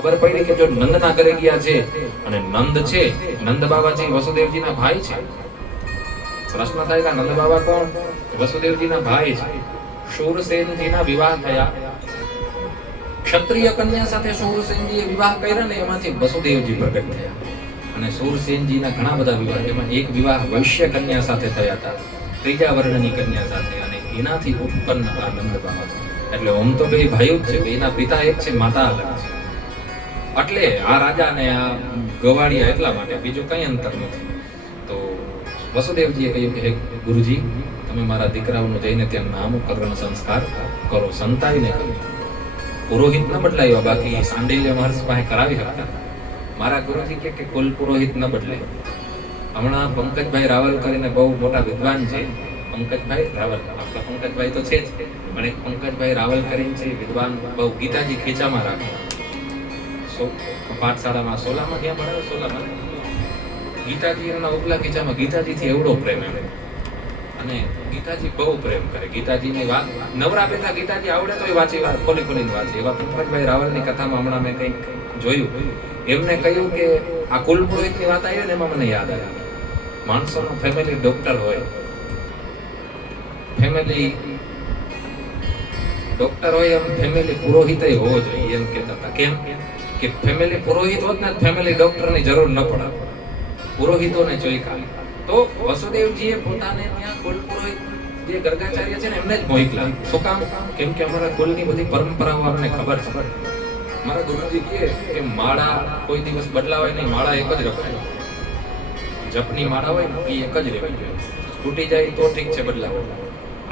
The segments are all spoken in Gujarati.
ખબર પડી કે જો નંદના ઘરે ગયા છે અને નંદ છે, નંદ બાબા છે વસુદેવજીના ભાઈ છે. પ્રશ્ન થાય કે નંદ બાબા કોણ? વસુદેવજીના ભાઈ છે. શૂરસેનજીના વિવાહ થયા. ક્ષત્રિય કન્યા સાથે શૂરસેનજીએ વિવાહ કર્યા ને એમાંથી વસુદેવજી પ્રગટ થયા. અને શૂરસેનજીના ઘણા બધા વિવાહ, એમાં એક વિવાહ વૈશ્ય કન્યા સાથે થયા હતા, ત્રીજા વર્ણની કન્યા સાથે, અને એનાથી ઉત્પન્ન આ નંદ બાબા. એટલે ઓમ તો બે ભાઈઓ જ છે, બેના પિતા એક છે, માતા અલગ છે. એટલે આ રાજા ને આ ગવાડિયા એટલા માટે, બીજું કઈ અંતર નથી. તો વસુદેવજીએ કહ્યું કે હે ગુરુજી, તમે મારા દીકરાઓનું જઈને ત્યાં નામકરણ સંસ્કાર કરો, સંતાઈને કરો. પુરોહિત ન બદલાયો, બાકી સાંડિલ્ય મહર્ષિ પાસે કરાવી શકતા. મારા ગુરુજી કે કુલ પુરોહિત ન બદલે. હમણાં પંકજભાઈ રાવલ કરીને બહુ મોટા વિદ્વાન છે, પંકજભાઈ રાવલ, આપણા પંકજભાઈ તો છે જ, પણ એક પંકજભાઈ રાવલ કરીને છે વિદ્વાન, બહુ ગીતાજી ખીચામાં રાખે. પાઠશાળામાં સોલામાં ક્યાં ભણાવે? સોલામાં ગીતાજી એના ઉપલા ખીચામાં. ગીતાજીથી એવડો પ્રેમ એને, અને ગીતાજી બહુ પ્રેમ કરે. ગીતાજીની વાત નવરા બેઠા ગીતાજી આવડે તો એ વાંચી, ખોલી ખોલીને વાંચે. એવા પંકજભાઈ રાવલની કથામાં હમણાં મેં કંઈક જોયું, એમને કહ્યું કે આ કુલ પુરોહિતની વાત આવી ને એમાં મને યાદ આવ્યું, માણસોનો ફેમિલી ડોક્ટર હોય, ફેમિલી ડોક્ટર હોય એમ ફેમિલી પુરોહિત હોવો જોઈએ, એમ કહેતા હતા. કેમ કે ફેમિલી પુરોહિત હોત ને ફેમિલી ડોક્ટરની જરૂર ન પડે, પુરોહિતોને જોઈ કાઢે. તો વસુદેવજીએ પોતાને ત્યાં કુલ પુરોહિત જે ગર્ગાચાર્ય છે ને એમને જ મોકલા. શું કામ? કેમ કે અમારા કુલની બધી પરંપરાઓ અમને ખબર છે. મારા ગુરુજી કહે કે માળા કોઈ દિવસ બદલાવાય નહીં, માળા એક જ રખાય. જપની માળા હોય ને એ એક જ રહેવી જોઈએ. તૂટી જાય તો ઠીક છે, બદલાવો.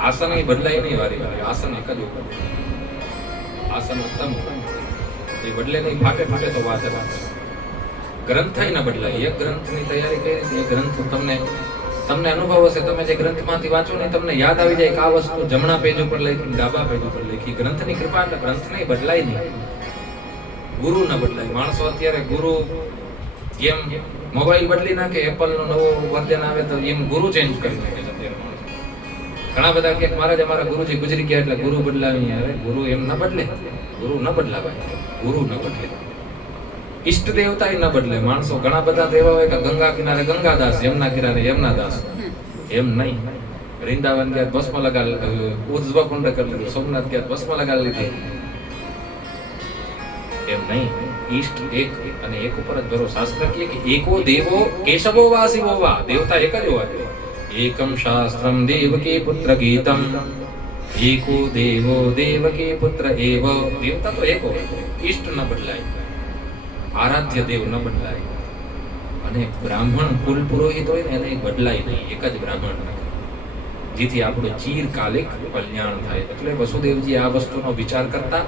આસન એ બદલાય નહીં વારી વારી, આસન એક જ ઉપર. આસન ઉત્તમ એ બદલે નહીં, ફાટે ફાટે તો વાત વાત. ગ્રંથ ન બદલાય. એક ગ્રંથની તૈયારી કરી, એ ગ્રંથ તમને અનુભવ હશે. તમે જે ગ્રંથમાંથી વાંચો ને તમને યાદ આવી જાય કે આ વસ્તુ જમણા પેજ ઉપર લખી, ડાબા પેજ ઉપર લખી. ગ્રંથની કૃપા એટલે ગ્રંથ નહીં બદલાય નહીં, ગુરુ ન બદલાય. માણસો અત્યારે ગુરુ જેમ મોબાઈલ બદલી નાખે, એપલ નો નવો વર્ઝન આવે તો એમ ગુરુ ચેન્જ કરી નાખે છે અત્યારે માણસો. ઘણા બધા કે મહારાજ અમારા ગુરુજી ગુજરી ગયા એટલે ગુરુ બદલાવી. અરે ગુરુ એમ ન બદલે, ગુરુ ન બદલાવાય, ગુરુ ન બદલે. ઈષ્ટ દેવતા ન બદલે. માણસો ઘણા બધા દેવા હોય કે ગંગા કિનારે ગંગાદાસ, યમુના કિનારે યમુનાદાસ, એમ નહીં. વૃંદાવન ગયા ભસ્મ લગાડી, ઉર્ધ્વ કુંડ કરી લીધું, સોમનાથ ગયા ભસ્મ લગાડી લીધી, એમ નહીં. ઈષ્ટ એક અને એક ઉપર જ ભરો. શાસ્ત્ર કહે કે એકો દેવો કેશવો વા શિવો વા, દેવતા એક જ હોવા જોઈએ. એકમ શાસ્ત્રમ દેવકી પુત્ર ગીતમ, એકો દેવો દેવકી પુત્ર એવ. દેવતા તો એક હોય, ઈષ્ટ ન બદલાય, આરાધ્ય દેવ ન બદલાય. અને બ્રાહ્મણ કુલ પુરોહિત હોય ને એને બદલાય નહીં, એક જ બ્રાહ્મણ, જેથી આપણું ચીરકાલિક કલ્યાણ થાય. એટલે વસુદેવજી આ વસ્તુનો વિચાર કરતા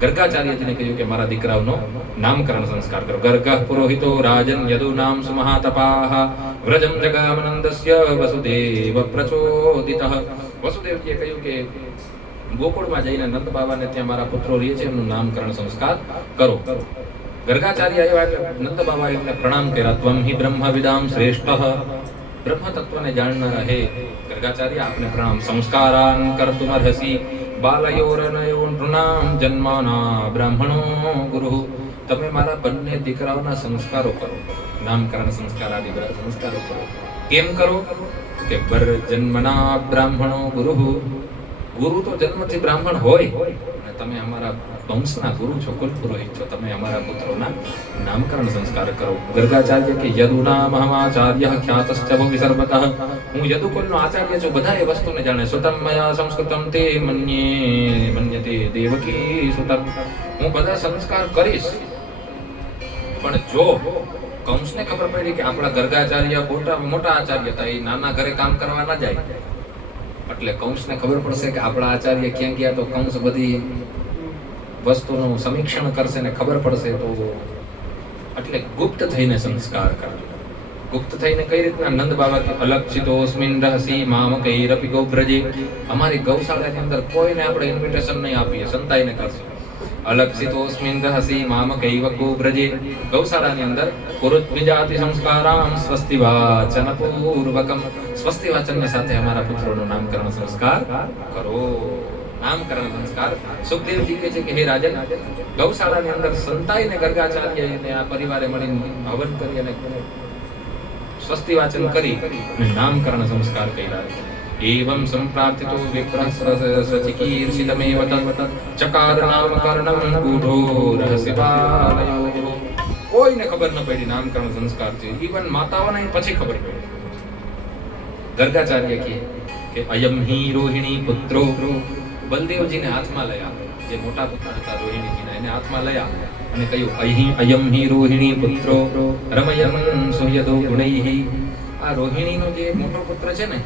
ગર્ગાચાર્યજીને કહ્યું કે મારા દીકરાઓનો નામકરણ સંસ્કાર કરો. ગર્ગઃ પુરોહિતો રાજન યદુનામ સુમહાતપાહ વ્રજમ જગામનંદસ્ય વસુદેવ પ્રચોદિતઃ. વસુદેવજીએ કહ્યું કે ગોકુળમાં જઈને નંદ બાબાને ત્યાં મારા પુત્રો રહે છે એમનું નામકરણ સંસ્કાર કરો. ગર્ગાચાર્ય આવ્યા એટલે નંદ બાબા એમને પ્રણામ કર્યા. ત્વમ હિ બ્રહ્મ વિદામ શ્રેષ્ઠ, બ્રહ્મ તત્વને જાણનારા હે ગર્ગાચાર્ય આપને પ્રણામ. સંસ્કારાન કર્તુમર્હસી બાલયોરનયો નૃણામ જન્માના બ્રાહ્મણો ગુરુ. તમે મારા બંને દીકરાઓના સંસ્કારો કરો, નામકરણ સંસ્કાર આદિ સંસ્કારો કરો. કેમ કરો? કે બર જન્મના બ્રાહ્મણો ગુરુ. ગુરુ તો જન્મથી બ્રાહ્મણ હોય, અને તમે અમારા વંશના ગુરુ છો, કુલ પુરોહિત છો, તમે અમારા પુત્રોના નામકરણ સંસ્કાર કરો. ગર્ગાચાર્ય કે યદુના મહામાચાર્ય ખ્યાતશ્ચ ભુવિ સર્વતઃ. હું યદુકુલનો આચાર્ય છું, બધા એ વસ્તુને જાણે. સુતમ મયા સંસ્કૃતમ તે મન્યતે દેવકી સુતમ. હું બધા સંસ્કાર કરીશ, પણ જો કંસને ખબર પડી કે આપણા ગર્ગાચાર્ય મોટા આચાર્ય હતા, એ નાના ઘરે કામ કરવા ના જાય, એટલે કંસને ખબર પડશે કે આપણા આચાર્ય ક્યાં ગયા, તો કંસ બધી વસ્તુનું સમીક્ષણ કરશે ને ખબર પડશે. તો એટલે ગુપ્ત થઈને સંસ્કાર કરજો. ગુપ્ત થઈને કઈ રીતના? નંદ બાબા કે અલક્ષિતોસ્મિન રહસી મામકૈરપી ગૌવ્રજે. અમારી ગૌશાળાની અંદર કોઈને આપણે ઇન્વિટેશન નહીં આપીએ, સંતાઈને કરશું. અલક્ષિતોસ્મિન રહસી મામકૈવ ગૌવ્રજે. ગૌશાળાની અંદર પુરુષ સંસ્કારામ સ્વસ્તિ વાચન પૂર્વકમ. સ્વસ્તિ વાચનની સાથે અમારા પુત્રોનું નામકરણ સંસ્કાર કરો. નામકરણ સંસ્કાર. સુખદેવજી કહે છે કે હે રાજન, ગૌશાળાની અંદર સંતાઈને ગર્ગાચાર્ય અને આ પરિવારે મળીને હવન કરી અને સ્વસ્તિ વાચન કરી અને નામકરણ સંસ્કાર કર્યા. એવં સંપ્રાપ્તિતો વિપ્રસ્રચિકીર્ષિતમેવ તત્ ચકાર નામકરણં ગૂઢો રહસ્યપાલયો. કોઈને ખબર ન પડી નામકરણ સંસ્કાર છે. ઈવન માતાઓને પછી ખબર પડી. ગર્ગાચાર્ય કહે કે અયમ હિ રોહિણી પુત્રો. બલદેવજીને હાથમાં લયા, જે મોટા પુત્ર હતા રોહિણીજીના, એને હાથમાં લયા અને કહ્યું અયમ હિ રોહિણી પુત્રો રમયન સુયદો ગુણૈહિ. આ રોહિણીનો જે મોટો પુત્ર છે ને,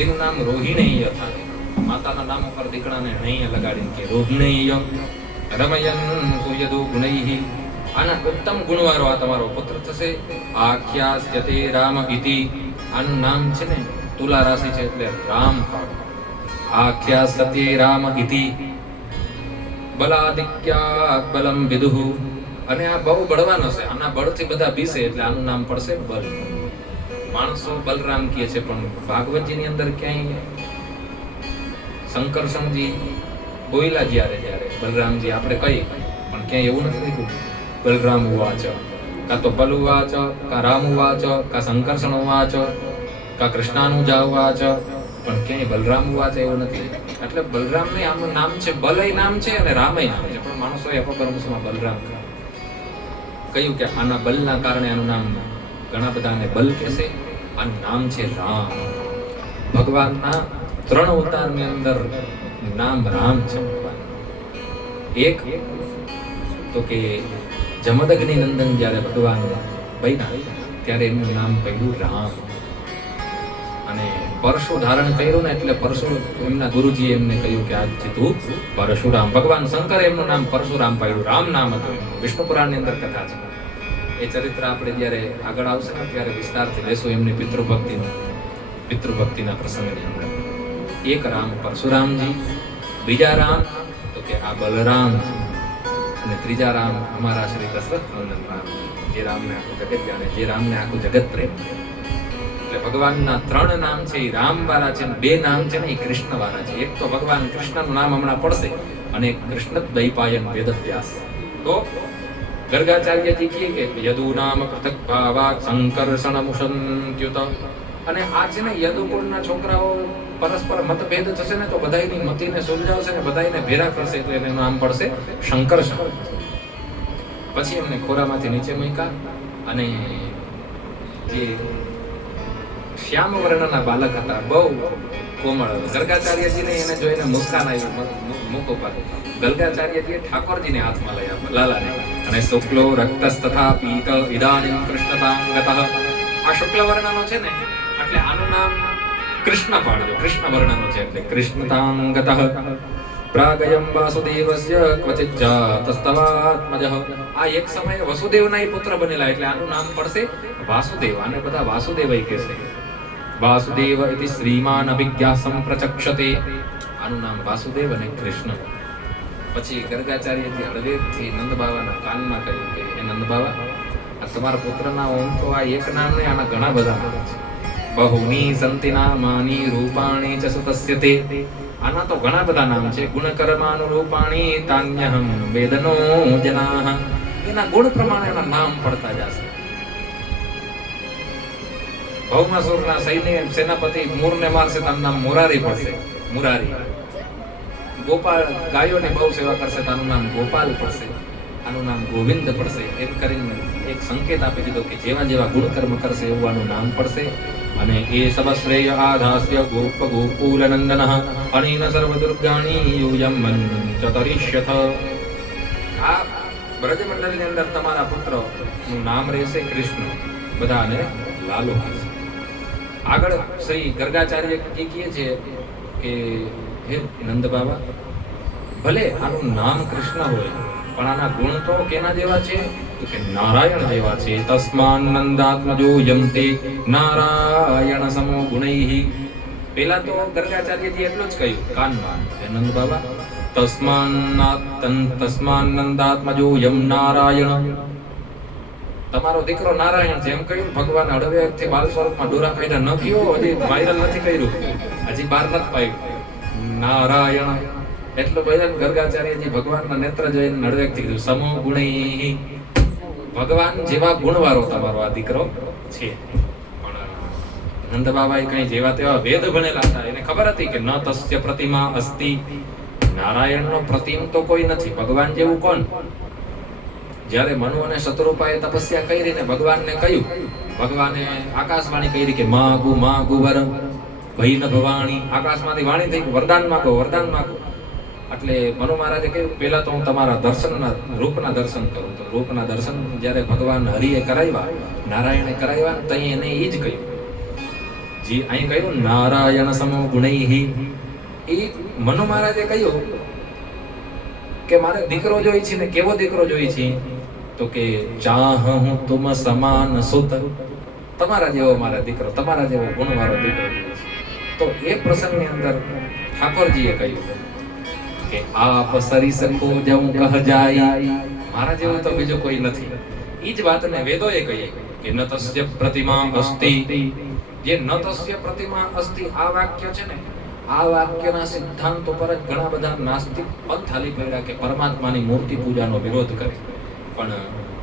એનું નામ રોહિણેય થાય. માતાના નામ ઉપર દીકરાને નૈય લગાડીને કે રોહિણેય રમયન સુયદો ગુણૈહિ. આના ઉત્તમ ગુણવાળો આ તમારો પુત્ર થશે. આખ્યાસ્યતે રામ ઇતિ. આનું નામ છે ને તુલા રાશિ છે એટલે રામ પાડો. આખ્યાસ્યતે રામ ઇતિ બલાદિક્યા બલમ વિદુઃ. અને આ બહુ બળવાનો છે, આના બળથી બધા પીસે એટલે આનું નામ પડશે બલ. માણસો બલરામ કહે છે, પણ ભાગવતજીની અંદર ક્યાંય શંકરસણજી બોયલા જ્યારે બલરામજી આપણે કહીએ, પણ ક્યાંય એવું નથી લખ્યું બલરામ ઉવાચ. કા તો બલ ઉવાચ, કા રામ ઉવાચ, કા શંકરસણ ઉવાચ, કા કૃષ્ણાનુજા ઉવાચ, પણ ક્યાંય બલરામ ઉવાચ એવું નથી. એટલે બલરામ ને આમનું નામ છે, બલય નામ છે અને રામય નામ છે, પણ માણસોએ અપકર્મમાં બલરામ કહ્યું કે આના બલના કારણે આનું નામ ઘણા બધાને બલ કહેશે. આનું નામ છે રામ. ભગવાનના 3 અવતારની અંદર નામ રામ છે. એક તો કે જમદગ્નિ નંદન જ્યારે ભગવાન બન્યા ત્યારે એમનું નામ પડ્યું રામ. અને પરશુ ધારણ કર્યું ને એટલે પરશુ એમના ગુરુજીએ એમને કહ્યું કે આજથી તું પરશુરામ. ભગવાન શંકરે એમનું નામ પરશુરામ પાડ્યું. રામ નામ હતું એમનું. વિષ્ણુ પુરાણની અંદર કથા છે. એ ચરિત્ર આપણે જ્યારે આગળ આવશે ને ત્યારે વિસ્તારથી લેશું એમની પિતૃભક્તિના પ્રસંગની અંદર. એક રામ પરશુરામજી, બીજા રામ તો કે આ બલરામ, અને ત્રીજા રામ અમારા શ્રી દશરથ નંદન રામ, જે રામને આખું જગત જાણે, જે રામને આખું જગત પ્રેમ. એટલે ભગવાનના 3 નામ છે એ રામ વાળા છે, 2 નામ છે ને એ કૃષ્ણ વાળા છે. એક તો ભગવાન કૃષ્ણનું નામ હમણાં પડશે અને એક કૃષ્ણ દ્વૈપાયન વેદવ્યાસ. તો ગર્ગાચાર્યજી કહે કે યદુ નામ પૃથક ભાવાત સંકર્ષણ મુષંત્યુત. અને આ છે ને યદુકુળના છોકરાઓ પરસ્પર મતભેદ થશે ને તો બધાયની મતિને સુલઝાવશે ને બધાયને ભેરા કરશે, એટલે એનું નામ પડશે શંકર્ષણ. પછી એમને ખોરામાંથી નીચે મૂક્યા અને જે શ્યામ વર્ણના બાલક હતા, બહુ કોમળ. ગર્ગાચાર્યજીને એને જોઈને મુસ્કાન આવ્યું મુખ ઉપર. ગર્ગાચાર્યજીએ ઠાકોરજીને હાથમાં લઈ આપ્યા, લાલાને, અને શુક્લો રક્તસ તથા પીત ઇદાનીમ કૃષ્ણતાંગતઃ. આ શુક્લ વર્ણનો છે ને એટલે આનું નામ કૃષ્ણ પાડજો. કૃષ્ણ વર્ણનો છે એટલે કૃષ્ણતાંગતઃ. પ્રાગયમ વાસુદેવસ્ય ક્વચિત જાતસ્તવાત્મજઃ. આ એક સમયે વસુદેવના પુત્ર બનેલા એટલે આનું નામ પડશે વાસુદેવ. આને બધા વાસુદેવય કહેશે. વાસુદેવ ઇતિ શ્રીમાન અભિજ્ઞા સંપ્રચક્ષતે. આનું નામ વાસુદેવ અને કૃષ્ણ. પછી ગર્ગાચાર્યજી હળવેકથી નંદબાવાના કાનમાં કહ્યું કે હે નંદબાવા, આ તમારા પુત્રના ઓમ તો આ એક નામ ને આના ઘણા બધા નામ છે. બહુની સંતિ નામાની રૂપાણી ચ સુતસ્ય તે. આના તો ઘણા બધા નામ છે. ગુણકર્માનુરૂપાણી તાન્યહમ વેદનો જનાઃ. એના ગુણ પ્રમાણે એના નામ પડતા જશે. ભૌમાસુરના સૈન્ય સેનાપતિ મૂરને મારશે તો નામ મુરારી પડશે, મુરારી. ગોપાલ ગાયોની બહુ સેવા કરશે તો આનું નામ ગોપાલ પડશે, આનું નામ ગોવિંદ પડશે. એમ કરીને એક સંકેત આપી દીધો કે જેવા જેવા ગુણકર્મ કરશે એવું આનું નામ પડશે. અને એ સવશ્રેય આધાસ્ય ગોપ ગોકુલ નંદનઃ અનેન સર્વ દુર્ગાણી યુયમ મંચતરિષ્યથ. આ બ્રજમંડળની અંદર તમારા પુત્રનું નામ રહેશે કૃષ્ણ, બધાને લાલો કહેશે. આગળ શ્રી ગર્ગાચાર્ય કહે છે કે હે નંદ બાબા, ભલે આનું નામ કૃષ્ણ હોય પણ આના ગુણ તો કેના જેવા છે? તો કે નારાયણ જેવા છે. તસ્માન નંદાત્મજો યમતે નારાયણ સમો ગુણૈહિ. પહેલા તો ગર્ગાચાર્યજી એટલું જ કહ્યું કાનમાં, હે નંદ બાબા, તસ્માન નંદાત્મજો યમ નારાયણ. તમારો દીકરો નારાયણ છે એમ કહ્યું. ભગવાન હળવેકથી બાલ સ્વરૂપમાં ડોરા કાઢ્યા ન કયો, હજી વાયરલ નથી કર્યું, હજી બહાર નથી પાડ્યું. નારાયણ. એટલું ભજન ગર્ગાચાર્યજી ભગવાનના નેત્ર જોઈને નડવેકથી કીધું સમો ગુણૈ. ભગવાન જેવા ગુણવાળો તમારો આ દીકરો છે. પણ નંદ બાબાએ કઈ જેવા તેવા વેદ ભણેલા હતા, એને ખબર હતી કે ન તસ્ય પ્રતિમા અસ્તિ. નારાયણનો પ્રતિમ તો કોઈ નથી, ભગવાન જેવું કોણ? જ્યારે મનુ અને શત્રુપાએ તપસ્યા કરી ને ભગવાનને કહ્યું, ભગવાને આકાશવાણી કરી કે માગુ માગુ વર ભઈ ન ભવાણી. આકાશમાંથી વાણી થઈ, વરદાન માગો વરદાન માગો. એટલે મનુ મહારાજે કહ્યું પેલા તો હું તમારા દર્શનના રૂપના દર્શન કરું. તો રૂપના દર્શન જ્યારે ભગવાન હરિએ કરાવ્યા, નારાયણે કરાવ્યા, તઈ એને એ જ કહ્યું જે અહીં કહ્યું નારાયણ સમો ગુણૈહિ. એ મનુ મહારાજે કહ્યું કે મારે દીકરો જોઈ છે ને કેવો દીકરો જોઈ છે? તો કે ચાહું તુમ સમાન સુત. તમારા જેવો મારા દીકરો, તમારા જેવો ગુણવાળો દીકરો જોઈએ છે. તો એ પ્રસંગની અંદર ઠાકોરજીએ કહ્યું કે આપ સરી સકો જવું કહ જાય. મારા જેવું તો બીજો કોઈ નથી. એ જ વાતને વેદોએ કહી કે ન તસ્ય પ્રતિમા અસ્તિ. જે ન તસ્ય પ્રતિમા અસ્તિ આ વાક્ય છે ને, આ વાક્યના સિદ્ધાંત ઉપર જ ઘણા બધા નાસ્તિક પંથ હાલી પડ્યા કે પરમાત્માની મૂર્તિ પૂજાનો વિરોધ કરે. પણ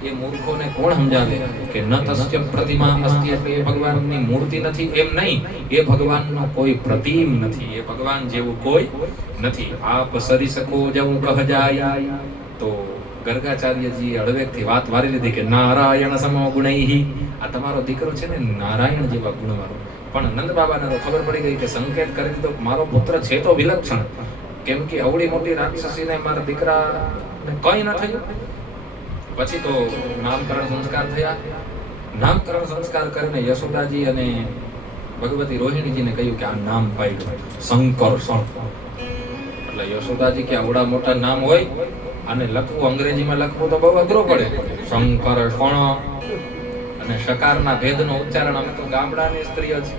એ મૂર્ખોને કોણ સમજાવે કે ન તસ્ય પ્રતિમા અસ્તિ એટલે એ ભગવાનની મૂર્તિ નથી એમ નહીં, એ ભગવાનનો કોઈ પ્રતિમ નથી, એ ભગવાન જેવું કોઈ નથી. આપ સરી શકો જવું કહ જાય. તો ગર્ગાચાર્યજી હળવેકથી વાત વારી લીધી કે નારાયણ સમો ગુણૈહિ. આ તમારો દીકરો છે ને નારાયણ જેવા ગુણવાળો. પણ નંદ બાબાને તો ખબર પડી ગઈ કે સંકેત કરી દીધો મારો પુત્ર છે તો વિલક્ષણ, કેમ કે અવળી મોટી રાક્ષસીને મારા દીકરાને કંઈ ન થયું. પછી તો નામકરણ સંસ્કાર થયા. નામકરણ સંસ્કાર કરીને યશોદાજી અને ભગવતી રોહિણીજીને કહ્યું કે આ નામ પાડ્યું શંકર્ષણ. એટલે યશોદાજી કે આવડા મોટા નામ હોય અને લખવું અંગ્રેજીમાં લખવું તો બહુ અઘરું પડે. શંકર્ષણ અને શકારના ભેદનો ઉચ્ચારણ અમે તો ગામડાની સ્ત્રીઓ છે.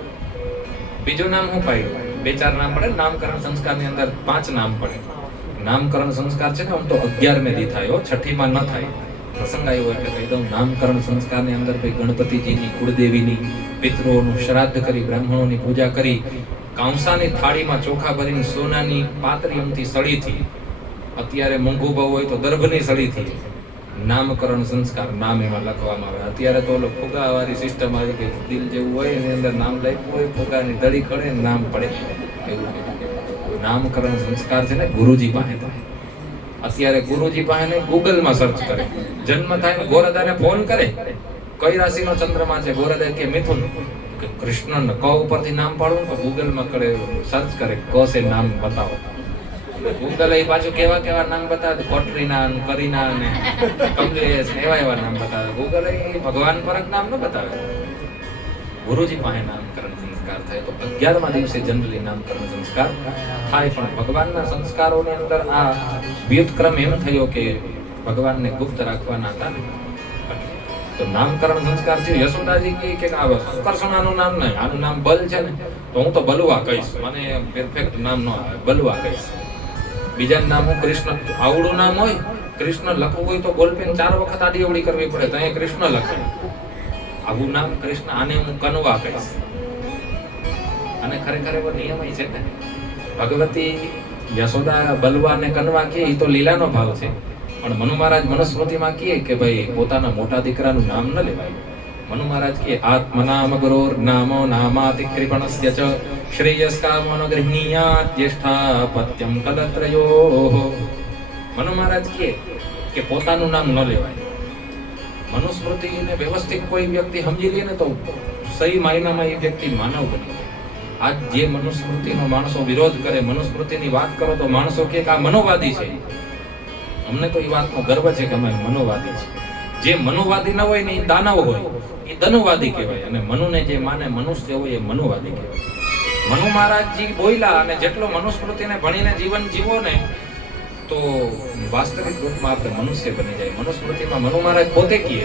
બીજું નામ શું પાડ્યું? 2-4 નામ પડે. નામકરણ સંસ્કારની અંદર 5 નામ પડે. નામકરણ સંસ્કાર છે ને આમ તો 11મે દી થાય, 6ઠીમાં ન થાય. પ્રસંગ આવ્યો એટલે કહી દઉં. નામકરણ સંસ્કારની અંદર ભાઈ ગણપતિજીની, કુળદેવીની, પિતૃઓનું શ્રાદ્ધ કરી, બ્રાહ્મણોની પૂજા કરી, કાંસાની થાળીમાં ચોખા ભરીને સોનાની પાતળી અમથી સળીથી, અત્યારે મોંઘું બહુ હોય તો દર્ભની સળીથી નામકરણ સંસ્કાર નામ એમાં લખવામાં આવે. અત્યારે તો ફુગાવાળી સિસ્ટમ આવી ગઈ, દિલ જેવું હોય એની અંદર નામ લખ્યું હોય, ફુગાની દડી ખડે નામ પડે એવું. નામકરણ સંસ્કાર છે ને ગુરુજી પાસે થાય. અત્યારે ગુરુજી પાસે ગૂગલમાં સર્ચ કરે, જન્મ થાય ગોરદાને ફોન કરે, કઈ રાશિનો ચંદ્રમા છે? ગોરદા કે મિથુન. કૃષ્ણ ક ઉપરથી નામ પાડવું તો ગૂગલમાં કરે, સર્ચ કરે ક સે નામ બતાવો. ગૂગલ એ પાછું કેવા કેવા નામ બતાવે, કોટરીના, કરીના ને કમલેશ ને એવા નામ બતાવે. ગૂગલ એ ભગવાન પર જ નામ ન બતાવે. ગુરુજી પાસે નામકરણ સંસ્કાર થાય. તો 11મા દિવસે જનરલી નામકરણ સંસ્કાર થાય. પણ ભગવાનના સંસ્કારોની અંદર આ વ્યુત્ક્રમ એમ થયો કે ભગવાનને ગુપ્ત રાખવાના હતા ને. તો નામકરણ સંસ્કાર છે. યશોદાજી કે આ સંકર્ષણાનું નામ નહીં, આનું નામ બલ છે ને, તો હું તો બલવા કહીશ, મને પરફેક્ટ નામ ન આવે, બલવા કહીશ. બીજા નામ હું કૃષ્ણ. આવડું નામ હોય કૃષ્ણ લખવું હોય તો બોલપેન 4 વખત આડી અવળી કરવી પડે, તો અહીંયા કૃષ્ણ લખાય. આવું નામ કૃષ્ણ, આને હું કનવા કહીશ. અને ખરેખર એવો નિયમ છે ને, ભગવતી યશોદા બલવા અને કનવા કે એ તો લીલાનો ભાવ છે. પણ મનુ મહારાજ મનુસ્મૃતિમાં કહે કે ભાઈ પોતાના મોટા દીકરાનું નામ ન લેવાય. મનુ મહારાજ કહે આત્મનામ ગુરોર નામો નામાતિક્રિપણસ્ય ચ શ્રેયસ્કામો ન ગૃહણીયાત જ્યેષ્ઠાપત્યમ કદત્રયોઃ. મનુ મહારાજ કહે કે પોતાનું નામ ન લેવાય. મનુસ્મૃતિને વ્યવસ્થિત કોઈ વ્યક્તિ સમજી લે ને તો સહી માયનામાં એ વ્યક્તિ માનવ બની જાય. આજ જે મનુસ્મૃતિનો માણસો વિરોધ કરે, મનુસ્મૃતિની વાત કરો તો માણસો કે આ મનોવાદી છે. અમને તો એ વાતનો ગર્વ છે કે અમે મનોવાદી છે. જે મનોવાદી ન હોય ને એ દાનવ હોય, એ ધનવાદી કહેવાય. અને મનુને જે માને મનુષ્ય હોય એ મનોવાદી કહેવાય. મનુ મહારાજજી બોલ્યા અને જેટલો મનુસ્મૃતિને ભણીને જીવન જીવો ને તો વાસ્તવિક રૂપમાં આપણે મનુષ્ય બની જાય. મનુસ્મૃતિમાં મનુ મહારાજ પોતે કહે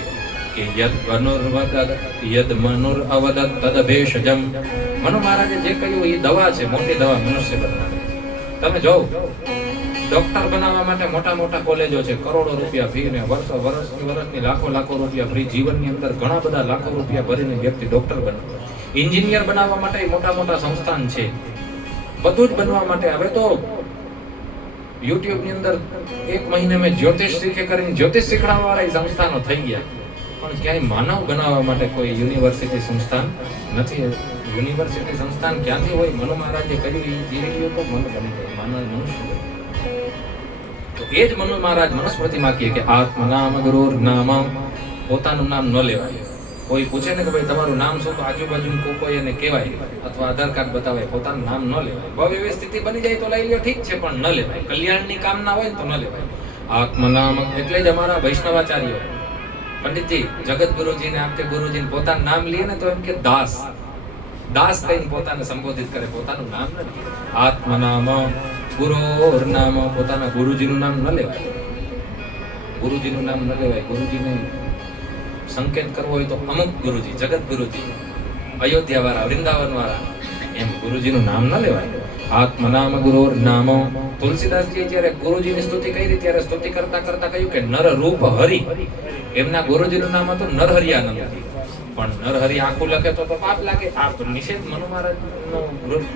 કે યદ મનુર અવદત તદ ભેષજમ. મનુ મહારાજે જે કહ્યું એ દવા છે, મોટી દવા મનુષ્ય બનાવે. તમે જોવો ડોક્ટર બનાવવા માટે મોટા મોટા કોલેજો છે, કરોડો રૂપિયા ફી ને વર્ષની લાખો રૂપિયા ફ્રી. જીવનની અંદર ઘણા બધા લાખો રૂપિયા ભરીને વ્યક્તિ ડોક્ટર બને. એન્જિનિયર બનાવવા માટે મોટા મોટા સંસ્થાન છે. બધું જ બનવા માટે. હવે તો યુટ્યુબ ની અંદર 1 મહિને મેં જ્યોતિષ શીખે કરીને જ્યોતિષ શીખવાડવા વાળા સંસ્થાનો થઈ ગયા, પણ ક્યાંય માનવ બનાવવા માટે કોઈ યુનિવર્સિટી સંસ્થાન નથી. યુનિવર્સિટી સંસ્થાન ક્યાંથી હોય? મનુ મહારાજે કહ્યું એ જીવી ગયો તો મન બની ગયો, માનવ મનુષ્ય. તો એ જ મનુ મહારાજ મનુસ્મૃતિમાં કહે કે આત્મનામ ગુરુર નામ, પોતાનું નામ ન લેવાય. કોઈ પૂછે ને કે ભાઈ તમારું નામ શું, તો આજુબાજુ કોઈ એને કહેવાય અથવા આધાર કાર્ડ બતાવે, પોતાનું નામ ન લેવાય. બહુ એવી સ્થિતિ બની જાય તો લઈ લ્યો, ઠીક છે, પણ ન લેવાય. કલ્યાણની કામના હોય ને તો ન લેવાય. આત્મનામ એટલે જ અમારા વૈષ્ણવાચાર્યો પંડિતજી જગત ગુરુજીને આપકે ગુરુજીને પોતાનું નામ લે ને તો એમ કે દાસ, દાસ કહીને પોતાને સંબોધિત કરે, પોતાનું નામ ન લે. આત્મનામ ગુરોર નામ, પોતાના ગુરુજીનું નામ ન લેવાય. ગુરુજીનું નામ ન લેવાય. ગુરુજીને સંકેત કરવો હોય તો અમુક ગુરુજી, જગત ગુરુજી, અયોધ્યા વાળા, વૃંદાવન વાળા, એમ ગુરુજીનું નામ ન લેવાય. આત્મનામ ગુરોર નામ. તુલસીદાસજી જ્યારે ગુરુજીની સ્તુતિ કરી ત્યારે સ્તુતિ કરતા કરતા કહ્યું કે નર રૂપ હરિ. એમના ગુરુજીનું નામ હતું નરહરિયાનંદ, પણ નરહરિ આખું લખે તો પાપ લાગે. આ નિષેધ મનુ મહારાજનો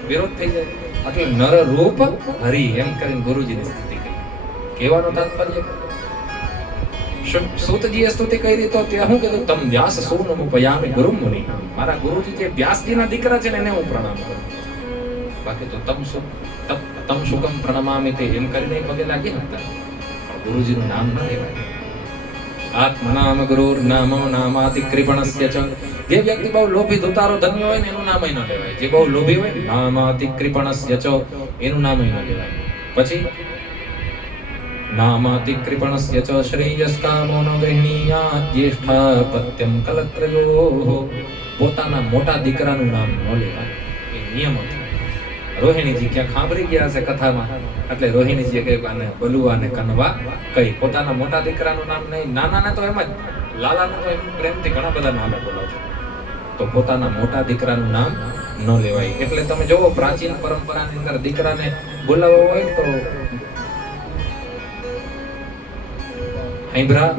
વિરોધ થઈ જાય. એટલે નર રૂપ હરિ એમ કરીને ગુરુજીની સ્તુતિ કરી. કહેવાનો તાત્પર્ય સૂતજીએ સ્તુતિ કરી તો ત્યાં શું કીધું? તમ વ્યાસ સૂનમ પયામિ ગુરુ મુનિ. મારા ગુરુજી જે વ્યાસજીના દીકરા છે ને એને હું પ્રણામ કરું. બાકી તો તમ શુકમ પ્રણમામિ તે એમ કરીને પગે લાગી હતા. ગુરુજીનું નામ ન લેવાય. આત્મનામ ગુરુર નામો નામાતિ કૃપણસ્ય ચ. જે વ્યક્તિ બહુ લોભી ધુતારો ધન્ય હોય ને એનું નામ ન લેવાય. જે બહુ લોભી હોય નામાતિ કૃપણસ્ય ચ એનું નામ ન લેવાય. પછી નામાતિ કૃપણસ્ય ચ શ્રેયસ્કામો ન ગૃહણીયા જ્યેષ્ઠા પત્યમ કલત્રયો. પોતાના મોટા દીકરાનું નામ ન લેવાય. એ નિયમ હતો. રોહિણીજી ક્યાં સાંભળી ગયા છે કથામાં, એટલે રોહિણીજી કહ્યું આને બલુઆ ને કનવા કઈ. પોતાના મોટા દીકરાનું નામ નહીં, નાનાને તો એમ જ, લાલાને તો એમ પ્રેમથી ઘણા બધા નામે બોલાવતા, તો પોતાના મોટા દીકરાનું નામ ન લેવાય. એટલે તમે જોવો પ્રાચીન પરંપરાની અંદર દીકરાને બોલાવવો હોય તો હાઈબ્રા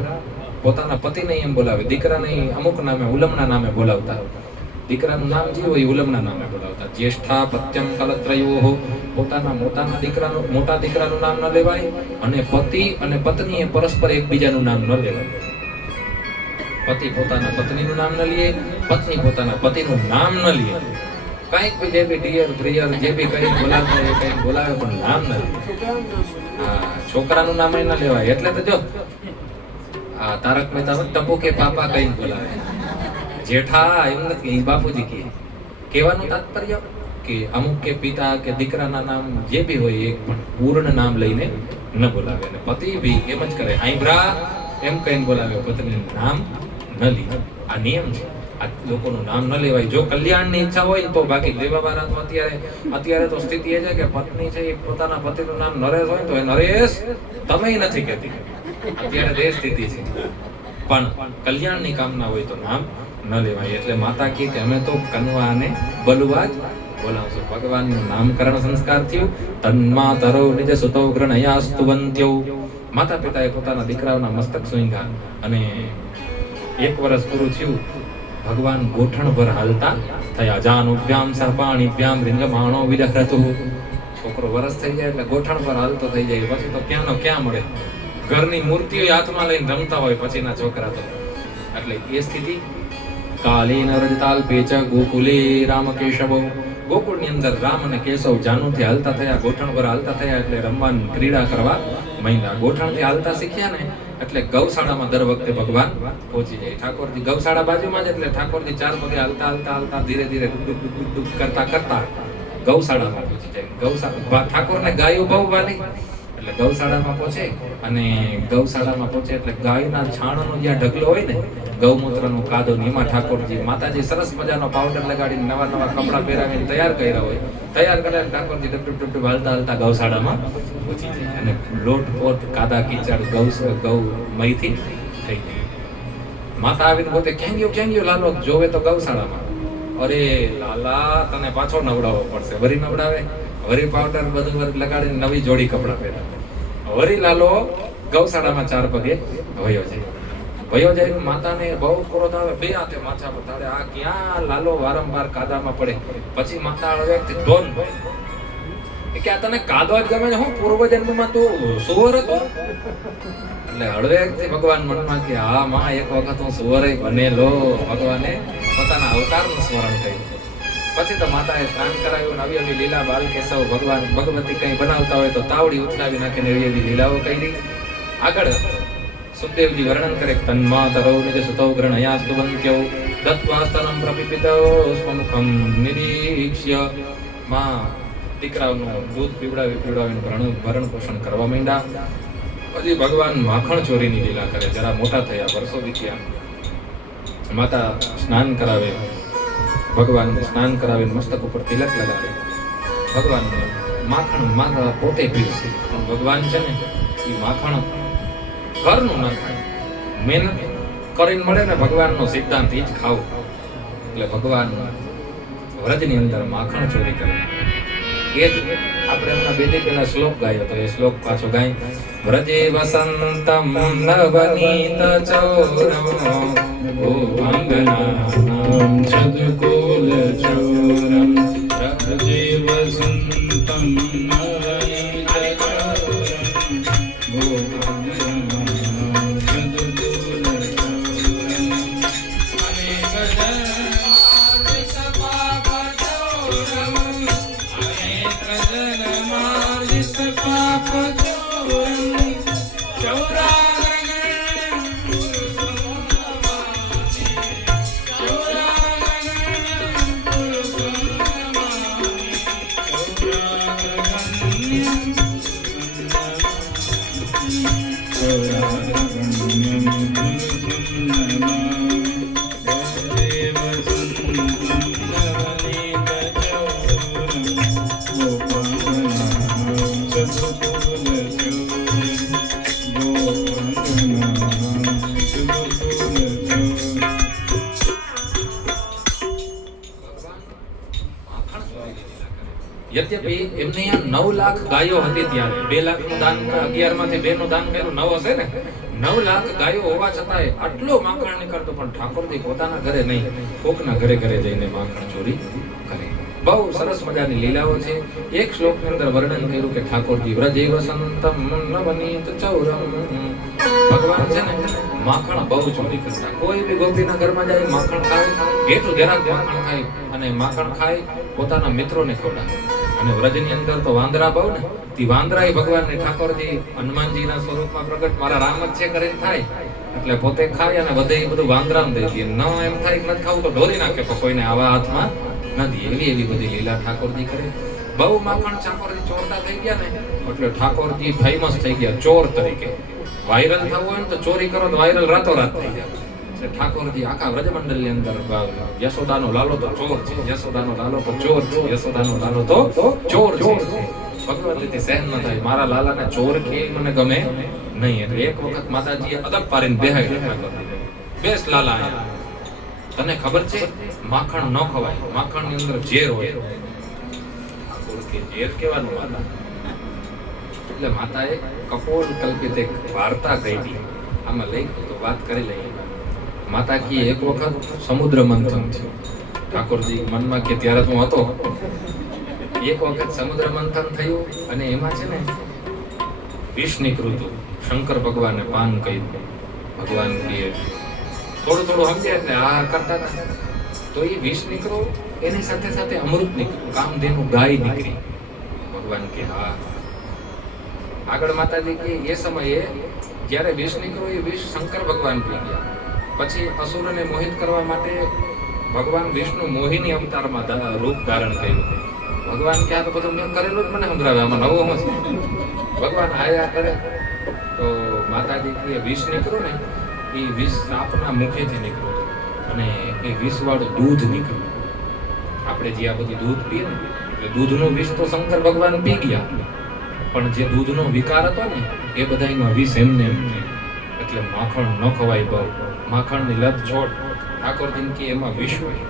પોતાના પતિને એમ બોલાવે, દીકરાને અમુક નામે ઉલમના નામે બોલાવતા. દીકરાનું નામ જે હોય ઉલમના નામે બોલાવતા. જ્યેષ્ઠા પત્યમ કલત્રયો. પોતાના મોટા દીકરાનું નામ ન લેવાય. અને પતિ અને પત્નીએ પરસ્પર એકબીજાનું નામ ન લેવાય. પતિ પોતાના પત્નીનું નામ ન લે, પત્ની પોતાના પતિનું નામ ન લે. કઈક બી જે બી ડિયર પ્રિયર જે બી કઈ બોલાવતા એ કઈ બોલાવે, પણ નામ ન લે. હા, છોકરાનું નામ ન લેવાય. એટલે તો જો આ તારક મહેતા ટપુ કે પાપા કઈ બોલાવે, જેઠા એમ નથી, બાપુજી કહે. કહેવાનું તાત્પર્ય કે અમુક કે પિતા કે દીકરાના નામ જે બી હોય એક પણ પૂર્ણ નામ લઈને ન બોલાવે. અને પતિ બી એમ જ કરે, આઈબ્રા એમ કહીને બોલાવે, પત્નીનું નામ ન લે. આ નિયમ છે. આ લોકોનું નામ ન લેવાય. જો કલ્યાણની ઈચ્છા હોય ને તો, બાકી લેવા વાળા તો અત્યારે તો સ્થિતિ એ છે કે પત્ની છે એ પોતાના પતિનું નામ નરેશ હોય તો એ નરેશ તમે નથી કહેતી. અત્યારે તે સ્થિતિ છે. પણ કલ્યાણની કામના હોય તો નામ ન લેવાય. એટલે માતા કહે કે અમે તો કનવા અને બલુઆ જ બોલાવશું. ભગવાનનું નામકરણ સંસ્કાર થયું. તન્માતરો નિજ સુતો ગ્રહણયાસ્તુવંત્યો. માતા પિતાએ પોતાના દીકરાઓના મસ્તક સુંઘ્યા અને 1 વર્ષ પૂરું થયું. ભગવાન ગોઠણ પર હાલતા થયા. જાનુભ્યામ સહપાણીભ્યામ રીંગમાણો વિદહરતુ. છોકરો વરસ થઈ જાય એટલે ગોઠણ પર હાલતો થઈ જાય. પછી તો ક્યાંનો ક્યાં મળે. ઘરની મૂર્તિઓ હાથમાં લઈને રમતા હોય પછીના છોકરા તો. એટલે એ સ્થિતિ. કાલેન રજતાલ્પેચ ગોકુલે રામ કેશવ. ગોકુળની અંદર રામ અને કેશવ જાનુથી હાલતા થયા, ગોઠણ પર હાલતા થયા. એટલે રમવાની ક્રીડા કરવા માંડ્યા. ગોઠણથી હાલતા શીખ્યા ને એટલે ગૌશાળામાં દર વખતે ભગવાન પહોંચી જાય. ઠાકોરજી ગૌશાળા બાજુમાં જ, એટલે ઠાકોરજી 4 પગે હાલતા ધીરે ધીરે ડુક કરતા ગૌશાળામાં પહોંચી જાય. ગૌશાળા ઠાકોરને ગાયો બહુ વાલી, એટલે ગૌશાળામાં પહોંચે. અને ગૌશાળામાં પહોંચે એટલે ગાયના છાણનો જ્યાં ઢગલો હોય ને, ગૌમૂત્રનો કાદો, એમાં ઠાકોરજી માતાજી સરસ મજાનો પાવડર લગાડીને નવા કપડાં પહેરાવીને તૈયાર કર્યા હોય. તૈયાર કર્યા ઠાકોરજી ડબ હાલતા ગૌશાળામાં પહોંચી જાય. અને લોટ પોટ કાદા કીચડ ગૌ મહીથી થઈ જાય. માતા આવીને પોતે ક્યાં ગયો લાલો જોવે તો ગૌશાળામાં. અરે લાલા તને પાછો નવડાવવો પડશે. વરી નવડાવે, વરી પાવડર બધું લગાડીને નવી જોડી કપડાં પહેરાવે. વરી લાલો ગૌશાળામાં 4 પગે વયો જાય. માતાને બહુ ક્રોધ આવે, 2 હાથે માથા પર તાળે. આ ક્યાં લાલો વારંવાર કાદામાં પડે. પછી માતા આવે ઢોન કે આ તને કાદો જ ગમે છે, હું પૂર્વ જન્મમાં તું સુવર હતો. એટલે હળવેકથી ભગવાન મનમાં કે હા માં એક વખત હું સુવરે બનેલો. ભગવાને પોતાના અવતારનું સ્મરણ કર્યું. પછી તો માતાએ સ્નાન કરાવ્યું, નવી નવી લીલા બાલ કેશવ ભગવાન ભગવતી કંઈ બનાવતા હોય તો તાવડી ઉથલાવી નાખીને એવી એવી લીલાઓ કરી. આગળ સુખદેવજી વર્ણન કરે તન્મા તરૌ નિજ સુતૌ ગ્રહણયાસ્તુ વંત્યૌ દત્વાસ્તનમ પ્રપિપિતૌ સ્વમુખમ નિરીક્ષ્ય. માં દીકરાઓનું દૂધ પીવડાવીને ભરણ પોષણ કરવા માંડ્યા. પછી ભગવાન માખણ ચોરીની લીલા કરે. જરા મોટા થયા, વર્ષો વીત્યા, માતા સ્નાન કરાવે. ભગવાનને સ્નાન કરાવીને મસ્તક ઉપર તિલક લગાડે. ભગવાનને માખણ માતા પોતે પીરસે. પણ ભગવાન છે ને એ માખણ ઘરનું ના ખાય, મહેનત કરીને મળે ને ભગવાનનો સિદ્ધાંત એ જ ખાવું. એટલે ભગવાન વ્રજની અંદર માખણ ચોરી કરે. એ જ આપણે હમણાં બે દી પહેલા શ્લોક ગાયો તો એ શ્લોક પાછો ગાય. વ્રજે વસંતમ નવનીત ચોરમ ગોપાંગનાનામ છદકુલ ચોરમ. વ્રજે વસંતમ નવનીત ચોરમ ગોપાંગનાનામ છદકુલ યદ્યપિ એમને 9 લાખ ગાયો હતી ત્યારે 2 લાખનું દાન 11 માંથી 2 નું દાન કર્યું 9 હશે ને 9 લાખ ગાયો હોવા છતાંય આટલો માખણ નીકળતો પણ ઠાકોરજી પોતાના ઘરે નહીં કોકના ઘરે ઘરે જઈને માખણ ચોરી કરે. બહુ સરસ મજાની લીલાઓ છે. એક શ્લોકની અંદર વર્ણન કર્યું કે ઠાકોરજી વ્રજે વસંતમ નવનીત ચૌરમ. ભગવાન છે ને માખણ બહુ ચોરી કરતા. કોઈ બી ગોપીના ઘરમાં જાય માખણ ખાય, એટલું જરાક માખણ ખાય અને માખણ ખાય પોતાના મિત્રોને ખવડાવે. અને વ્રજની અંદર તો વાંદરા બહુ ને તે વાંદરાય ભગવાનને ઠાકોરજી હનુમાનજીના સ્વરૂપમાં પ્રગટ મારા રામ જ છે કરીને થાય એટલે પોતે ખાય અને વધે એ બધું વાંદરાને દઈ દે. ન એમ થાય કે નથી ખાવું તો ઢોરી નાખે તો કોઈને આવા હાથમાં નથી. એવી બધી લીલા ઠાકોરજી કરે. બહુ માખણ ઠાકોરજી ચોરતા થઈ ગયા ને એટલે ઠાકોરજી ફેમસ થઈ ગયા ચોર તરીકે. વાયરલ થવું હોય ને તો ચોરી કરો તો વાયરલ રાતોરાત થઈ જાય. ઠાકોરજી આખા વ્રજમંડળની અંદર યશોદાનો લાલો તો ચોર છે, યશોદાનો લાલો તો ચોર છે, યશોદાનો લાલો તો ચોર છે. ભગવતીથી સહન ન થાય મારા લાલાને ચોર કે મને ગમે નહીં. એટલે એક વખત માતાજીએ અદબ પાડીને બેહાડી ઠાકોરજીને. બેસ લાલા આયા, તને ખબર છે માખણ ન ખવાય, માખણની અંદર ઝેર હોય. ઠાકોર કે ઝેર કેવાનું માતા? એટલે માતાએ કપોલ કલ્પિત એક વાર્તા કહી. આમાં લઈ તો વાત કરી લઈએ. માતા કી એક વખત સમુદ્ર મંથન થયું. ઠાકોરજી મનમાં કે ત્યારે તું હતો. એક વખત સમુદ્ર મંથન થયું અને એમાં છે ને વિષ નીકળ્યું. શંકર ભગવાને પાન કર્યું. ભગવાન કે થોડું સમજ્યા એટલે આ કરતા હતા તો એ વિષ નીકળ્યું એની સાથે સાથે અમૃત નીકળ્યું. કામધેનુ ગાય નીકળી. ભગવાન કે હા. આગળ માતાજી કે એ સમયે જ્યારે વિષ નીકળ્યું એ વિષ શંકર ભગવાન પી ગયા. પછી અસુરને મોહિત કરવા માટે ભગવાન વિષ્ણુ મોહિની અવતારમાં રૂપ ધારણ કર્યું. ભગવાન કે આ તો બધું મેં કરેલું જ મને સંભળાવે, આમાં નવો શું છે? ભગવાન આયા કરે તો માતાજી કે વિષ નીકળ્યું ને એ વિષ સાપના મુખેથી નીકળ્યું અને એ વિષવાળું દૂધ નીકળ્યું. આપણે જે આ બધું દૂધ પીએ ને એટલે દૂધનું વિષ તો શંકર ભગવાન પી ગયા પણ જે દૂધનો વિકાર હતો ને એ બધામાં વિષ એમને એમ. એટલે માખણ ન ખવાય. બહુ માખણની લત છોડ. ઠાકોરજી કે એમાં વિષ હોય.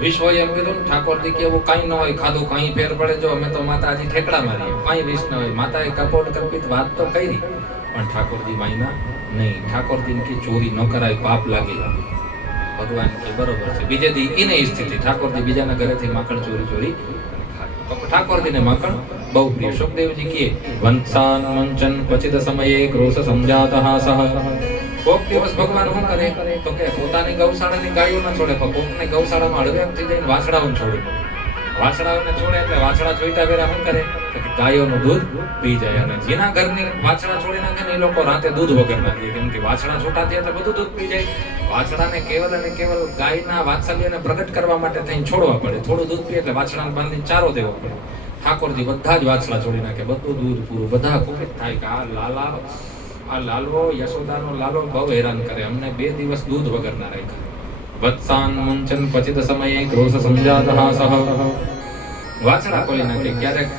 વિષ હોય એમ કીધું ને ઠાકોરજી કે એવું કાંઈ ન હોય, ખાધું કાંઈ ફેર પડે. જો અમે તો માતાજી ઠેકડા મારીએ, કાંઈ વિષ ન હોય. માતાએ કપોળ કલ્પિત વાત તો કરી પણ ઠાકોરજી માયના નહીં. ઠાકોરજી કે ચોરી ન કરાય, પાપ લાગે. ભગવાન કે બરોબર છે. બીજે દી એને સ્થિતિ ઠાકોરજી બીજાના ઘરેથી માખણ ચોરી ખાય. ઠાકોરજીને માખણ બહુ પ્રિય. સુખદેવજી કહે વંશાન મંચન ક્વચિત સમયે ક્રોશ સમજાતઃ સહ. કોક દિવસ ભગવાન શું કરે તો કે પોતાની ગૌશાળાની ગાયો ન છોડે, પણ કોકની ગૌશાળામાં હળવેકથી જઈને વાછડાઓને છોડે. વાછડાઓને છોડે એટલે વાછડા જોઈતા પહેલા શું કરે કે ગાયોનું દૂધ પી જાય. અને જેના ઘરની વાછડા છોડી નાખે ને એ લોકો રાતે દૂધ વગર નાખે, કેમ કે વાછડા છોટા થયા એટલે બધું દૂધ પી જાય. વાછડાને કેવલ અને કેવલ ગાયના વાત્સલ્યને પ્રગટ કરવા માટે થઈને છોડવા પડે. થોડું દૂધ પીએ એટલે વાછડાને બાંધીને ચારો દેવો પડે. ઠાકોરજી બધા જ વાછડા છોડી નાખે, બધું દૂધ પૂરું. બધા કુપિત થાય કે આ લાલવો યશોદાનો લાલો બહુ હેરાન કરે, અમને 2 દિવસ દૂધ વગર ના રાખ્યા. વત્સાન મુંચન પચિત સમયે ક્રોશ સમજાતઃ સહ. વાછડા ખોલી નાખે. ક્યારેક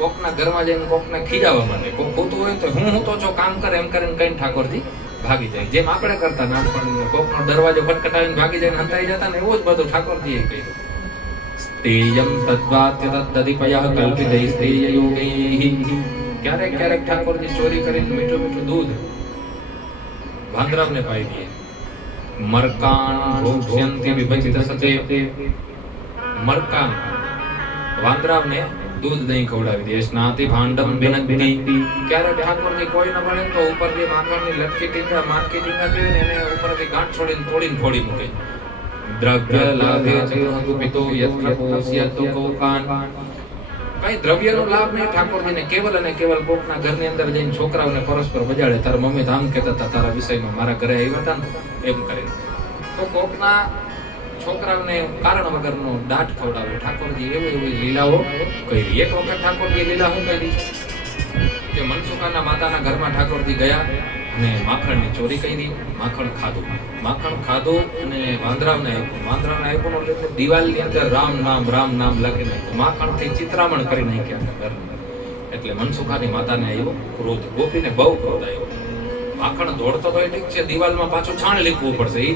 કોકના ઘરમાં જઈને કોકને ખીજાવા માંડે. કોક હોતું હોય તો હું તો છો કામ કરે એમ કરીને કઈ ઠાકોરજી ભાગી જાય. જેમ આપણે કરતા નાનપણ કોકનો દરવાજો ખટખટાવીને ભાગી જાય હંતાઈ જતા ને એવું જ બધું ઠાકોરજીએ કહ્યું. સ્તેયમ તદ્વાત્ય તદ્દધિપયઃ કલ્પિતૈ સ્તેય યોગૈઃ. ક્યારેક ક્યારેક ઠાકોરજી ચોરી કરીને મીઠું મીઠું દૂધ વાંદરાવને પાઈ દે. મરકાન ભોક્ષ્યંતિ વિભજિત સચે. મરકાન વાંદરાવને દૂધ દહીં ખવડાવી દે. સ્નાતિ ભાંડમ બિનદ્ધિ. ક્યારેક ઠાકોરજી કોઈ ન મળે તો ઉપરથી માખણની લટકી ટીંગા માટકી ટીંગા જોઈને એને ઉપરથી ગાંઠ છોડીને તોડીને ફોડી મૂકે. દ્રવ્ય લાભે ચતુઃ પિતો યત્ર પોષ્યતુ કોકાન. કઈ દ્રવ્યનો લાભ નહીં ઠાકોરજીને, કેવલ અને કેવલ કોકના ઘરની અંદર જઈને છોકરાઓને પરસ્પર બજાડે. તારા મમ્મી તો આમ કહેતા હતા તારા વિષયમાં, મારા ઘરે આવ્યા હતા ને એમ કરીને. તો કોકના છોકરાઓને કારણ વગરનો દાઢ ખવડાવે. ઠાકોરજી એવી લીલાઓ કરી. એક વખત ઠાકોરજી લીલા શું કરી કે મનસુખાના માતાના ઘરમાં ઠાકોરજી ગયા અને માખણની ચોરી કરી. માખણ ખાધું અને વાંદરાવને આપ્યું એટલે દિવાલની અંદર રામ નામ લખી નાખ્યું. માખણથી ચિત્રામણ કરી નાખ્યા ઘર. એટલે મનસુખાની માતાને આવ્યો ક્રોધ. ગોપીને બહુ ક્રોધ આવ્યો. માખણ દોડતો તો ઠીક છે, દિવાલમાં પાછું છાણ લીખવું પડશે. એ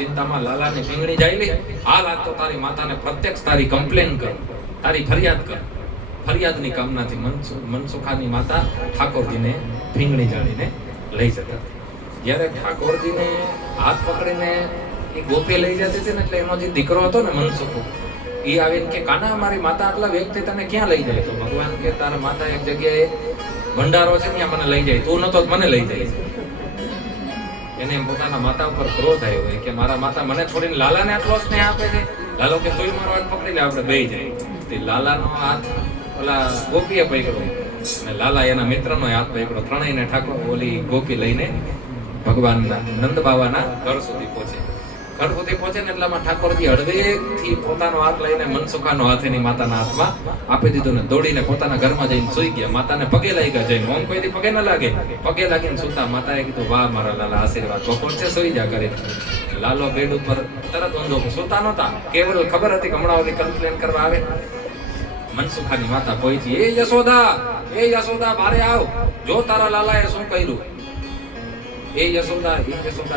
ચિંતામાં લાલાની પીંગળી જાય લે. હાલ આજ તો તારી માતાને પ્રત્યક્ષ તારી કમ્પ્લેન કર, તારી ફરિયાદ કર. ફરિયાદની કામનાથી મનસુખાની માતા ઠાકોરજીને પીંગળી જાણીને લઈ જતા. જ્યારે ઠાકોરજીને હાથ પકડીને એ ગોપી લઈ જતી હતી ને એટલે એનો જે દીકરો હતો ને મનસુખો, એ આવીને કે કાના મારી માતા આટલા વેગથી તને ક્યાં લઈ જાય? તો ભગવાન કે તારા માતા એક જગ્યાએ ભંડારો છે ત્યાં મને લઈ જાય, તું નતો મને લઈ જાય. એને પોતાના માતા ઉપર ક્રોધ આવ્યો હોય કે મારા માતા મને છોડીને લાલાને આટલો સ્નેહ આપે છે. લાલો કે તોય મારો હાથ પકડી લે, આપણે બેહી જાય. તે લાલાનો હાથ ઓલા ગોપીએ પકડ્યો અને લાલા એના મિત્રનો હાથ પકડ્યો. ત્રણેયને ઠાકોર ઓલી ગોપી લઈને ભગવાનના નંદ બાવાના ઘર સુધી પહોંચે ને એટલામાં ઠાકોરજી હળવેકથી પોતાનો હાથ લઈને મનસુખાનો હાથ એની માતાના હાથમાં આપી દીધો ને દોડીને પોતાના ઘરમાં જઈને સૂઈ ગયા. માતાને પગે લાગી ગયા. જઈને ઓમ કોઈથી પગે ન લાગે, પગે લાગીને સૂતા. માતાએ કીધું વાહ મારા લાલા આશીર્વાદ, બપોર છે સૂઈ જા કરીને. લાલો બેડ ઉપર તરત ઊંધો સૂતા નહોતા. કેવલ ખબર હતી કે હમણાં ઓલી કમ્પ્લેન કરવા આવે. મનસુખાની માતા પહોંચી. એ યશોદા બારે આવ, જો તારા લાલાએ શું કર્યું. એ યશોદા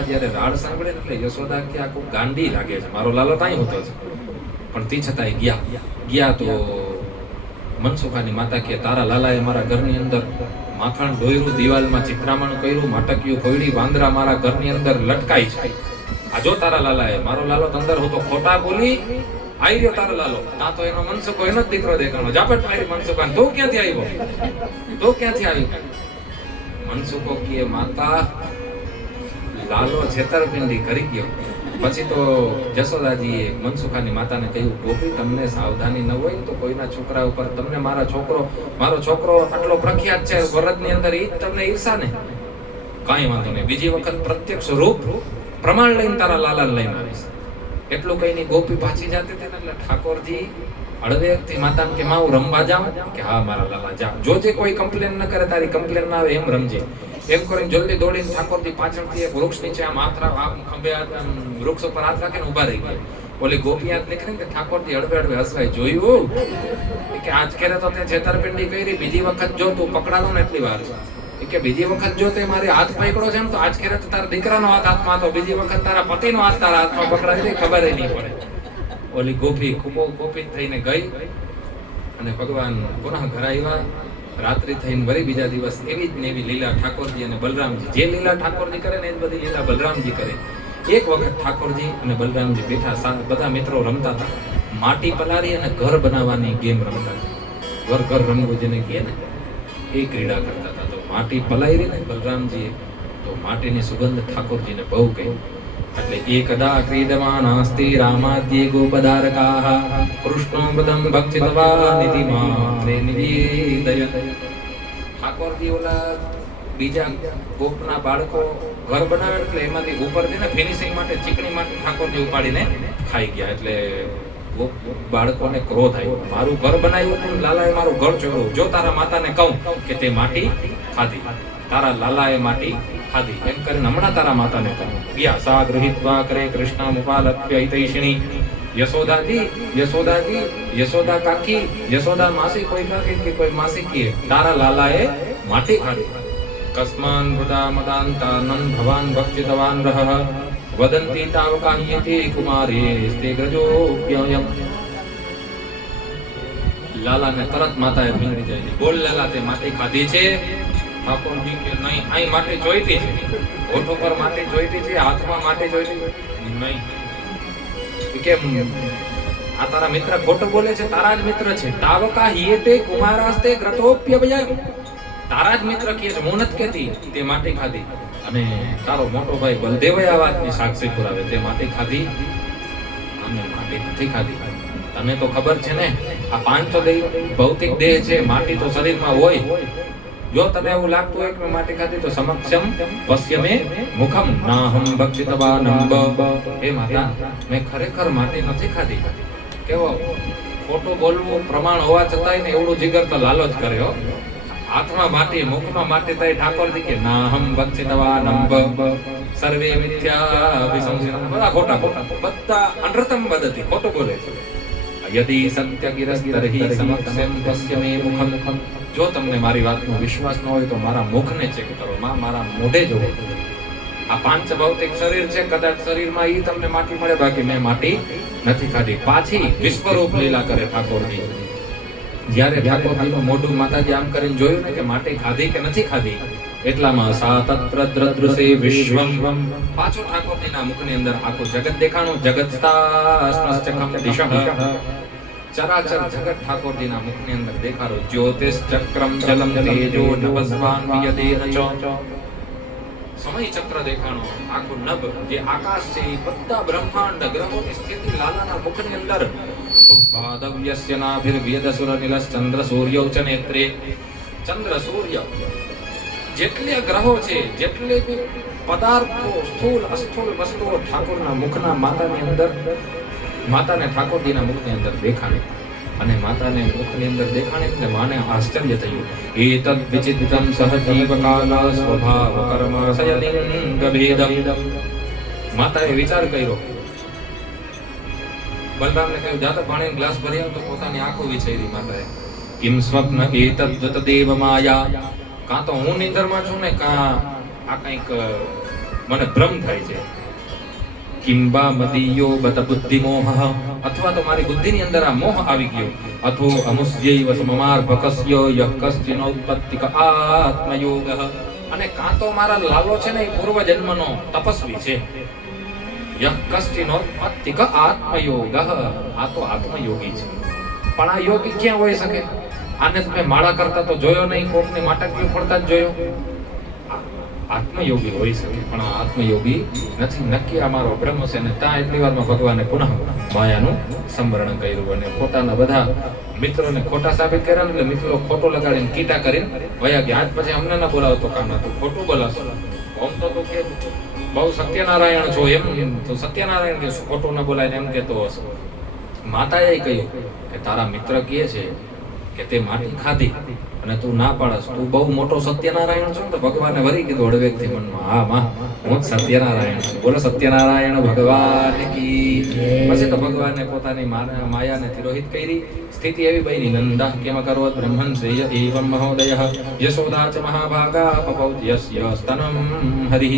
જ્યારે રાડ સાંભળે એટલે યશોદા કે આ કોઈ ગાંડી લાગે છે, મારો લાલો ત્યાં હોતો છે. પણ તે છતાંય ગયા તો મનસુખાની માતા કે તારા લાલાએ મારા ઘરની અંદર માખણ ઢોયરું, દિવાલમાં ચિત્રામણ કર્યું, માટકીયું ખોઈડી, વાંદરા મારા ઘરની અંદર લટકાઈ છે. આ જો તારા લાલાએ, મારો લાલો અંદર હતો ખોટા બોલી આવી રહ્યો તારો લાલો. ત્યાં તો એનો મનસુખો એનો જ દીકરો દેખાણો. ઝાપટ મારી મનસુખાને, તું ક્યાંથી આવ્યો? મનસુખો કે માતા લાલો છેતરપિંડી કરી ગયો. પછી તો જશોદાજીએ મનસુખાની માતાને કહ્યું ગોપી તમને સાવધાની ન હોય તો કોઈના છોકરા ઉપર તમને મારો છોકરો આટલો પ્રખ્યાત છે વરદની અંદર, એ જ તમને ઈર્ષા ને. કાંઈ વાંધો નહીં, બીજી વખત પ્રત્યક્ષ રૂપ પ્રમાણ લઈને તારા લાલાને લઈને આવીશ. એટલું કહીને ગોપી પાછી જતી હતી ને એટલે ઠાકોરજી હળવેકથી માતાને કે માં હું રમવા જાઉં? કે હા મારા લાલા જા, જોજે કોઈ કમ્પ્લેન ન કરે, તારી કમ્પ્લેન ના આવે એમ રમજે. એમ કરીને જલ્દી દોડીને ઠાકોરજી પાછળથી એક વૃક્ષ નીચે આમ ખંભે વૃક્ષ ઉપર હાથ રાખીને ઉભા રહી ગયા. ઓલી ગોપી હાથ નીકળી ને ઠાકોરજી હળવે હસવાય. જોયું કે આજ ખેરે તો તે છેતરપિંડી કરી, બીજી વખત જો તું પકડાનો ને એટલી વાર છે કે બીજી વખત જો તે મારી હાથ પકડો છે ને તો આજ ખેરે તો તારા દીકરાનો હાથ હાથમાં હતો, બીજી વખત તારા પતિનો હાથ તારા હાથમાં પકડાય ખબર નહીં પડે. ઓલી ગોપી ખૂબ કોપિત થઈને ગઈ અને ભગવાન પુનઃ ઘર આવ્યા. રાત્રિ થઈને વળી બીજા દિવસ એવી જ ને એવી લીલા ઠાકોરજી અને બલરામજી, જે લીલા ઠાકોરજી કરે ને એ જ બધી લીલા બલરામજી કરે. એક વખત ઠાકોરજી અને બલરામજી બેઠા, બધા મિત્રો રમતા હતા. માટી પલારી અને ઘર બનાવવાની ગેમ રમતા હતા. ઘર ઘર રમવું જેને કહે ને એ ક્રીડા કરતા હતા. તો માટી પલાઈ રહી ને બલરામજીએ, તો માટીની સુગંધ ઠાકોરજીને બહુ ગઈ. એટલે એકદા ક્રીડમાનાસ્તે રામાદ્યે ગોપધારકાઃ કૃષ્ણો પદમ ભક્ષિતવા નિધિ માત્રે નિવેદય. ઠાકોરજી ઓલા બીજા ગોપના બાળકો ઘર બનાવે એટલે એમાંથી ઉપર છે ને ફિનિશિંગ માટે ચીકણી માટે ઠાકોરજી ઉપાડીને ખાઈ ગયા. એટલે બાળકોને ક્રોધ આવ્યો, મારું ઘર બનાવ્યું હતું, લાલાએ મારું ઘર ચોર્યું. જો તારા માતાને કહું કે તે માટી ખાધી, તારા લાલાએ માટી ખાધી એમ કરીને હમણાં તારા માતાને કહું. ગયા સા ગૃહિત્વા કરે કૃષ્ણ મુપાલપ્ય હિતૈષિણી. યશોદા કાકી, યશોદા માસી, કોઈ કાકી કે કોઈ માસી કીએ તારા લાલાએ માટી ખાધી. કસ્માન મૃદા મદાંતાનં ભવાન ભક્ષિતવાન રહઃ વદંતી તાવકાહ્યતે કુમારેસ્તે ગ્રજોપ્યયમ. લાલાને તરત માતાએ ભીંગડી જાય, બોલ લાલા તે માટી ખાધી છે? ઠાકોરજી કે નહીં, આઈ માટી જોઈતી છે, હોઠ ઉપર માટી જોઈતી છે, હાથમાં માટી જોઈતી નહીં. કેમ આ તારા મિત્ર ખોટું બોલે છે? તારા જ મિત્ર છે. તાવકાહ્યતે કુમારાસ્તે ગ્રજોપ્યયમ. તારા જ મિત્ર કહે છે, હું નથી કહેતી તે માટી ખાધી. અને તારો મોટો ભાઈ બલદેવય આ વાતની સાક્ષી પુરાવે, તે માટી ખાધી? અમે માટી નથી ખાધી. તને તો ખબર છે ને આ પાંચો ભૌતિક દેહ છે, માટી તો શરીરમાં હોય. જો તને એવું લાગતું હોય કે માટી ખાધી તો સમક્ષમ પશ્યમે મુખમ નાહમ ભક્ષિતવા નંબ. હે માતા, મેં ખરેખર માટી નથી ખાધી. કેવો ખોટું બોલવું પ્રમાણ હોવા છતાંય ને એવડું જીગર તો લાલો જ કર્યો. હાથમાં માટી, મુખમાં માટી, તઈ ઠાકોરજી કે નાહમ ભક્ષિતવા નંબ સર્વે મિથ્યા વિસંસિતમ. બધા ખોટા બધા અનર્થમ વદતિ, ખોટું બોલે છે. યદિ સત્ય ગિરસ્તરહિ સમક્ષમ પશ્યમે મુખમ. જો તમને મારી વાતનો વિશ્વાસ ન હોય તો મારા મુખને ચેક કરો, મારા મોઢે જોવો. આ પાંચ ભૌતિક શરીર છે, કદાચ શરીરમાં ઈ તમને માટી મળે, બાકી મેં માટી નથી ખાધી. પાછી વિશ્વરૂપ લીલા કરે ઠાકોરજી. જ્યારે ઠાકોરજીનું મોઢું માતાજી આમ કરીને જોયું ને કે માટી ખાધી કે નથી ખાધી, એટલામાં સા તત્ર દ્રદૃશે વિશ્વમ. પાછો ઠાકોરજીના મુખની અંદર આખું જગત દેખાણું. જગતસ્તાસ્મશ્ચખમ દિશઃ. ચરાચર જગત ઠાકોરજીના મુખની અંદર દેખાડો. જ્યોતિષ ચક્રમ જલમ તેજો નભસ્વાન વિયદેન ચ. સમય ચક્ર દેખાણો. આખું નભ જે આકાશ છે, બધા બ્રહ્માંડ ગ્રહોની સ્થિતિ લાલાના મુખની અંદર. ઉપાદવ્યસ્ય નાભિર્વેદસુર નિલસ ચંદ્ર સૂર્ય ચ નેત્રે. ચંદ્ર સૂર્ય જેટલે ગ્રહો છે, જેટલે બી પદાર્થો સ્થૂલ અસ્થૂલ વસ્તુઓ ઠાકોરના મુખના માતાની અંદર, માતાને ઠાકોરજીના મુખની અંદર દેખાણી. અને માતાને મુખની અંદર દેખાણી એટલે માને આશ્ચર્ય થયું. એતદ વિચિત્રમ સહજીવ કાલ સ્વભાવ કર્મ સયલિંગ ભેદમ. માતાએ વિચાર કર્યો. બલરામને કહ્યું જાતે પાણીનો ગ્લાસ ભરી આવ. તો પોતાની આંખો વિચારી માતાએ. કિમ સ્વપ્ન એતદ્વત દેવ માયા. કાં તો હું નિંદરમાં છું ને કાં આ કંઈક મને ભ્રમ થાય છે. કિંબા મદીયો બત બુદ્ધિ મોહ. અથવા તો મારી બુદ્ધિની અંદર આ મોહ આવી ગયો. અથો અમુસ્યૈવ સમમાર ભકસ્ય યઃ કશ્ચિનોત્પત્તિક આત્મયોગ. અને કાં તો મારા લાલો છે ને એ પૂર્વ જન્મનો તપસ્વી છે. યઃ કશ્ચિનોત્પત્તિક આત્મયોગ. આ તો આત્મયોગી છે. પણ આ યોગી ક્યાં હોઈ શકે? આને તમે માળા કરતા તો જોયો નહીં, કોકની માટકીઓ ફોડતા જ જોયો. આત્મયોગી હોઈ શકે, પણ આ આત્મયોગી નથી. નક્કી અમારો બ્રહ્મ છે. ને ત્યાં એટલી વારમાં ભગવાને પુનઃ માયાનું સંવરણ કર્યું અને પોતાના બધા મિત્રોને ખોટા સાબિત કર્યા. એટલે મિત્રો ખોટો લગાડીને કીટા કરીને વયા ગયા. આજ પછી અમને ના બોલાવતો કામ હતું, ખોટું બોલાવશો. આમ તો તું કે બહુ સત્યનારાયણ છો એમ, તો સત્યનારાયણ કે ખોટું ન બોલાય એમ કેતો હશે. માતાએ કહ્યું કે તારા મિત્ર કહે છે કે તે માટી ખાધી અને તું ના પાડસ, તું બહુ મોટો સત્યનારાયણ છો. તો ભગવાને વરી કીધું હળવેકથી મનમાં, હા માં હું જ સત્યનારાયણ છું. બોલો સત્યનારાયણ ભગવાન કી. પછી તો ભગવાને પોતાની માયાને તિરોહિત કરી. સ્થિતિ એવી બની. નંદા કેમ કરવત બ્રહ્મણ શ્રેય એવમ મહોદય યશોદા ચ મહાભાગા પપૌત યસ્ય સ્તનમ હરિ.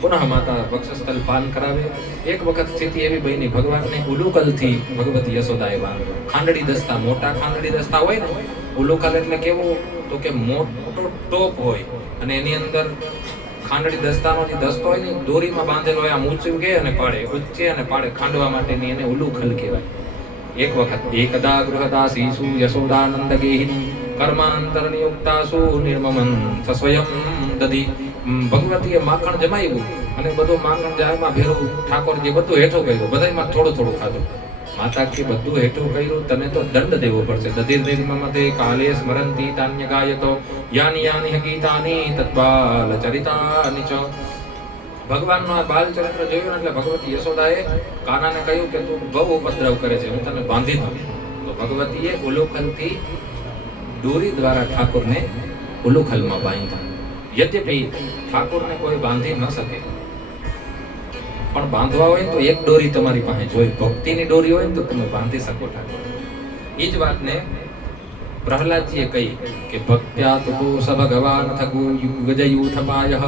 પુનઃ માતા વક્ષસ્થલ પાન કરાવે. એક વખત સ્થિતિ એવી બની, ભગવાનને ઉલુકલથી ભગવતી યશોદાએ બાંધ્યો. ખાંડડી દસ્તા, મોટા ખાંડડી દસ્તા હોય ને. ઉલુકલ એટલે કેવું? તો કે મોટો ટોપ હોય અને એની અંદર ખાંડડી દસ્તાનો જે દસ્તો હોય ને દોરીમાં બાંધેલો હોય, આમ ઊંચું કે અને પાડે, ઊંચે અને પાડે ખાંડવા માટેની એને ઉલુખલ કહેવાય. એક વખત એકદા ગૃહદા શીશુ યશોદાનંદ ગેહિની. કર્માંતર નિયુક્તાસુ નિર્મમન સ્વયં દધી. ભગવતીએ માખણ જમાવ્યું અને બધું માખણ જારમાં ભેરું ઠાકોરજી બધું હેઠું કર્યું, બધામાં થોડું થોડું ખાધું. માતા કે બધું હેઠું કર્યું, તને તો દંડ દેવો પડશે. દધિર નિર્મમતે કાલે સ્મરંતી તાન્ય ગાયતો યાની યાની ગીતાની તત્બાલ ચરિતાની ચ. ભગવાનનો આ બાલ ચરિત્ર જોયું એટલે ભગવતી યશોદાએ કાનાને કહ્યું કે તું બહુ ઉપદ્રવ કરે છે, હું તને બાંધી દઉં. તો ભગવતીએ ઉલુખલથી દોરી દ્વારા ઠાકોરને ઉલુખલમાં બાંધ્યા. યદ્યપિ ઠાકોરને કોઈ બાંધી ન શકે, પણ બાંધવા હોય તો એક દોરી તમારી પાસે જોઈ, ભક્તિની દોરી હોય તો તમે બાંધી શકો ઠાકોર. એ જ વાતને પ્રહલાદજીએ કહી કે ભક્ત્યા તો સ ભગવાન થગુ ગજયુથ પાયઃ.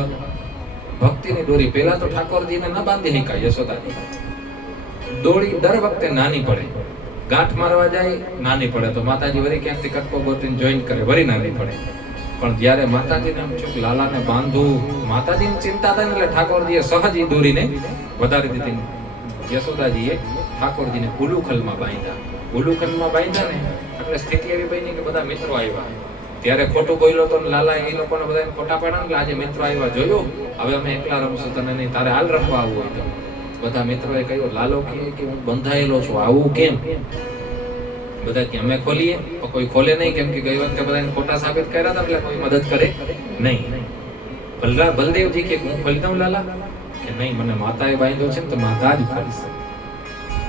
ભક્તિની દોરી પહેલા તો ઠાકોરજીને ન બાંધી શકાય. યશોદાજી દોરી દર વખતે નાની પડે, ગાંઠ મારવા જાય નાની પડે તો માતાજી વળી ક્યાંકથી કટકો ગોતીને જોઈન કરે, વળી નાની પડે. પણ જ્યારે માતાજીને એમ થયું કે લાલાને બાંધવું, માતાજીની ચિંતા થાય ને એટલે ઠાકોરજીએ સહજ એ દોરીને વધારી દીધી. યશોદાજીએ ઠાકોરજીને ઉલુખલમાં બાંધ્યા. ઉલુખલમાં બાંધ્યા ને એટલે સ્થિતિ એવી બની કે બધા મિત્રો આવ્યા. ત્યારે ખોટું બોલ્યો તો લાલા એ લોકોને બધા ખોટા પાડ્યા એટલે આજે મિત્રો આવ્યા, જોયું હવે અમે એકલા રમશું, તને નહીં, તારે હાલ રમવા આવવું હોય તો. બધા મિત્રોએ કહ્યું લાલો કે હું બંધાયેલો છું, આવું કેમ? બધા કે અમે ખોલીએ, પણ કોઈ ખોલે નહીં, કેમ કે ગઈ વખતે બધાને ખોટા સાબિત કર્યા હતા એટલે કોઈ મદદ કરે નહીં. બલદેવજી કે હું ખોલી દઉં લાલા? કે નહીં, મને માતાએ બાંધ્યો છે ને તો માતા જ ખોલશે,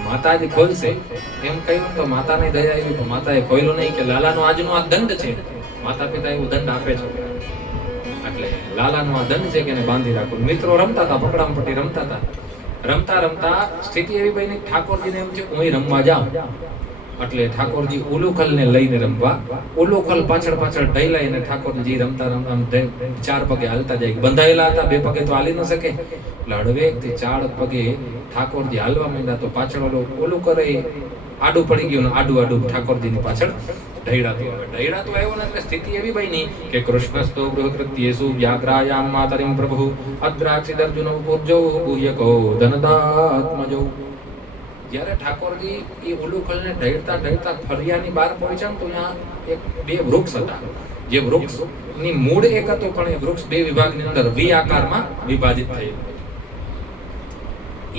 માતા જ ખોલશે. એમ કહ્યું તો માતાને દયા આવી, તો માતાએ ખોલ્યું નહીં. કે લાલાનો આજનો આ દંડ છે, માતા પિતા એવું દંડ આપે છે, એટલે લાલાનો આ દંડ છે કે એને બાંધી રાખો. મિત્રો રમતા હતા, પકડામપટ્ટી રમતા હતા. રમતા રમતા સ્થિતિ એવી બની ઠાકોરજીને એમ છે હું રમવા જાઉં, એટલે ઠાકોરજી ઉલુખલને લઈને રમવા, ઉલુખલ પાછળ પાછળ ઢઈલાઈને ઠાકોરજી રમતા રમતા ચાર પગે હાલતા જાય. બંધાયેલા હતા, બે પગે તો હાલી ન શકે, એટલે હળવેકથી ચાર પગે ઠાકોરજી હાલવા માંડ્યા. તો પાછળ ઓલું કરે આડું પડી ગયું, આડું આડું ઠાકોરજીની પાછળ ઢઈડાતું આવે. ઢઈડાતું આવ્યું ને એટલે સ્થિતિ એવી બની કે કૃષ્ણસ્તો બૃહકૃત્યેષુ વ્યાઘ્રાયામ માતરિમ પ્રભુ અદ્રાક્ષિત અર્જુન પૂર્જો ગુહ્યકો ધનદાત્મજો. જ્યારે ઠાકોરજી એ ઉલુખલને ઢળતા ઢળતા ફરિયાની બહાર પહોંચ્યા ને તો ત્યાં બે વૃક્ષ હતા. જે વૃક્ષની મૂળ એક હતો, પણ એ વૃક્ષ બે વિભાગની અંદર વી આકારમાં વિભાજિત થયેલું.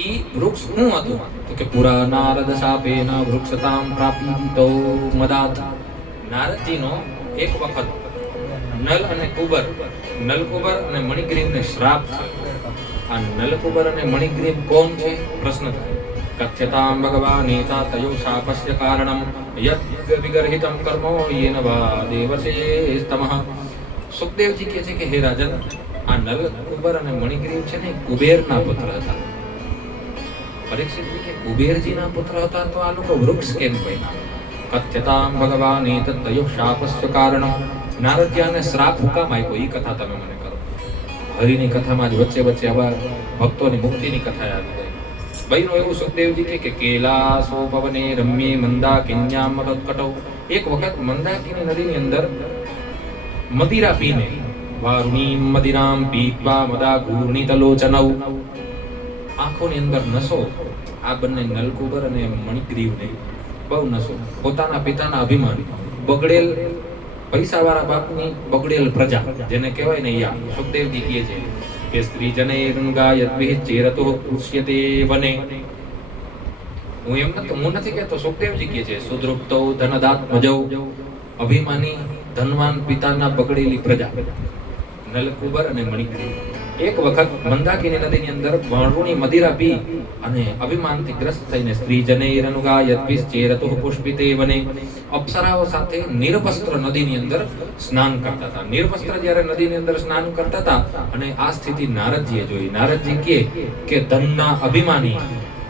ઈ વૃક્ષ શું હતું તો કે પુરા નારદ શાપેન વૃક્ષતામ પ્રાપિતો મદાત. નારદજીનો એક વખત નલકુબર અને મણિગ્રીવને શ્રાપ થયો. આ નલકુબર અને મણિગ્રીવ કોણ છે પ્રશ્ન થાય. કથ્યતામ ભગવાનેતા તયો શાપસ્ય કારણમ યદ વિગર્હિતમ કર્મો યેન વા દેવશેસ્તમઃ. સુખદેવજી કહે છે કે હે રાજન, આ નલકુબર અને મણિગ્રીવ છે ને કુબેરના પુત્ર હતા. પરીક્ષિતજી કે કુબેરજીના પુત્ર હતા તો આ લોકો વૃક્ષ કેમ બન્યા? કથ્યતામ ભગવાનેત તયો શાપસ્ય કારણમ. નારદજીને શ્રાપ હુકામ આપ્યો એ કથા તમે મને કરો. હરિની કથામાં જ વચ્ચે વચ્ચે આવા ભક્તોની મુક્તિની કથા આવી જાય. બહેનો એવું સુખદેવજી કે કેલાસો પવને રમ્યે મંદાકિન્યામ મદત્કટૌ. એક વખત મંદાકિની નદીની અંદર મદિરા પીને વારુણીમ મદિરામ પીત્વા મદા ઘૂર્ણિતલોચનૌ. આંખોની અંદર નશો. આ બંને નલકુબર અને મણિગ્રીવને બહુ નશો. પોતાના પિતાના અભિમાન, બગડેલ પૈસાવાળા બાપની બગડેલ પ્રજા જેને કહેવાય ને, યા સુખદેવજી કહે છે કે સ્ત્રી જનૈરંગાયદ્વિ ચેરતો પુષ્યતે વને. હું નથી કહેતો, સુખદેવજી કહે છે સુદ્રુપ્તો ધનદાત્મજૌ. અભિમાની ધનવાન પિતાના બગડેલી પ્રજા નલકુબર અને મણિગ્રીવ. એક વખત મંદાકિની નદીની અંદર વારુણી મદિરા પી અને અભિમાનથી ગ્રસ્ત થઈને સ્ત્રી જનૈરંગાયદ્વિ ચેરતો પુષ્પિતે વને અપ્સરાઓ સાથે નિર્વસ્ત્ર નદીની અંદર સ્નાન કરતા હતા. નિર્વસ્ત્ર જ્યારે નદીની અંદર સ્નાન કરતા હતા અને આ સ્થિતિ નારદજીએ જોઈ. નારદજી કહે કે ધનના અભિમાની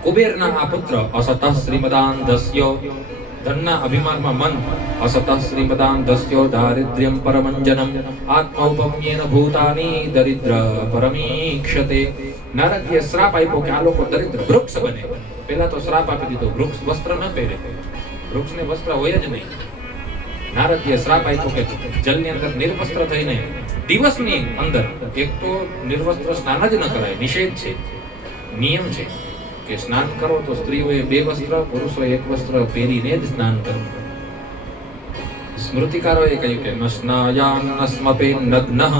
કુબેરના આ પુત્ર અસત શ્રીમદાન દસ્યો. ધનના અભિમાનમાં મન અસત શ્રીમદાન દસ્યો દારિદ્ર્યમ પરમંજનમ આત્મૌપમ્યેન ભૂતાની દરિદ્ર પરમીક્ષતે. નારદજીએ શ્રાપ આપ્યો કે આ લોકો દરિદ્ર વૃક્ષ બને. પહેલા તો શ્રાપ આપી દીધો, વૃક્ષ વસ્ત્ર ન પહેરે, વૃક્ષને વસ્ત્ર હોય જ નહીં. નારદજીએ શ્રાપ આપ્યો કે જલની અંદર નિર્વસ્ત્ર થઈને દિવસની અંદર એક તો નિર્વસ્ત્ર સ્નાન જ ન કરાય, નિષેધ છે, નિયમ છે કે સ્નાન કરો તો સ્ત્રીઓએ બે વસ્ત્ર, પુરુષોએ એક વસ્ત્ર પહેરીને જ સ્નાન કરવું. સ્મૃતિકારોએ કહ્યું કે ન સ્નાયાન ન સ્મપે નગ્નઃ,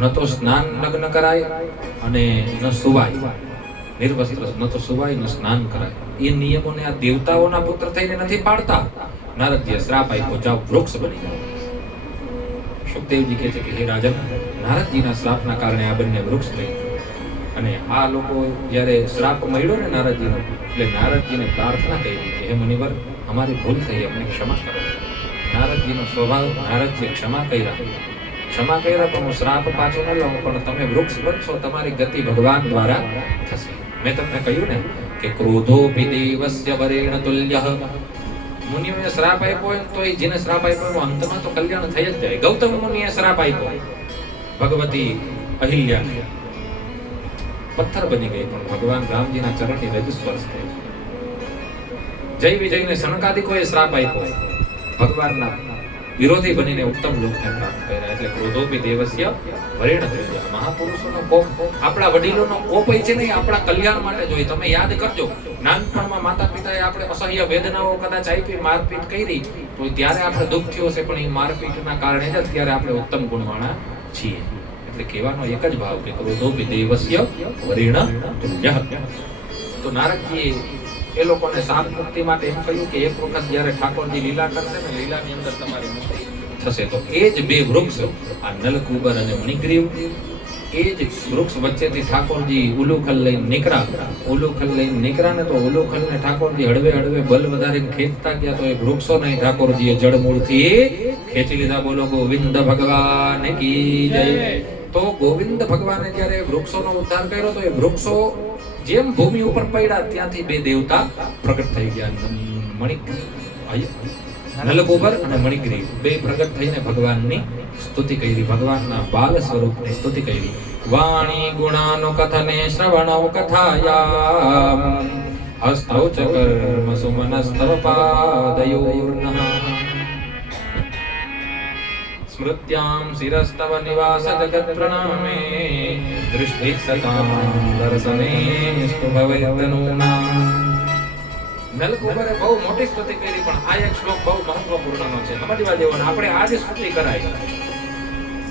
ન તો સ્નાન નગ્ન કરાય અને ન સુવાય નિર્વસ્ત્ર, ન તો સુવાય ન સ્નાન કરાય. એ નિયમોને આ દેવતાઓના પુત્ર થઈને નથી પાડતા. નારદજીએ શ્રાપ આપ્યો, જાઓ વૃક્ષ બની જાઓ. સુખદેવજી કહે છે કે હે રાજન, નારદજીના શ્રાપના કારણે આ બંને વૃક્ષ થઈ. અને આ લોકો જ્યારે શ્રાપ મળ્યો ને નારદજીનો, એટલે નારદજીને પ્રાર્થના કરી કે હે મુનિવર, અમારી ભૂલ થઈ, અમને ક્ષમા કરો. નારદજીનો સ્વભાવ, નારદજીએ ક્ષમા કર્યા પણ હું શ્રાપ પાછો ન લઉં, પણ તમે વૃક્ષ બનશો, તમારી ગતિ ભગવાન દ્વારા થશે. મેં તમને કહ્યું ને કે ક્રોધોપી દેવસ્ય વરેણ તુલ્યઃ. મુનિઓએ શ્રાપ આપ્યો હોય તો જેને શ્રાપ આપ્યો અંતમાં તો કલ્યાણ થઈ જ જાય. ગૌતમ મુનિએ શ્રાપ આપ્યો, ભગવતી અહિલ્યાને પથ્થર બની ગઈ, પણ ભગવાન રામજીના ચરણની રજ સ્પર્શ થયો. જય વિજયને સનકાદિકોએ શ્રાપ આપ્યો, ભગવાનના વિરોધી બનીને ઉત્તમ લોકને પ્રાપ્ત કર્યા. એટલે ક્રોધોપી દેવસ્ય વરેણ તુલ્યઃ. મહાપુરુષોનો કોપ, આપણા વડીલોનો કોપ છે ને, આપણા કલ્યાણ માટે જોઈએ. તમે યાદ કરજો, નાનપણમાં માતા પિતાએ આપણે અસહ્ય વેદનાઓ કદાચ આપી, મારપીટ કરી, તો ત્યારે આપણે દુઃખ થયો છે, પણ એ મારપીટના કારણે જ અત્યારે આપણે ઉત્તમ ગુણવાળા છીએ. એટલે કહેવાનો એક જ ભાવ કે ક્રોધોપી દેવસ્ય વરેણ તુલ્યઃ. તો નારદજીએ એ લોકોને શાપ મુક્તિ માટે એમ કહ્યું કે એક વખત જ્યારે ઠાકોરજી લીલા કરશે ને, લીલાની અંદર તમારી મુક્તિ થશે. તો એ જ બે વૃક્ષ, આ નલકુબર અને મણિગ્રીવ, એ જ વૃક્ષ વચ્ચેથી ઠાકોરજી ઉલુખલ લઈને નીકળ્યા ને, તો ઉલુખલને ઠાકોરજી હળવે હળવે બલ વધારીને ખેંચતા ગયા, તો એ વૃક્ષોને ઠાકોરજીએ જડમૂળથી ખેંચી લીધા. બોલો ગોવિંદ ભગવાન કી જય. તો ગોવિંદ ભગવાને જ્યારે વૃક્ષોનો ઉદ્ધાર કર્યો, તો એ વૃક્ષો જેમ ભૂમિ ઉપર પડ્યા, ત્યાંથી બે દેવતા પ્રગટ થઈ ગયા. નલકુબર અને મણિગ્રીવ બે પ્રગટ થઈને ભગવાનની સ્તુતિ કરી, ભગવાનના બાલ સ્વરૂપની સ્તુતિ કરી. વાણી ગુણાનો કથને શ્રવણો કથાયામ, હસ્તૌ ચ કર્મ સુમનસ્તવ પાદયોર્નઃ, સ્મૃત્યામ શિરસ્તવ નિવાસ જગત પ્રણામે, દૃષ્ટિ સતામ દર્શને સ્તુ ભવેતનૂના. નલકુબરે બહુ મોટી સ્તુતિ કરી, પણ આ એક શ્લોક બહુ મહત્વપૂર્ણનો છે, સમજવા જેવો. આપણે આ જ સ્તુતિ કરાય,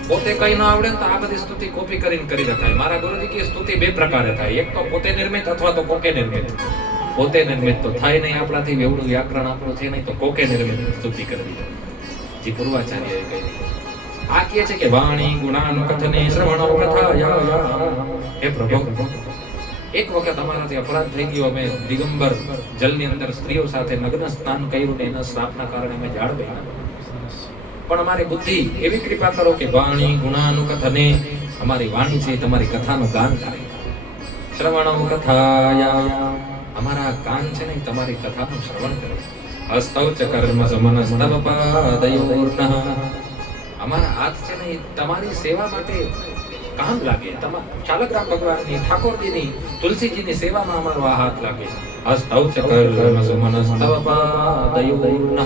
પોતે કઈ ન આવડે તો આ બધી સ્તુતિ કોપી કરીને કરી રખાય. મારા ગુરુજી કે સ્તુતિ બે પ્રકારે થાય, એક તો પોતે નિર્મિત અથવા તો કોકે નિર્મિત. પોતે નિર્મિત તો થાય નહીં આપણાથી, એવડું વ્યાકરણ આપણું છે નહીં, તો કોકે નિર્મિત સ્તુતિ કરવી, જે પૂર્વાચાર્યએ કહી. આ કહે છે કે વાણી ગુણાનુકથને શ્રવણો કથાયા. હે પ્રભુ, એક વખત અમારાથી અપરાધ થઈ ગયો, અમે દિગંબર જલની અંદર સ્ત્રીઓ સાથે નગ્ન સ્નાન કર્યું ને એના શ્રાપના કારણે અમે ઝાડ બન્યા. પણ અમારી બુદ્ધિ એવી કૃપા કરો કે વાણી ગુણાનુકથને, અમારી વાણી છે તમારી કથાનું ગાન કરે. શ્રવણો કથાયા, અમારા કાન છે ને તમારી કથાનું શ્રવણ કરે. હસ્તૌ ચ કર્મ સમનસ્તવ પાદયોર્નઃ, અમારા હાથ છે ને તમારી સેવા માટે કામ લાગે. શાલગ્રામ ભગવાનની, ઠાકોરજીની, તુલસીજીની સેવામાં અમારો આ હાથ લાગે. હસ્તૌ ચ કર્મ સુમનસ્તવ પાદયોર્નઃ,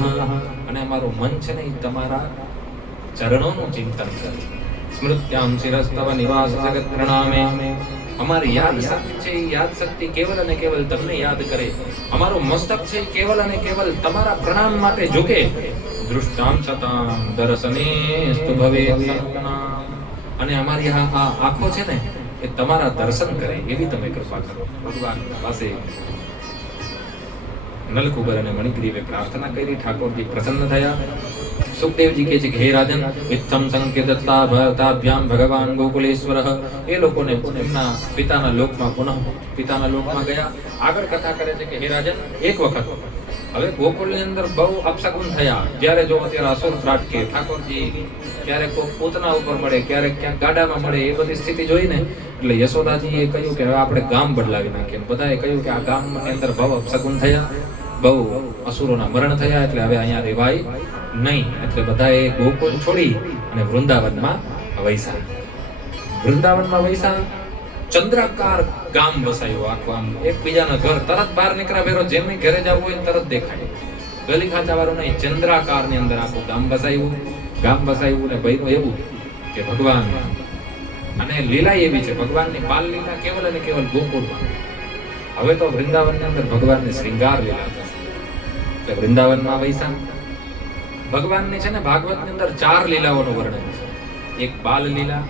અને અમારું મન છે ને તમારા ચરણોનું ચિંતન કરે. સ્મૃત્યામ શિરસ્તવ નિવાસ જગત પ્રણામે, અમારી યાદ શક્તિ છે, યાદ શક્તિ કેવલ અને કેવલ તમને યાદ કરે. અમારું મસ્તક છે કેવલ અને કેવલ તમારા પ્રણામ માટે ઝુકે. દૃષ્ટામ સતામ દર્શને સ્તુ ભવેતનૂના, અને અમારી આ આંખો છે ને એ તમારા દર્શન કરે, એવી તમે કૃપા કરો. ભગવાન પાસે નલકુબર અને મણિગ્રીવે પ્રાર્થના કરી, ઠાકોરજી પ્રસન્ન થયા. સુખદેવજી કહે છે કે હે રાજન, ઇત્થમ સંકેતતા ભરતાભ્યામ ભગવાન ગોકુલેશ્વરઃ. એ લોકોને એમના પિતાના લોકમાં પિતાના લોકમાં ગયા. આગળ કથા કરે છે કે હે રાજન, એક વખત હવે ગોકુળની અંદર બહુ અપશગુન થયા. જ્યારે જો ત્યારે અસુર ત્રાટકે, ઠાકોરજી ક્યારેક પૂતના ઉપર મળે, ક્યારેક ક્યાંક ગાડામાં મળે, એ બધી સ્થિતિ જોઈને એટલે યશોદાજીએ કહ્યું કે હવે આપણે ગામ બદલાવી નાખીએ. બધાએ કહ્યું કે આ ગામની અંદર બહુ અપશગુન થયા, બહુ અસુરોના મરણ થયા, એટલે હવે અહીંયા રેવાય નહીં. એટલે બધાએ ગોકુળ છોડી અને વૃંદાવનમાં વૈસા. ચંદ્રાકાર ગામ વસાયું આખું, આમ એકબીજાના ઘર તરત બહાર નીકળ્યા ભેરો, જેમની ઘરે જવું હોય તરત દેખાય. ગલી ખાંચા વાળું નહીં, ચંદ્રાકારની અંદર આખું ગામ વસાયું. ને ભયનું એવું કે ભગવાન, અને લીલા એવી છે, ભગવાનની બાલ લીલા કેવલ અને કેવલ ગોકુળમાં. હવે તો વૃંદાવનની અંદર ભગવાનની શ્રૃંગાર લીલા થશે. એટલે વૃંદાવનમાં વૈસા ભગવાનની છે ને ભાગવતની અંદર 4 લીલાઓનું વર્ણન છે. એક બાલ લીલા,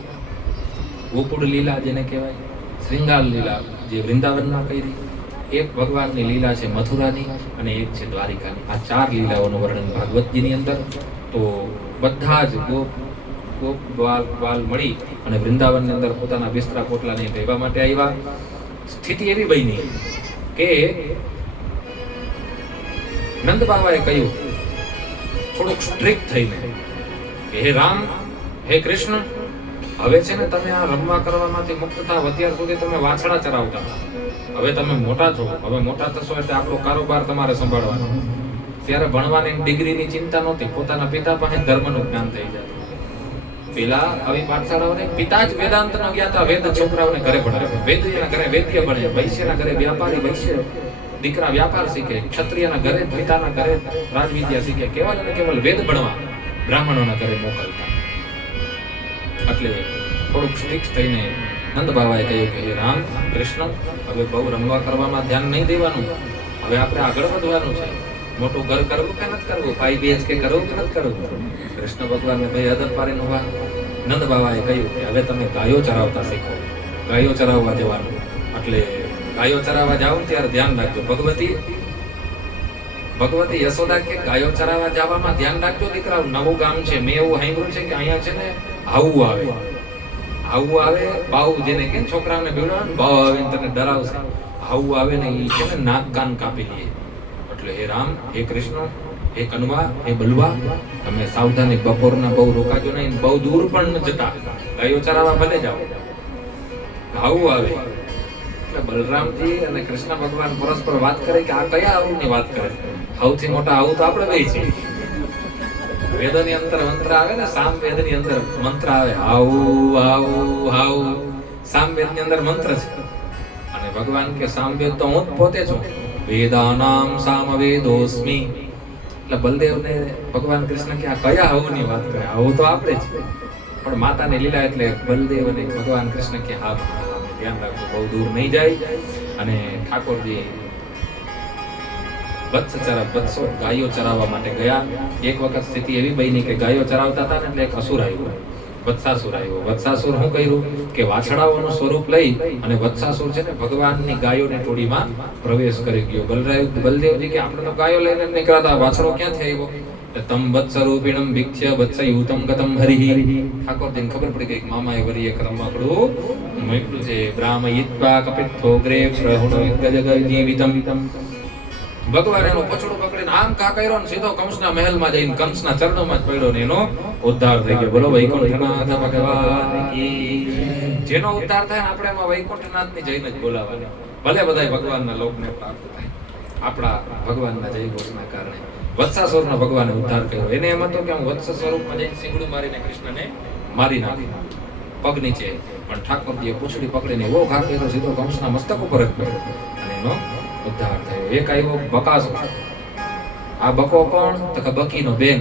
ગોકુળ લીલા જેને કહેવાય, શ્રૃંગાર લીલા જે વૃંદાવનમાં કરી, એક ભગવાનની લીલા છે મથુરાની, અને એક છે દ્વારિકાની. આ 4 લીલાઓનું વર્ણન ભાગવતજીની અંદર. તો બધા જ ગોપ બાલ મળી અને વૃંદાવનની અંદર પોતાના બિસ્તરા પોટલાને રહેવા માટે આવ્યા. સ્થિતિ એવી બની કે નંદ બાબાએ કહ્યું થોડુંક સ્ટ્રિક્ટ થઈને કે હે રામ, હે કૃષ્ણ, હવે છે ને તમે આ રમવા કરવામાંથી મુક્ત થાવ. અત્યાર સુધી તમે વાછડા ચરાવતા, હવે તમે મોટા છો, હવે મોટા થશો એટલે આપણો કારોબાર તમારે સંભાળવાનો. ત્યારે ભણવાની ડિગ્રીની ચિંતા નહોતી, પોતાના પિતા પાસે ધર્મનું જ્ઞાન થઈ જતું. પેલા આવી પાઠશાળાઓને પિતા જ વેદાંત ન ગયા હતા, વેદ છોકરાઓને ઘરે ભણાવે. વેદના ઘરે વેદ્ય ભણે, વૈશ્યના ઘરે વ્યાપારી, વૈશ્ય દીકરા વ્યાપાર શીખે, ક્ષત્રિયના ઘરે પિતાના ઘરે રાજવિદ્યા શીખે. કેવલ અને કેવલ વેદ ભણવા બ્રાહ્મણોના ઘરે મોકલતા. એટલે થોડુંક સ્ટ્રિક્ટ થઈને નંદ બાબાએ કહ્યું કે હે રામ, કૃષ્ણ, હવે બહુ રમવા કરવામાં ધ્યાન નહીં દેવાનું, હવે આપણે આગળ વધવાનું છે. મોટું ઘર કરવું કે નથી કરવું, 5 BHK કરવું કે નથી કરવું. કૃષ્ણ ભગવાનને ભાઈ હદત પાડીને ઉભા. નંદ બાબાએ કહ્યું કે હવે તમે ગાયો ચરાવતા શીખો, ગાયો ચરાવવા જવાનું. એટલે ગાયો ચરાવવા જાઓ ત્યારે ધ્યાન રાખજો. ભગવતી યશોદા કે ગાયો ચરાવવા જવામાં ધ્યાન રાખજો દીકરાઓ, નવું ગામ છે, મેં એવું સાંભળ્યું છે કે અહીંયા છે ને હાવું આવે, હાવું આવે, બાવ જેને કે છોકરાઓને ભીડવાનું, બાવ આવે ને તને ડરાવશે. હાવું આવે ને એ છે ને નાક કાન કાપી લે. એટલે હે રામ, હે કૃષ્ણ, હે કનવા, હે બલવા, તમે સાવધાની, બપોરના બહુ રોકાજો નહીં, બહુ દૂર પણ ન જતા, ગાયો ચરાવવા ભલે જાઓ. હાવું આવે એટલે બલરામજી અને કૃષ્ણ ભગવાન પરસ્પર વાત કરે કે આ કયા હાવુની વાત કરે. સૌથી મોટા હાવું તો આપણે બે છે. વેદની અંદર મંત્ર આવે ને, સામવેદની અંદર મંત્ર આવે, હાઉ હાઉ હાઉ. સામવેદની અંદર મંત્ર છે અને ભગવાન કે સામવેદ તો હું જ પોતે છું, વેદાનામ સામવેદોસ્મિ. એટલે બલદેવને ભગવાન કૃષ્ણ કે આ કયા હાવુની વાત કરે, હાવું તો આપણે જ. પણ માતાની લીલા એટલે બલદેવ અને ભગવાન કૃષ્ણ કે હા ધ્યાન રાખજો, બહુ દૂર નહીં જાય. અને ઠાકોરજી વત્સો ગાયો ચરાવવા માટે ગયા. એક વખત સ્થિતિ એવી બની કે ગાયો ચરાવતા હતા ને એટલે એક અસુર આવ્યો, વત્સાસુર આવ્યો. વત્સાસુર શું કર્યું કે વાછડાઓનું સ્વરૂપ લઈ અને વત્સાસુર છે ને ભગવાનની ગાયોની ટોળીમાં પ્રવેશ કરી ગયો. બલદેવજી કે આપણે તો ગાયો લઈને નીકળ્યા, વાછડો ક્યાંથી આવ્યો? તમ વત્સરૂપિણમ ભિક્ષ વત્સયુતમ ગતમ હરિ. ઠાકોરજીને ખબર પડી ગઈ મામાએ વરી એક રમકડું મોકલું છે. બ્રાહ્મયિત્વા કપિત્થોગ્રે પ્રહુણ ગજગ જીવિતમ. ભગવાન એનો પછડો પકડીને આમ કા કર્યો ને સીધો કંસના મહેલમાં જઈને કંસના ચરણોમાં જ પડ્યો ને એનો ઉદ્ધાર થઈ ગયો. બોલો વૈકુંઠનાથ ભગવાન કી. જેનો ઉદ્ધાર થાય ને આપણે એમાં વૈકુંઠનાથની જઈને જ બોલાવવાની. ભલે બધાય ભગવાનના લોકને પ્રાપ્ત થાય, આપણા ભગવાનના જય ઘોષના કારણે વત્સાસુરનો ભગવાને ઉદ્ધાર કર્યો. એને એમ હતો કે હું વત્સ સ્વરૂપમાં જઈને સિંગડું મારીને કૃષ્ણને મારી નાખી પગ નીચે. પણ ઠાકોરજીએ પૂંછડી પકડીને એવો ઘા કર્યો સીધો કંસના મસ્તક ઉપર જ પડ્યો અને એનો ઉદ્ધાર થયો. એક આવ્યો બકાસુર. આ બકો કોણ? તો કે બકીનો બેન.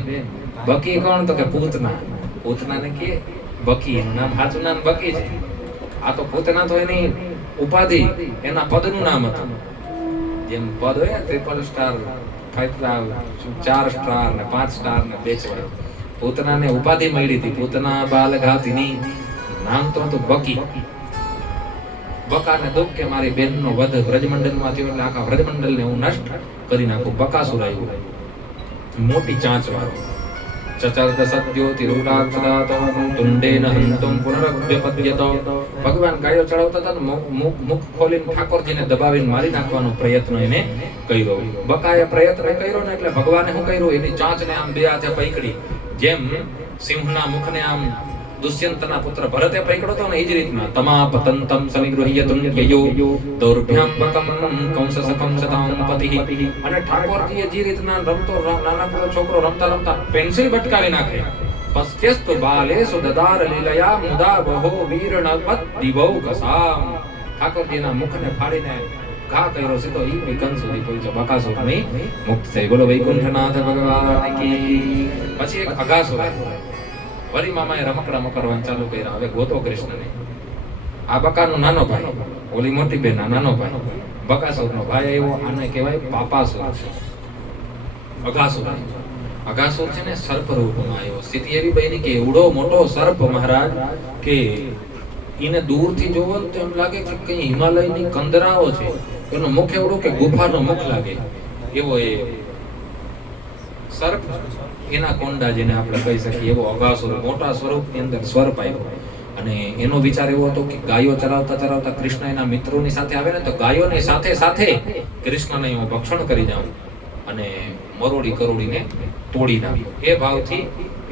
બકી કોણ? તો કે પૂતના. પૂતનાને કે બકી, એનું નામ સાચું નામ બકી છે. આ તો પૂતના તો એની ઉપાધિ, એના પદનું નામ હતું. જેમ પદ હોય 3 સ્ટાર, 5 સ્ટાર, 4 સ્ટાર ને 5 સ્ટાર ને 2 સ્ટાર. પૂતનાને ઉપાધિ મળી હતી, પૂતના બાલ ઘાતિની. નામ તો હતું બકી. બકાને દુઃખ કે મારી બેનનો વધ વ્રજમંડળમાં થયો એટલે આખા વ્રજમંડળને હું નષ્ટ કરી નાખું. બકાસુર આવ્યો, મોટી ચાંચ વાળો. ચચર્ત સત્યોતિ રૂઢાક્ષદાતો તુંડેન હંતુમ પુનરભ્યપદ્યતો. ભગવાન ગાયો ચડાવતા હતા ને મુખ ખોલીને ઠાકોરજીને દબાવીને મારી નાખવાનો પ્રયત્ન એને કર્યો. બકાએ પ્રયત્ન કર્યો ને એટલે ભગવાને શું કર્યું, એની ચાંચને આમ 2 હાથે પકડી, જેમ સિંહના મુખને આમ દુષ્યંતના પુત્ર ભરતે પકડ્યો હતો ને એ જ રીતના તમા પતંતમ સનિગૃહ્યતુમ યયો દૌર્ભ્યામ બકમ કંસ સકમ સતામ પતિઃ. અને ઠાકોરજીએ જે રીતના રમતો નાનકડો છોકરો રમતા પેન્સિલ ભટકાવી નાખે. પશ્ચેસ્તુ બાલેષુ દદાર લીલયા મુદા બહો વીરણપત દિવૌ કસામ. ઠાકોરજીના મુખને ફાડીને ઘા કર્યો સીધો ઈ કંસ સુધી પહોંચ્યો. બકાસુરની મુક્ત થઈ. બોલો વૈકુંઠનાથ ભગવાન કી. પછી એક અઘાસુર. વરી મામાએ રમકડા કરવાનું ચાલુ કર્યા. હવે ગોતો કૃષ્ણને. આ બકાનો નાનો ભાઈ, ઓલી મોટી બેન નાનો ભાઈ, બકાસુરનો ભાઈ આવ્યો. આને કહેવાય પાપાસુર. અઘાસુર. અઘાસુર છે ને સર્પ રૂપમાં આવ્યો. સ્થિતિ એવી બની કે એવડો મોટો સર્પ મહારાજ કે એને દૂરથી જોવો તો એમ લાગે કે કઈ હિમાલયની કંદરાઓ છે. એનું મુખ એવડું કે ગુફાનો મુખ લાગે એવો એ સર્પ, એના કોંડા જેને આપણે કહી શકીએ એવો અઘાસુર મોટા સ્વરૂપની અંદર સર્પ આવ્યો. અને એનો વિચાર એવો હતો કે ગાયો ચરાવતા ચરાવતા કૃષ્ણ એના મિત્રોની સાથે આવે ને તો ગાયોની સાથે સાથે કૃષ્ણને હું ભક્ષણ કરી જાઉં અને મરોડી કરોડીને તોડી નાખ્યો. એ ભાવથી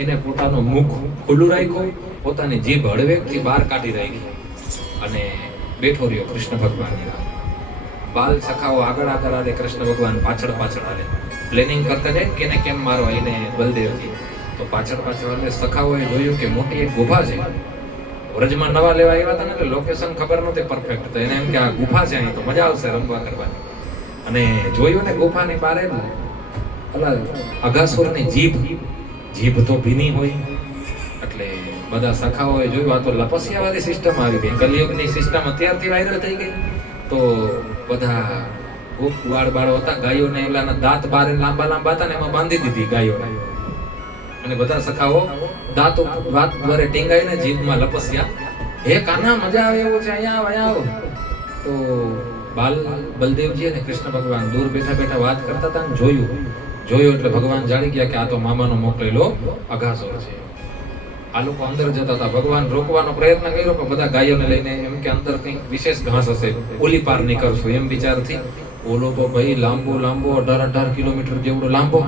એને પોતાનું મુખ ખુલ્લું રાખ્યું, પોતાની જીભ હળવેકથી બહાર કાઢી રાખી અને બેઠો રહ્યો કૃષ્ણ ભગવાનની રાહ. બાલ સખાઓ આગળ આગળ આવે, કૃષ્ણ ભગવાન પાછળ પાછળ આવે. પ્લેનિંગ કરતા જાય કે એને કેમ મારવા, એને બલદેવજી તો પાછળ પાછળ આવે. સખાઓએ જોયું કે મોટી એક ગુફા છે. વ્રજમાં નવા લેવા આવ્યા હતા ને એટલે લોકેશન ખબર નહોતી પરફેક્ટ, તો એને એમ કે આ ગુફા છે, અહીં તો મજા આવશે રમવા કરવાની. અને જોયું ને ગુફાની બારે અલા અઘાસુરની જીભ તો ભીની હોય એટલે બધા સખાઓએ જોયું આ તો લપસિયાવાળી સિસ્ટમ આવી ગઈ, કલિયુગની સિસ્ટમ અત્યારથી વાયરલ થઈ ગઈ. તો બધા વાળ બાળો હતા, ગાયોને એલાના દાંત બારે લાંબા લાંબા હતા ને એમાં બાંધી દીધી ગાયોને. અને બધા સખાઓ દાંત દ્વારા ટીંગાઈને જીભમાં લપસ્યા. હે કાના મજા આવે એવું છે, અહીંયા આવો. તો બલદેવજી અને કૃષ્ણ ભગવાન દૂર બેઠા બેઠા વાત કરતા હતા ને જોયું એટલે ભગવાન જાણી ગયા કે આ તો મામાનો મોકલેલો અઘાસુર છે. આ લોકો અંદર જતા હતા, ભગવાન રોકવાનો પ્રયત્ન કર્યો પણ બધા ગાયોને લઈને એમ કે અંદર કંઈક વિશેષ ઘાસ હશે, ઓલી પાર નીકળશું એમ વિચારથી. ઓલો તો ભાઈ લાંબો 18 કિલોમીટર જેવડો લાંબો.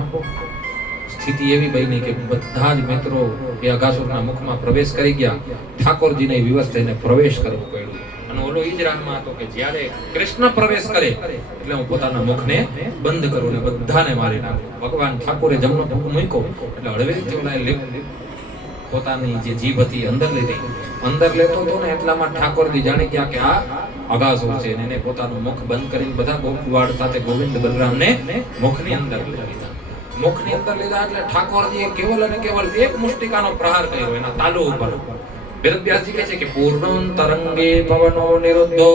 સ્થિતિ એવી બની કે બધા જ મિત્રો એ અઘાસુરના મુખમાં પ્રવેશ કરી ગયા. ઠાકોરજીને વિવશ થઈને પ્રવેશ કરવો પડ્યો. અને ઓલો ઈ જ રાહમાં હતો કે જ્યારે કૃષ્ણ પ્રવેશ કરે એટલે હું પોતાના મુખને બંધ કરું ને બધાને મારી નાખું. ભગવાન ઠાકોરે જમણો પગ મૂક્યો એટલે હળવેથી ઓલા પોતાની જે જીભ હતી અંદર લીધી. અંદર લેતો હતો ને એટલામાં ઠાકોરજી જાણી ગયા કે આ અઘાસુર છે. એને પોતાનું મુખ બંધ કરીને બધા ગોપવાડ સાથે ગોવિંદ બલરામને મુખની અંદર લીધા. મુખની અંદર લીધા એટલે ઠાકોરજીએ કેવલ અને કેવલ એક મુષ્ટિકાનો પ્રહાર કર્યો એના તાલુ ઉપર. વેદવ્યાસજી કહે છે કે પૂર્ણં તરંગે પવનો નિરુદ્ધો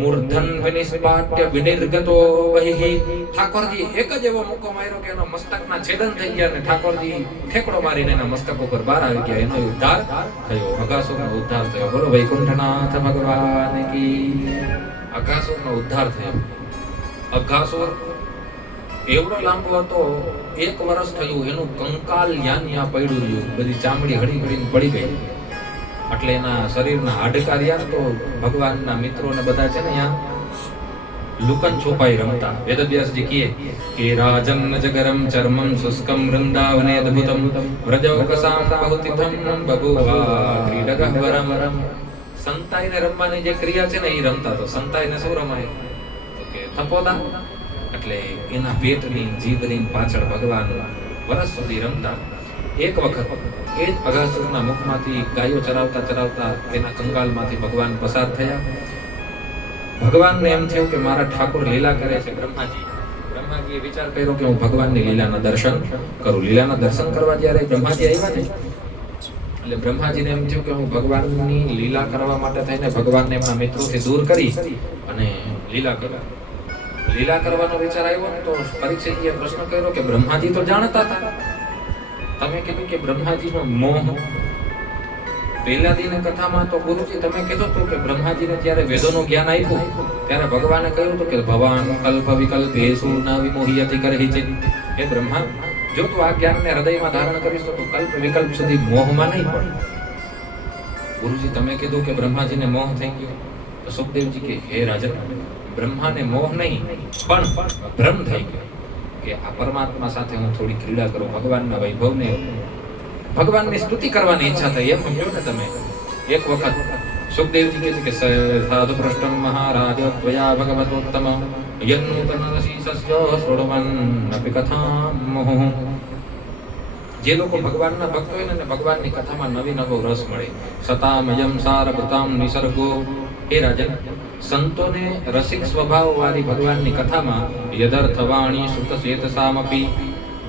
મૂર્ધન વિનિસ્પાટ્ય વિનિર્ગતો વહિ. ઠાકોરજી એક જ એવો મુક્કો માર્યો કે એના મસ્તકના છેદન થઈ ગયા અને ઠાકોરજી ઠેકડો મારીને એના મસ્તક ઉપર બહાર આવી ગયા. એનો ઉદ્ધાર થયો, અઘાસુરનો ઉદ્ધાર થયો. બોલો વૈકુંઠનાથ ભગવાન કી. અઘાસુરનો ઉદ્ધાર થયો. અઘાસુર એવડો લાંબો હતો, 1 વર્ષ થયું એનું કંકાલ યા પડ્યું રહ્યું, બધી ચામડી હળી હળીને પડી ગઈ. એટલે એના શરીરના હાડકા રહ્યા તો ભગવાનના મિત્રોને બધા છે ને અહીંયા લુકન છુપાઈ રમતા. વેદવ્યાસજી કહે કે રાજન જગરમ ચર્મમ શુષ્કમ વૃંદાવને અદ્ભુતમ વ્રજૌકસામ બહુતિથમ બભુવા ક્રીડગહ્વરમ. સંતાઈને રમવાની જે ક્રિયા છે ને એ રમતા. તો સંતાઈને શું રમાય તો કે થપોદા. એટલે એના પેટની જીભની પાછળ ભગવાન વર્ષ સુધી રમતા. એક વખત એ જ અઘાસુરના મુખમાંથી ગાયો ચરાવતા ચરાવતા એના કંગાલમાંથી ભગવાન પસાર થયા. ભગવાનને એમ થયું કે મારા ઠાકોર લીલા કરે છે. બ્રહ્માજીએ વિચાર કર્યો કે હું ભગવાનની લીલાના દર્શન કરું. લીલાના દર્શન કરવા જ્યારે બ્રહ્માજી આવ્યા ને એટલે બ્રહ્માજીને એમ થયું કે હું ભગવાનની લીલા કરવા માટે થઈને ભગવાનને એમના મિત્રોથી દૂર કરી અને લીલા કરવા. લીલા કરવાનો વિચાર આવ્યો ને તો પરીક્ષિતજીએ પ્રશ્ન કર્યો કે બ્રહ્માજી તો જાણતા હતા, તમે કીધું કે બ્રહ્માજીનો મોહ. પહેલા દિન કથામાં તો ગુરુજી તમે કીધું હતું કે બ્રહ્માજીને જ્યારે વેદોનું જ્ઞાન આપ્યું ત્યારે ભગવાને કહ્યું હતું કે ભવાન કલ્પ વિકલ્પેષુ ન વિમોહ્યતિ કરહિચિત. હે બ્રહ્મા, જો તું આ જ્ઞાનને હૃદયમાં ધારણ કરીશ તો કલ્પ વિકલ્પ સુધી મોહમાં નહીં પડે. ગુરુજી તમે કીધું કે બ્રહ્માજીને મોહ થઈ ગયો. તો સુખદેવજી કે હે રાજન, બ્રહ્માને મોહ નહીં પણ ભ્રમ થઈ ગયો કે આ પરમાત્મા સાથે હું થોડી ક્રીડા કરું, ભગવાનના વૈભવને ભગવાનની સ્તુતિ કરવાની ઈચ્છા થઈ. એમ સમજો ને તમે. એક વખત સુખદેવજી કહે છે કે સાધુ પૃષ્ઠમ મહારાજ ત્વયા ભગવતોત્તમ યન્નુતનરસીસસ્ય શ્રોણવન અપી કથામ મોહ. જે લોકો ભગવાનના ભક્ત હોય ને ભગવાનની કથામાં નવો રસ મળે. સતામયમ સારભૃતામ નિસર્ગો. હે રાજન, સંતોને રસિક સ્વભાવ વાળી ભગવાનની કથામાં યદર્થવાણી સુતચેતસામપી.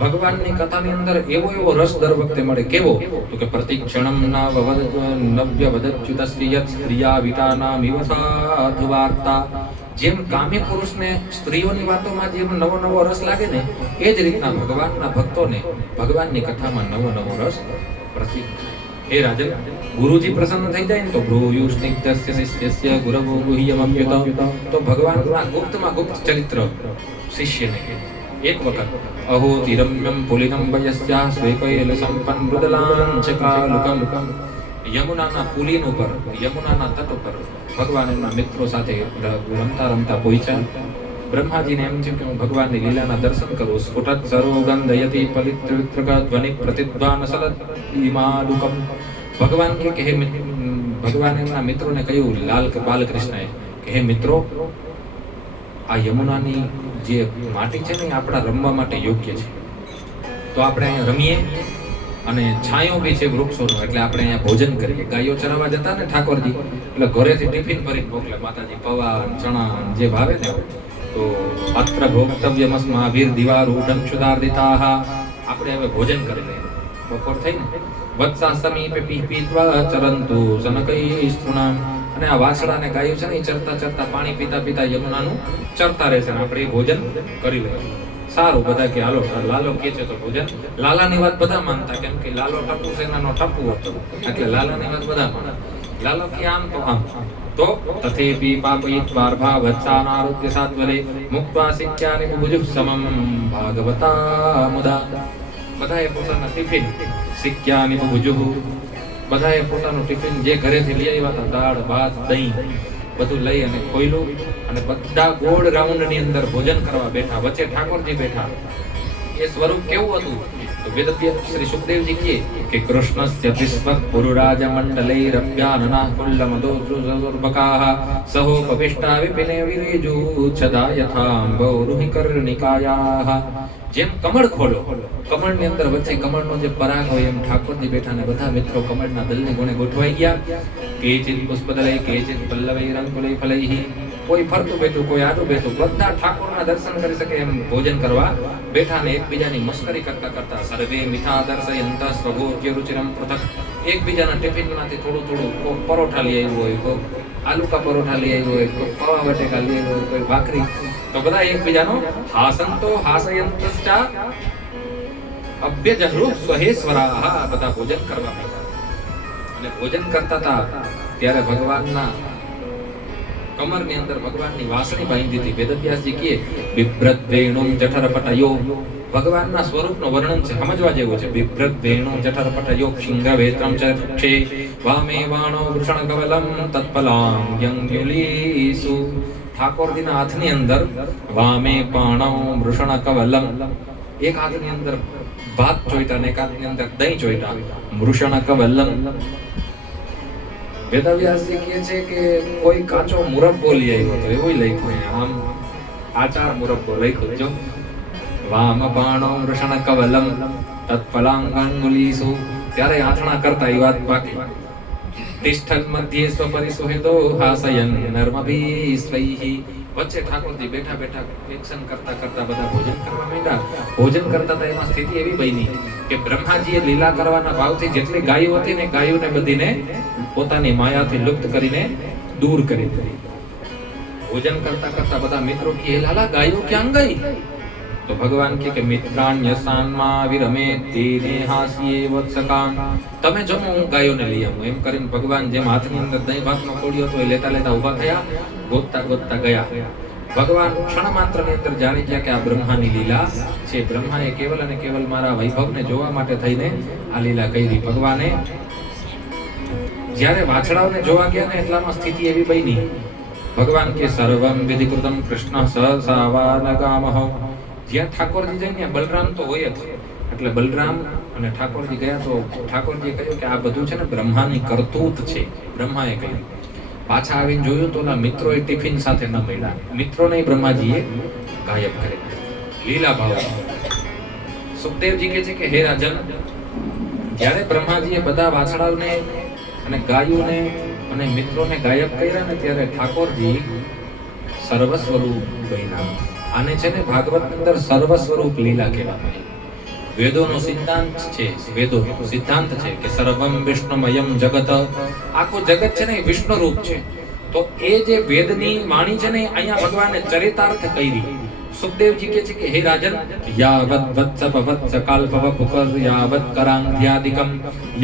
ભગવાનની કથાની અંદર એવો રસ દર વખતે મળે. કેવો તો કે પ્રતિક્ષણમ નવ્યવદચ્યુતસ્ય યત સ્ત્રિયા વિતાનામિવ સાધુ વાર્તા. જેમ કામી પુરુષને સ્ત્રીઓની વાતોમાં જેમ નવો નવો રસ લાગે ને, એ જ રીતના ભગવાનના ભક્તોને ભગવાનની કથામાં નવો નવો રસ પ્રસિદ્ધ. હે રાજન, ગુરુજી પ્રસન્ન થઈ જાય ને તો ભ્રૂયુ સ્નિગ્ધસ્ય શિષ્યસ્ય ગુરવો ગુહ્યમપ્યુત, તો ભગવાનના ગુપ્તમાં ગુપ્ત ચરિત્ર શિષ્યને કહે. એક વખત અહો તિરમ્યમ પુલિનમ વયસ્યા સ્વેકૈલ સંપન્ન મૃદલાંચકાલુકમ, યમુનાના પુલિન ઉપર, યમુનાના તટ ઉપર ભગવાન એમના મિત્રો સાથે રમતા રમતા પહોંચ્યા. બ્રહ્માજીને એમ છે કે હું ભગવાનની લીલાના દર્શન કરું. સ્ફુટત સરોગંધયતિ પવિત્રક ધ્વનિ પ્રતિધ્વાન સલત ઈમાલુકમ. ભગવાન કે હે ભગવાન એમના મિત્રોને કહ્યું, બાલકૃષ્ણએ કે હે મિત્રો, આ યમુનાની જે માટી છે ને આપણા રમવા માટે યોગ્ય છે, તો આપણે અહીંયા રમીએ અને છાંયો બી છે વૃક્ષોનો, એટલે આપણે અહીંયા ભોજન કરીએ. ગાયો ચરાવવા જતા ને ઠાકોરજી, એટલે ઘરેથી ટિફિન ભરીને મોકલે માતાજી, પૌવા ચણા જે ભાવે ને. તો અત્ર ભોક્તવ્યમસ્માભીર દિવારૂઢં ક્ષુદાર્દિતાઃ, આપણે હવે ભોજન કરી લઈએ. બપોર થઈ ને, વત્સા સમીપે પીત્વા ચરંતુ સનકૈસ્તૃણામ, અને આ વાછડા ને ગાયો છે ને એ ચરતા ચરતા પાણી પીતા પીતા યમુનાનું ચરતા રહેશે ને આપણે એ ભોજન કરી લઈએ. સારું, બધા કે હાલો, લાલો કે છે તો ભોજન. લાલાની વાત બધા માનતા, કેમ કે લાલો ટપુ સેનાનો ટપુ હતો, એટલે લાલાની વાત બધા માનતા. લાલો કે આમ તો આમ. તો તથેપી પાપયિત્વા વત્સાનારુદ્ય સાત્વરે મુક્ત્વા સિક્યાનિ બુભુજુઃ સમમ ભાગવતા મુદા. બધાએ પોતાના ટિફિન, સિક્યાનિ બુભુજુઃ, બધાએ પોતાનું ટિફિન જે ઘરેથી લઈ આવ્યા હતા, દાળ ભાત દહીં બધું લઈ અને ખોયલું, અને બધા ગોળ રાઉન્ડની અંદર ભોજન કરવા બેઠા. વચ્ચે ઠાકોરજી બેઠા. એ સ્વરૂપ કેવું હતું? તો વેદવ્યાસ શ્રી સુખદેવજી કહે કે કૃષ્ણસ્ય તિસ્મત પુરુરાજ મંડલૈરભ્યાનના કુલ્લમદોર્બકાઃ સહોપવિષ્ટા વિપિને વિરેજુ છદા યથાંબૌરુહિ કર્ણિકાયાઃ. જેમ કમળ ખોલો, કમળની અંદર વચ્ચે કમળનો જે પરાગ હોય એમ ઠાકોરજી બેઠા ને બધા મિત્રો કમળના દલને ગુણે ગોઠવાઈ ગયા. કેચિત પુષ્પદલૈ કેચિત પલ્લવૈરંકુલૈ ફલૈઃ, કોઈ ફરતું બેઠું, કોઈ આડું બેઠું, બધા ઠાકોરના દર્શન કરી શકે એમ ભોજન કરવા બેઠા ને એકબીજાની મસ્કરી કરતા કરતા સર્વે મિથા દર્શયંતઃ સ્વગોચ્ય રુચિરમ પૃથક. એકબીજાના ટિફિનમાંથી થોડું થોડું, કોઈ પરોઠા લઈ આવ્યું હોય, કોઈ આલુ કા પરોઠા લઈ આવ્યું હોય, કોઈ પૌવા બટેકા લઈ આવ્યું હોય, કોઈ ભાખરી, તો બધા એકબીજાનો હાસંતો હાસયંતશ્ચ અભ્યજહૃ સ્વહેશ્વરાઃ, બધા ભોજન કરવા માંડ્યા. અને ભોજન કરતા હતા ત્યારે ભગવાનના કમરની અંદર ભગવાનની વાસણી બાંધી હતી. વેદવ્યાસજી કહે બિભ્રત વેણું જઠરપટયો, ભગવાનના સ્વરૂપનું વર્ણન છે, સમજવા જેવું છે. બિભ્રત વેણું જઠરપટયો શિંગવેત્રમ ચક્ષે વામે વાણો વૃષણ કવલમ તત્પલાંગ્યુલીસુ. ઠાકોરજીના હાથની અંદર વામે પાણો વૃષણ કવલમ, એક હાથની અંદર ભાત ચોઈટા ને એક હાથની અંદર દહીં ચોઈટા. વૃષણ કવલમ, વેદવ્યાસજી કહે છે કે કોઈ કાચો મુરબ્બો લઈ આવ્યો તો એવું લખ્યું, આમ આચાર મુરબ્બો લખ્યું. જો વામ બાણો વૃષણ કવલમ તત્ફલાંગાંગુલીસુ, ત્યારે આંચણા કરતા એ વાત બાકી. તિષ્ઠન મધ્યે સ્વપરિસુહિતો હાસયન નર્મભી સ્વૈઃ, વચ્ચે ઠાકોરજી બેઠા બેઠા એક્શન કરતા કરતા બધા ભોજન કરવા માંડ્યા. ભોજન કરતા હતા એમાં સ્થિતિ એવી બની કે બ્રહ્માજીએ લીલા કરવાના ભાવથી જેટલી ગાયો હતી ને ગાયોને બધીને પોતાની માયાથી લુપ્ત કરીને દૂર કરી દીધી. ભોજન કરતા કરતા બધા મિત્રો કે લાલા ગાયો ક્યાં ગઈ? તો ભગવાન કે મિત્રાણ્ય સ્થાનમાં વિરમે તેને હાસ્યે વત્સકામ, તમે જમો હું ગાયોને લઈ આવું. એમ કરીને ભગવાન જેમ હાથની અંદર દહીં ભાતનો કોળિયો હતો એ લેતા લેતા ઉભા થયા, ગોતતા ગોતતા ગયા. ભગવાન ક્ષણ માત્રની અંદર જાણી ગયા કે આ બ્રહ્માની લીલા છે. બ્રહ્માએ કેવલ અને કેવલ મારા વૈભવને જોવા માટે થઈને આ લીલા કરી. ભગવાને જ્યારે વાછડાઓને જોવા ગયા ને એટલામાં સ્થિતિ એવી બની, ભગવાન કે સર્વમ વિધિકૃતમ કૃષ્ણ સહસાવાનગામઃ. જ્યાં ઠાકોરજી જાય ને બલરામ તો હોય જ, એટલે બલરામ અને ઠાકોરજી ગયા તો ઠાકોરજીએ કહ્યું કે આ બધું છે ને બ્રહ્માની કરતૂત છે. બ્રહ્માએ કહ્યું. પાછા આવીને જોયું તો ઓલા મિત્રોએ ટિફિન સાથે ન મળ્યા. મિત્રોને બ્રહ્માજીએ ગાયબ કરી લીલા ભાવ. સુખદેવજી કહે છે કે હે રાજન, જ્યારે બ્રહ્માજીએ બધા વાછડાઓને અને ગાયોને અને મિત્રોને ગાયબ કર્યા ને ત્યારે ઠાકોરજી સર્વસ્વરૂપ બન્યા. આને છે ને ભાગવત અંદર સર્વસ્વરૂપ લીલા કહેવામાં આવે. વેદોનો સિદ્ધાંત છે, વેદોનો સિદ્ધાંત છે કે સર્વમ વિષ્ણુમયમ જગત, આખું જગત છે ને એ વિષ્ણુ રૂપ છે. તો એ જે વેદની વાણી છે ને અહીંયા ભગવાને ચરિતાર્થ કરી. સુખદેવજી કહે છે કે હે રાજન, યાવત વત્સપ વત્સ કાલ્પવ પુકર યાવત કરાંધ્યાદિકમ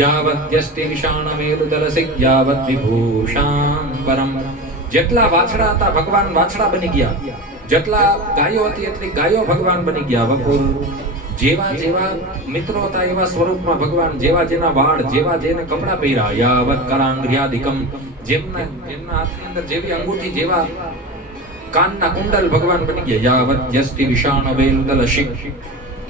યાવત યષ્ટિ વિષાણ મેરુદલસિક યાવત વિભૂષાંબરમ. જેટલા વાછડા હતા ભગવાન વાછડા બની ગયા, જેટલા ગાયો હતી એટલી ગાયો ભગવાન બની ગયા. વપુર જેવા જેવા મિત્રો હતા એવા સ્વરૂપમાં ભગવાન, જેવા જેના વાળ, જેવા જેને કપડા પહેર્યા. યાવત કરાંઘ્યાદિકમ, જેમના હાથની અંદર જેવી અંગૂઠી, જેવા કાનના કુંડલ ભગવાન બની ગયા. યાવત યષ્ટિ વિષાણ વેલુદલ શિક,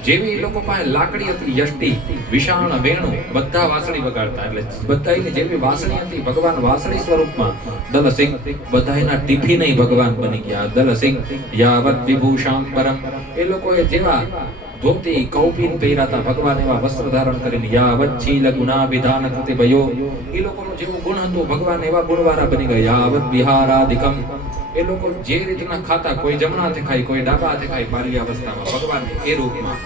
જેવી લોકો પાસે લાકડી હતી, યષ્ટિ વિષાણ વેણુ, બધા વાંસળી વગાડતા. એટલે બધાની જેવી વાંસળી હતી ભગવાન વાંસળી સ્વરૂપમાં. દલસિંહ, બધાના ટીફી નહીં ભગવાન બની ગયા. દલસિંહ યાવત વિભૂષાંબરમ, એ લોકોએ જેવા ધોતી કૌપીન પહેરાતા ભગવાન એવા વસ્ત્ર ધારણ કરીને. યાવત ચીલ ગુણા વિધાન કૃતિ ભયો, એ લોકોનું જેવું ગુણ હતું ભગવાન એવા ગુણવાળા બની ગયા. યાવત વિહારાદિકમ, એ લોકો જે રીતના ખાતા, કોઈ જમણા હાથે ખાય, કોઈ ડાબા હાથે ખાય, બાલ્ય અવસ્થામાં ભગવાન એ રૂપમાં.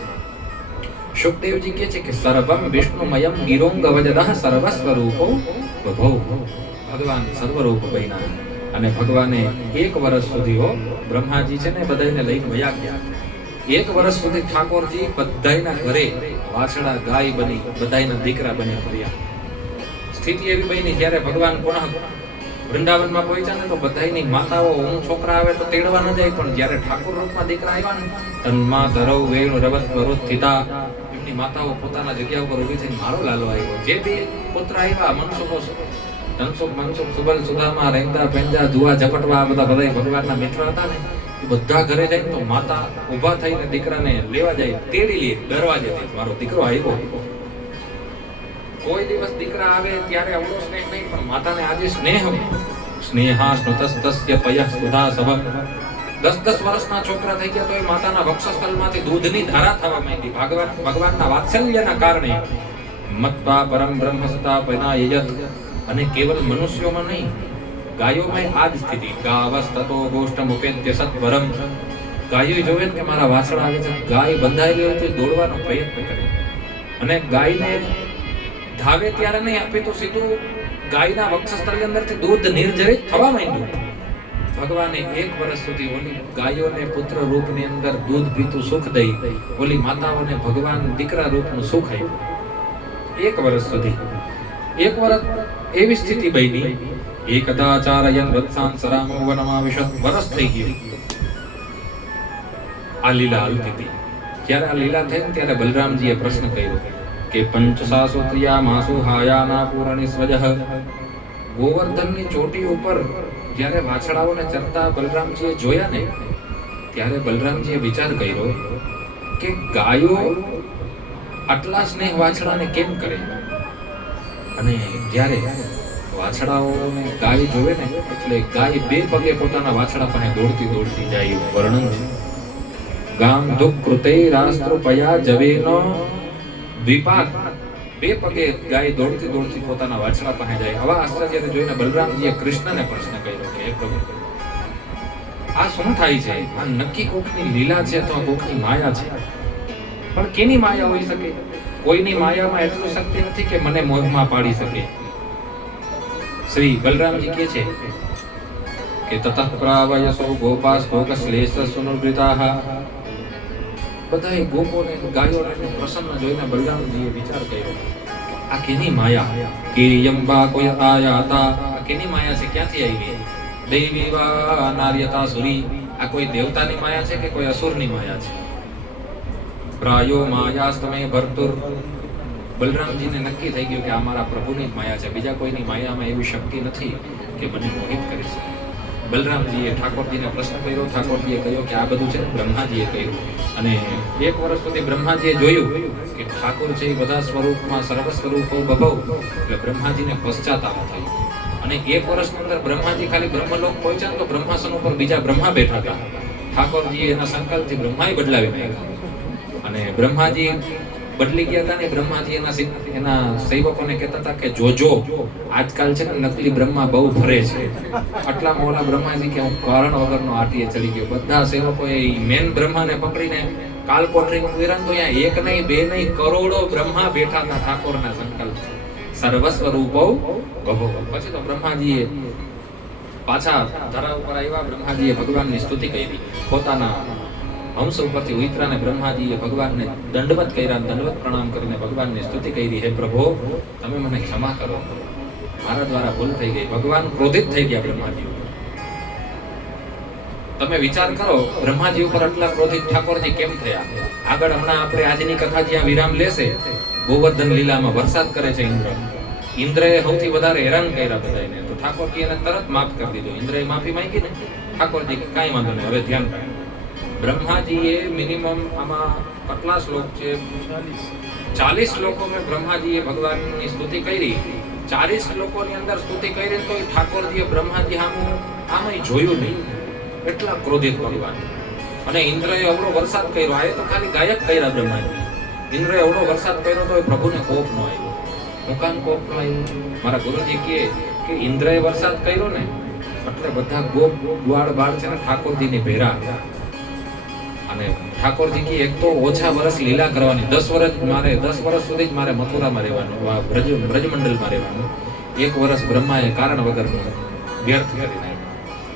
સુખદેવજી કહે છે કે સર્વમ વિષ્ણુમયમ ગિરોંગ વજદઃ સર્વ સ્વરૂપો બભો. ભગવાન સર્વરૂપ બન્યા અને ભગવાને 1 વર્ષ સુધી બ્રહ્માજી છે ને બધાને લઈને વયા ગયા. 1 વર્ષ સુધી ઠાકોરજી બધાના ઘરે વાછડા ગાય બની, બધાના દીકરા બની ફર્યા. સ્થિતિ એવી બની જ્યારે ભગવાન પુનઃ વૃંદાવનમાં પહોંચ્યા ને તો બધાની માતાઓ, હું છોકરા આવે તો તેડવા ન જાય, પણ જ્યારે ઠાકોર રૂપમાં દીકરા આવ્યા ને, તન્મા ધરવ વેણુ રવત વરુથિતા, એમની માતાઓ પોતાના જગ્યા ઉપર ઊભી થઈને મારો લાલો આવ્યો. જે બે પુત્ર આવ્યા, મનસુખ સુબલ સુદામા, રેંગદા પેંજા, જુવા ઝપટવા, બધા ભગવાનના મિત્ર હતા ને, એ બધા ઘરે જાય તો માતા ઊભા થઈને દીકરાને લેવા જાય, તેડી લે દરવાજેથી, મારો દીકરો આવ્યો. કોઈ દિવસ દીકરા આવે ત્યારે અવળો સ્નેહ નહીં, પણ માતાને આજે સ્નેહ. સ્નેહા સ્નુતસ્તસ્ય પયઃ સુધા સવમ. 10 વર્ષના છોકરા થઈ ગયા તો એ માતાના વક્ષસ્થળમાંથી દૂધની ધારા થવા માંડી. ભગવાનના વાત્સલ્યના કારણે. મત્વા પરમ બ્રહ્મ સદા પયનાયયત, અને કેવલ મનુષ્યોમાં નહીં, ગાયોમાં આ જ સ્થિતિ. ગાવસ્તતો ગોષ્ઠમ ઉપેદ્ય સત્વરમ. ગાયો જોવે ને કે મારા વાછડા આવે છે, ગાય બંધાયેલી હોય તો દોડવાનો પ્રયત્ન કરે, અને ગાયને ધાવે ત્યારે નહીં આપે તો સીધું ગાયના વક્ષસ્થળની અંદરથી દૂધ નિર્જરિત થવા માંડ્યું. ભગવાને 1 વર્ષ સુધી ઓલી ગાયોને પુત્ર રૂપની અંદર દૂધ પીતું સુખ દઈ, ઓલી માતાઓને ભગવાન દીકરા રૂપનું સુખ આપ્યું. 1 વર્ષ સુધી. 1 વર્ષ એવી સ્થિતિ બની. એકદાચારયન વત્સાન સરામો વનમાવિશત. વર્ષ થઈ ગયું. આ લીલા હાલતી હતી. જ્યારે આ લીલા થઈ ત્યારે બલરામજીએ પ્રશ્ન કર્યો કે પંચસાસોત્રિયા માસુ હાયાના પૂરણી સ્વજઃ. ગોવર્ધનની ચોટી ઉપર જ્યારે વાછડાઓને ચરતા બલરામજીએ જોયા ને, ત્યારે બલરામજીએ વિચાર કર્યો કે ગાયો આટલા સ્નેહ વાછડાને કેમ કરે. અને જ્યારે વાછડાઓને ગાય જોવે ને, એટલે ગાય 2 પગે પોતાના વાછડા પાસે દોડતી દોડતી જાય. વર્ણન છે. ગામ દુઃખ કૃતે રાસ્ત્રુપયા જવેનો વિપાક. 2 પગે ગાય દોડતી દોડતી પોતાના વાછડા પાસે જાય. આવા આશ્ચર્યને જોઈને બલરામજીએ કૃષ્ણને પ્રશ્ન કર્યો કે હે પ્રભુ, આ શું થાય છે? આ નક્કી કોકની લીલા છે અથવા કોકની માયા છે? પણ કેની માયા હોઈ શકે? કોઈની માયામાં એટલું શક્તિ નથી કે મને મોહમાં પાડી શકે. શ્રી બલરામજી કહે છે કે તતઃ પ્રાવયસો ગોપાસ ભોગશ્લેષ સુનૃતાઃ. બધાય ગોપોને ગાયોને પ્રસન્ન જોઈને બલરામજીએ વિચાર કર્યો આ કેની માયા? કેયંબા કોઈ આયાતા. આ કેની માયા છે? ક્યાંથી આવી? દૈવી વા નાર્યતા સુરી. આ કોઈ દેવતાની માયા છે કે કોઈ અસુરની માયા છે? પ્રાયો માયાસ્તમે ભર્તુર. બલરામજીને નક્કી થઈ ગયું કે આ મારા પ્રભુની જ માયા છે, બીજા કોઈની માયામાં એવી શક્તિ નથી કે મને મોહિત કરી શકે. બલરામજીએ ઠાકોરજીને પ્રશ્ન કર્યો. ઠાકોરજીએ કહ્યું કે આ બધું છે ને બ્રહ્માજીએ કહ્યું. અને 1 વર્ષ સુધી બ્રહ્માજીએ જોયું કે ઠાકોર છે એ બધા સ્વરૂપમાં સર્વ સ્વરૂપો બભવ. એટલે બ્રહ્માજીને પશ્ચાતાપ થયો. અને 1 વર્ષની અંદર બ્રહ્માજી ખાલી બ્રહ્મલોક પહોંચ્યા તો બ્રહ્માસન ઉપર બીજા બ્રહ્મા બેઠા હતા. ઠાકોરજી એના સંકલ્પથી બ્રહ્માએ બદલાવી નાખ્યા. અને બ્રહ્માજી બદલી ગયા હતા ને બ્રહ્માજી એના સેવકોને કહેતા હતા કે જોજો, આજકાલ છે ને નકલી બ્રહ્મા બહુ ફરે છે. આટલા મોલા બ્રહ્માજી કે હું કારણ વગરનો આટીએ ચડી ગયો. બધા સેવકોએ મેન બ્રહ્માને પકડીને કાલકોટરી મૂકી તો અહીંયા 1 નહીં 2 નહીં કરોડો બ્રહ્મા બેઠા હતા ઠાકોરના સંકલ્પ. સર્વ સ્વરૂપો બભો. પછી તો બ્રહ્માજીએ પાછા ધરા ઉપર આવ્યા, બ્રહ્માજીએ ભગવાનની સ્તુતિ કરી. પોતાના હંસ ઉપરથી ઉતરાને બ્રહ્માજીએ ભગવાનને દંડવત કર્યા, દંડવત પ્રણામ કરીને ભગવાનની સ્તુતિ કરી. હે પ્રભુ, તમે મને ક્ષમા કરો, મારા દ્વારા ભૂલ થઈ ગઈ. ભગવાન ક્રોધિત થઈ ગયા બ્રહ્માજી ઉપર. તમે વિચાર કરો, બ્રહ્માજી ઉપર આટલા ક્રોધિત ઠાકોરજી કેમ થયા? આગળ હમણાં આપણે આજની કથા જ્યાં વિરામ લેશે, ગોવર્ધન લીલામાં વરસાદ કરે છે ઇન્દ્ર. ઇન્દ્રએ સૌથી વધારે હેરાન કર્યા બધાને, તો ઠાકોરજી એને તરત માફ કરી દીધો. ઇન્દ્રએ માફી માંગી ને, ઠાકોરજી કાંઈ વાંધો નહીં, હવે ધ્યાન રાખ. બ્રહ્માજીએ મિનિમમ આમાં કેટલા શ્લોક છે? 40 શ્લોકો મેં બ્રહ્માજીએ ભગવાનની સ્તુતિ કરી. 40 શ્લોકોની અંદર સ્તુતિ કરી તો ઠાકોરજીએ બ્રહ્માજી આમાં જોયું નહીં, એટલા ક્રોધિત ભગવાન. અને ઇન્દ્રએ અવળો વરસાદ કર્યો, આ તો ખાલી ગાયક કર્યા બ્રહ્માજી. ઇન્દ્રએ અવળો વરસાદ કર્યો તો પ્રભુને કોપ ન આવ્યો. મુકાન કોપ ન આવ્યો? મારા ગુરુજી કહે કે ઇન્દ્રએ વરસાદ કર્યો ને એટલે બધા ગોપ ગ્વાળ બાળ છે ને ઠાકોરજીની ભેરા. અને ઠાકોરજી કે એક તો ઓછા વર્ષ લીલા કરવાની, 10 વર્ષ સુધી જ મારે મથુરામાં રહેવાનું, બ્રજમંડલમાં રહેવાનું. 1 વર્ષ બ્રહ્માએ કારણ વગરનું વ્યર્થ કરી નાખ્યું.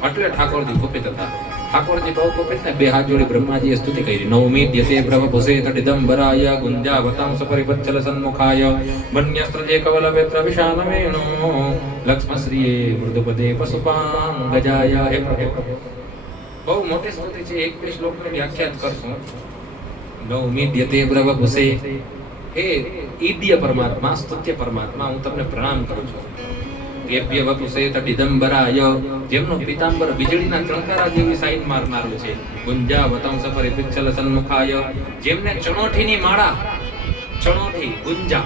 એટલે ઠાકોરજી કુપિત હતા. ઠાકોરજી બહુ કુપિત ને બે હાથ જોડી બ્રહ્માજીએ સ્તુતિ કરી. નવમીદ્યતે પ્રભભુસે તડિદંબરાય ગુંજાવતાં સપરિવચ્છલ સન્મુખાય વન્યસ્ત્રજે કવલવેત્ર વિશાલમેનો લક્ષ્મશ્રીએ મૃદુપદે પશુપાં ગજાય. હે પ્રભુ, બહુ મોટી સ્તુતિ છે, 1-2 શ્લોકની વ્યાખ્યાત કરશું. નવમીદ્યતે પ્રભભુસે, હે ઈદ્ય પરમાત્મા, સ્તુત્ય પરમાત્મા, હું તમને પ્રણામ કરું છું. એભ્ય વપુસે તડિદંબરાય, જેમનો પિતાંબર વીજળીના ચણકારા જેવી સાઈન મારનારો છે. ગુંજાવતં સપરિવચ્છલ સન્મુખાય, જેમને ચણોઠીની માળા, ચણોઠી ગુંજા,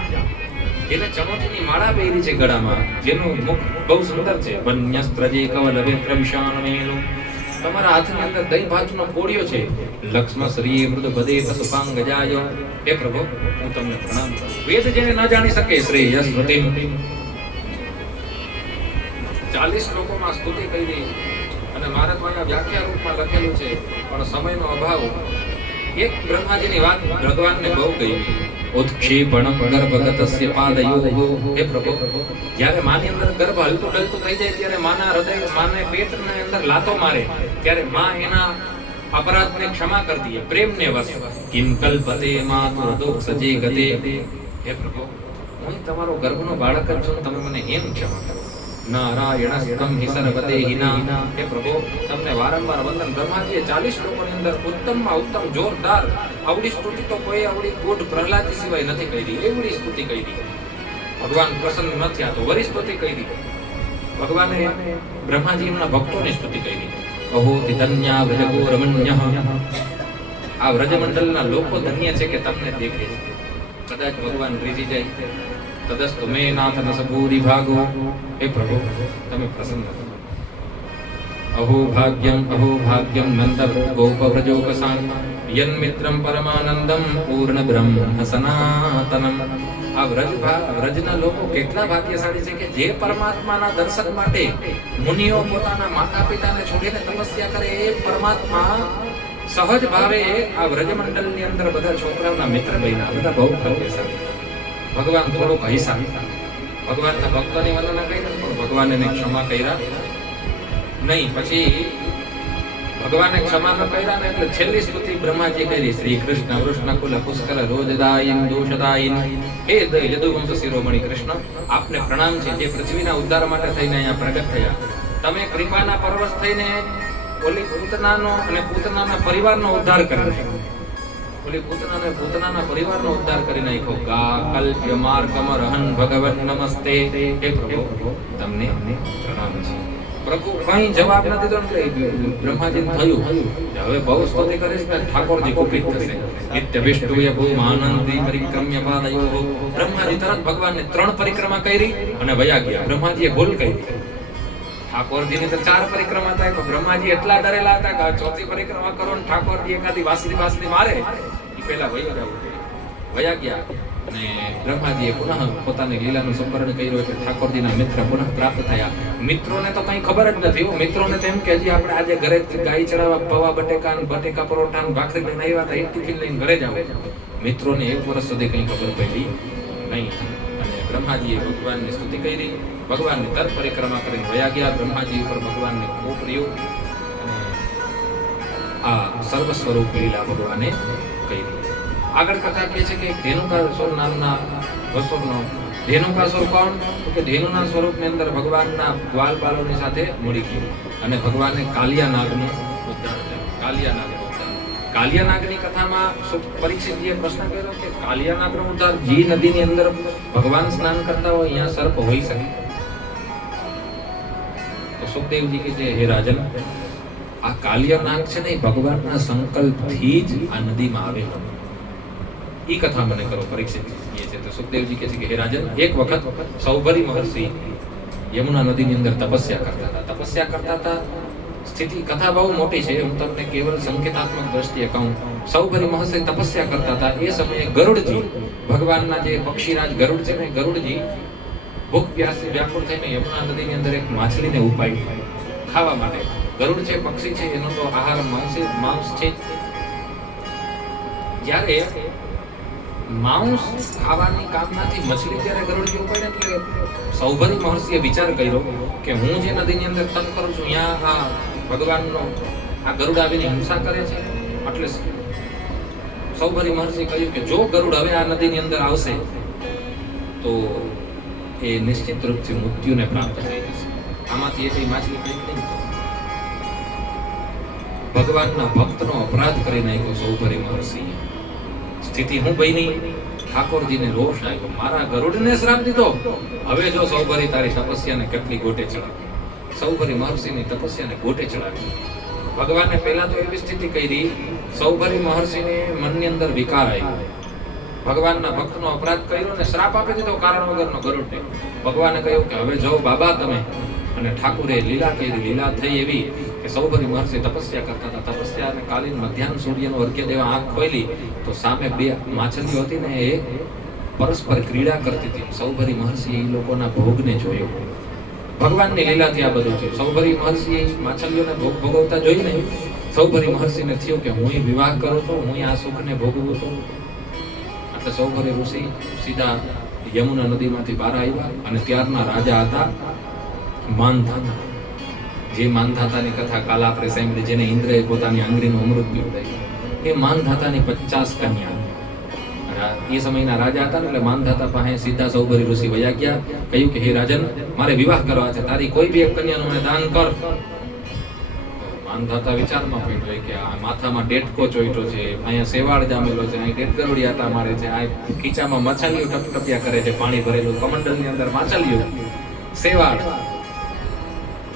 જેને ચણોઠીની માળા પહેરી છે ગળામાં, જેનું મુખ બહુ સુંદર છે. વન્યસ્ત્રજે કવલવેત્ર વિશાણમેનો, તમારા હાથની અંદર દહીં ભાતનો કોળિયો છે. લક્ષ્મશ્રી મૃદુપદે પશુપાં ગજાય. હે પ્રભુ, હું તમને પ્રણામ કરું. વેદ જેને ન જાણી શકે શ્રેયસ સ્મૃતિમ. 40 શ્લોકોમાં સ્તુતિ કરી અને મારા દ્વારા વ્યાખ્યા રૂપમાં લખેલું છે, પણ સમયનો અભાવ. એક બ્રહ્માજીની વાત ભગવાનને બહુ ગઈ. ઉત્ક્ષેપણમ ગર્ભગતસ્ય પાદયોઃ. હે પ્રભુ, જ્યારે માની અંદર ગર્ભ હલતું ડલતું થઈ જાય ત્યારે માના હૃદય, માને પેટની અંદર લાતો મારે ત્યારે માં એના અપરાધને ક્ષમા કરી દે, પ્રેમને વશ. કિમ કલ્પતે માતુર દોષજે ગતે. હે પ્રભુ, હું તમારો ગર્ભનો બાળક જ છું, તમે મને એમ ક્ષમા કરો. નારાયણસ્તમ હિ સર્વતે હિના. હે પ્રભુ, તમને વારંવાર વંદન. બ્રહ્માજીએ 40 શ્લોકોની અંદર ઉત્તમમાં ઉત્તમ જોરદાર આવડી સ્તુતિ તો કોઈ આવડી ગોઢ પ્રહલાદજી સિવાય નથી કરી. એવડી સ્તુતિ કરી. ભગવાન પ્રસન્ન ન થયા તો વરી સ્તુતિ કરી. ભગવાને બ્રહ્માજી એમના ભક્તોની સ્તુતિ કરી. અહો ધન્યા વ્રજગો રમણ્યઃ, આ વ્રજમંડલના લોકો ધન્ય છે કે તમને દેખે છે. કદાચ ભગવાન રીઝી જાય, તદસ્તુ મે નાથ નસભૂરી ભાગો. હે પ્રભુ, તમે પ્રસન્ન થો. અહો ભાગ્યમ નંદ ગોપવ્રજોકસાં યન મિત્રમ પરમાનંદમ પૂર્ણ બ્રહ્મ સનાતનમ. આ વ્રજના લોકો કેટલા ભાગ્યશાળી છે કે જે પરમાત્માના દર્શન માટે મુનિઓ પોતાના માતા પિતાને છોડીને તપસ્યા કરે, એ પરમાત્મા સહજ ભાવે આ વ્રજમંડળની અંદર બધા છોકરાઓના મિત્ર બન્યા. બધા બહુ ભાગ્યશાળી. ભગવાન થોડોક હૈસા, ભગવાનના ભક્તોની વંદના કરી પણ ભગવાન એને ક્ષમા કર્યા નહીં. પછી ભગવાને ક્ષમા ન કર્યા ને એટલે છેલ્લી સ્તુતિ બ્રહ્માજી કરી. શ્રી કૃષ્ણ વૃષ્ણ કુલ પુષ્કર રોજદાયિન દોષદાયિન. હે યદુવંશ શિરોમણી કૃષ્ણ, આપને પ્રણામ છે, જે પૃથ્વીના ઉદ્ધાર માટે થઈને અહીંયા પ્રગટ થયા. તમે કૃપાના પરવશ થઈને ઓલી પૂતનાનો અને પૂતનાના પરિવારનો ઉદ્ધાર કરી નાખ્યો. ઓલી પૂતનાના પરિવારનો ઉદ્ધાર કરી નાખ્યો. ગા કલ્પ્ય માર્ગમ રહન ભગવન નમસ્તે. હે પ્રભુ, તમને પ્રણામ છે. પ્રભુ કઈ જવાબ નથી દીધો એટલે બ્રહ્માજી થયું હવે બહુ સ્તુતિ કરીશ ને ઠાકોરજી કુપિત થશે. નિત્ય વિષ્ણુય ભૂમાનંદી પરિક્રમ્ય પાદયો. બ્રહ્માજી તરત ભગવાનને 3 પરિક્રમા કરી અને વયા ગયા. બ્રહ્માજીએ ભૂલ કરી. ઠાકોરજીની તો 4 પરિક્રમા થાય, તો બ્રહ્માજી એટલા ડરેલા હતા કે 4થી પરિક્રમા કરો ને ઠાકોરજી એકાદી વાસળી મારે એ પહેલા વયા ગયા. અને બ્રહ્માજીએ પુનઃ પોતાની લીલાનું સંવરણ કર્યું એટલે ઠાકોરજીના મિત્ર પુનઃ પ્રાપ્ત થયા. મિત્રોને તો કંઈ ખબર જ નથી. મિત્રોને તેમ કે હજી આપણે આજે ઘરે ગાય ચડાવવા પૌવા બટેકા પરોઠા ભાખરી લઈને આવ્યા હતા, એક ટિફિન લઈને ઘરે જાવ. મિત્રોને 1 વર્ષ સુધી કંઈ ખબર પડી નહીં. અને બ્રહ્માજીએ ભગવાનની સ્તુતિ કરી, ભગવાનની તર પરિક્રમા કરીને વયા ગયા. બ્રહ્માજી ઉપર ભગવાનને ખૂબ રહ્યું અને આ સર્વ સ્વરૂપ લીલા ભગવાને કરી. આગળ કથા કહે છે કે ધેનુકાસુર નામના અસુરનો, ધેનુકાસુર કોણ? તો કે ધેનુના સ્વરૂપની અંદર ભગવાનના ગ્વાલપાલોની સાથે મળી ગયું અને ભગવાને કાલિયા નાગનો ઉદ્ધાર થયો. કાલિયા નાગનો ઉદ્ધાર. કાલિયા નાગની કથામાં પરીક્ષિતજીએ પ્રશ્ન કર્યો કે કાલિયા નાગનો ઉદ્ધાર, જી નદીની અંદર ભગવાન સ્નાન કરતા હોય અહીંયા સર્પ હોઈ શકે? તો સુખદેવજી કે હે રાજન, આ કાલિયા નાગ છે ને ભગવાનના સંકલ્પથી જ આ નદીમાં આવેલો. ઈ કથા મને કરો પરીક્ષિતજી છે. તો સુખદેવજી કહે છે કે હે રાજન, એક વખત સૌભરી મહર્ષિ યમુના નદીની અંદર તપસ્યા કરતા હતા. સ્થિતિ કથા બહુ મોટી છે, હું તમને કેવલ સંકેતાત્મક દ્રષ્ટિએ કહું. સૌભરી મહર્ષિ તપસ્યા કરતા હતા. એ સમયે ગરુડજી, ભગવાનના જે પક્ષીરાજ ગરુડ છે ને, ગરુડજી ભૂખ પ્યાસથી વ્યાકુળ થઈને યમુના નદીની અંદર એક માછલીને ઉપાડી ખાવા માટે. ગરુડ છે, પક્ષી છે, એનો તો આહાર માંસ છે. જ્યારે માંસ ખાવાની કામનાથી મછલી જ્યારે ગરુડજી ઉપાડે, એટલે સૌભરી મહર્ષિએ વિચાર કર્યો કે હું જે નદીની અંદર તપ કરું છું, અહીંયા આ ભગવાનનો આ ગરુડ આવીને હિંસા કરે છે. એટલે સૌભરી મહર્ષિએ કહ્યું કે જો ગરુડ હવે આ નદીની અંદર આવશે તો એ નિશ્ચિત રૂપથી મૃત્યુને પ્રાપ્ત થઈ જશે. આમાંથી એટલી માછલી કંઈક નહીં. ભગવાનના ભક્તનો અપરાધ કરી નાખ્યો સૌભરી મહર્ષિએ. સ્થિતિ હું બની, ઠાકોરજીને રોષ આવ્યો, મારા ગરુડને શ્રાપ દીધો. હવે જો સૌભરી તારી તપસ્યાને કેટલી ગોટે ચડાવી. સૌભરી મહર્ષિની તપસ્યાને ગોટે ચડાવી. ભગવાને પહેલા તો એવી સ્થિતિ કરી, સૌભરી મહર્ષિને મનની અંદર વિકાર આવ્યો. ભગવાનના ભક્તનો અપરાધ કર્યો ને શ્રાપ આપી દીધો કારણ વગરનો ગરુડને. ભગવાને કહ્યું કે હવે જાઓ બાબા તમે. અને ઠાકુરે લીલા કરી. લીલા થઈ એવી કે સૌભરી મહર્ષિ તપસ્યા કરતા હતા. તપસ્યા અને કાલીન મધ્યાહન સૂર્યનો અર્ઘ્ય દેવા આંખ ખોલી તો સામે બે માછલીઓ હતી ને, એ પરસ્પર ક્રીડા કરતી હતી. સૌભરી મહર્ષિ એ લોકોના ભોગને જોયો. ભગવાનની લીલાથી આ બધું થયું. સૌભરી મહર્ષિ માછલીઓને ભોગ ભોગવતા જોઈને સૌભરી મહર્ષિને થયું કે હું વિવાહ કરું તો હું આ સુખને ભોગવું તો. એટલે સૌભરી ઋષિ સીધા યમુના નદીમાંથી બહાર આવ્યા અને ત્યારના રાજા હતા માનધાતા. જે માનધાતાની કથા કાલ આપણે સાંભળી, જેને ઇન્દ્રએ પોતાની આંગળીનું અમૃત પીવડાવ્યું, એ માનધાતાની 50 કન્યા. એ સમયના રાજા હતા ને, એટલે માનધાતા પાસે સીધા સૌભરી ઋષિ વયા ગયા. કહ્યું કે હે રાજન, મારે વિવાહ કરવા છે, તારી કોઈ બી એક કન્યાનું મને દાન કર. માનધાતા વિચારમાં પડ્યો કે આ માથામાં ડેટકો ચોઈટો છે, અહીંયા સેવાળ જામેલો છે, અહીં ડેટ ગરુડિયાટા મારે છે, આ ખીચામાં માછલીઓ ટપટપિયા કરે છે, પાણી ભરેલું કમંડલની અંદર માછલીઓ, સેવાળ,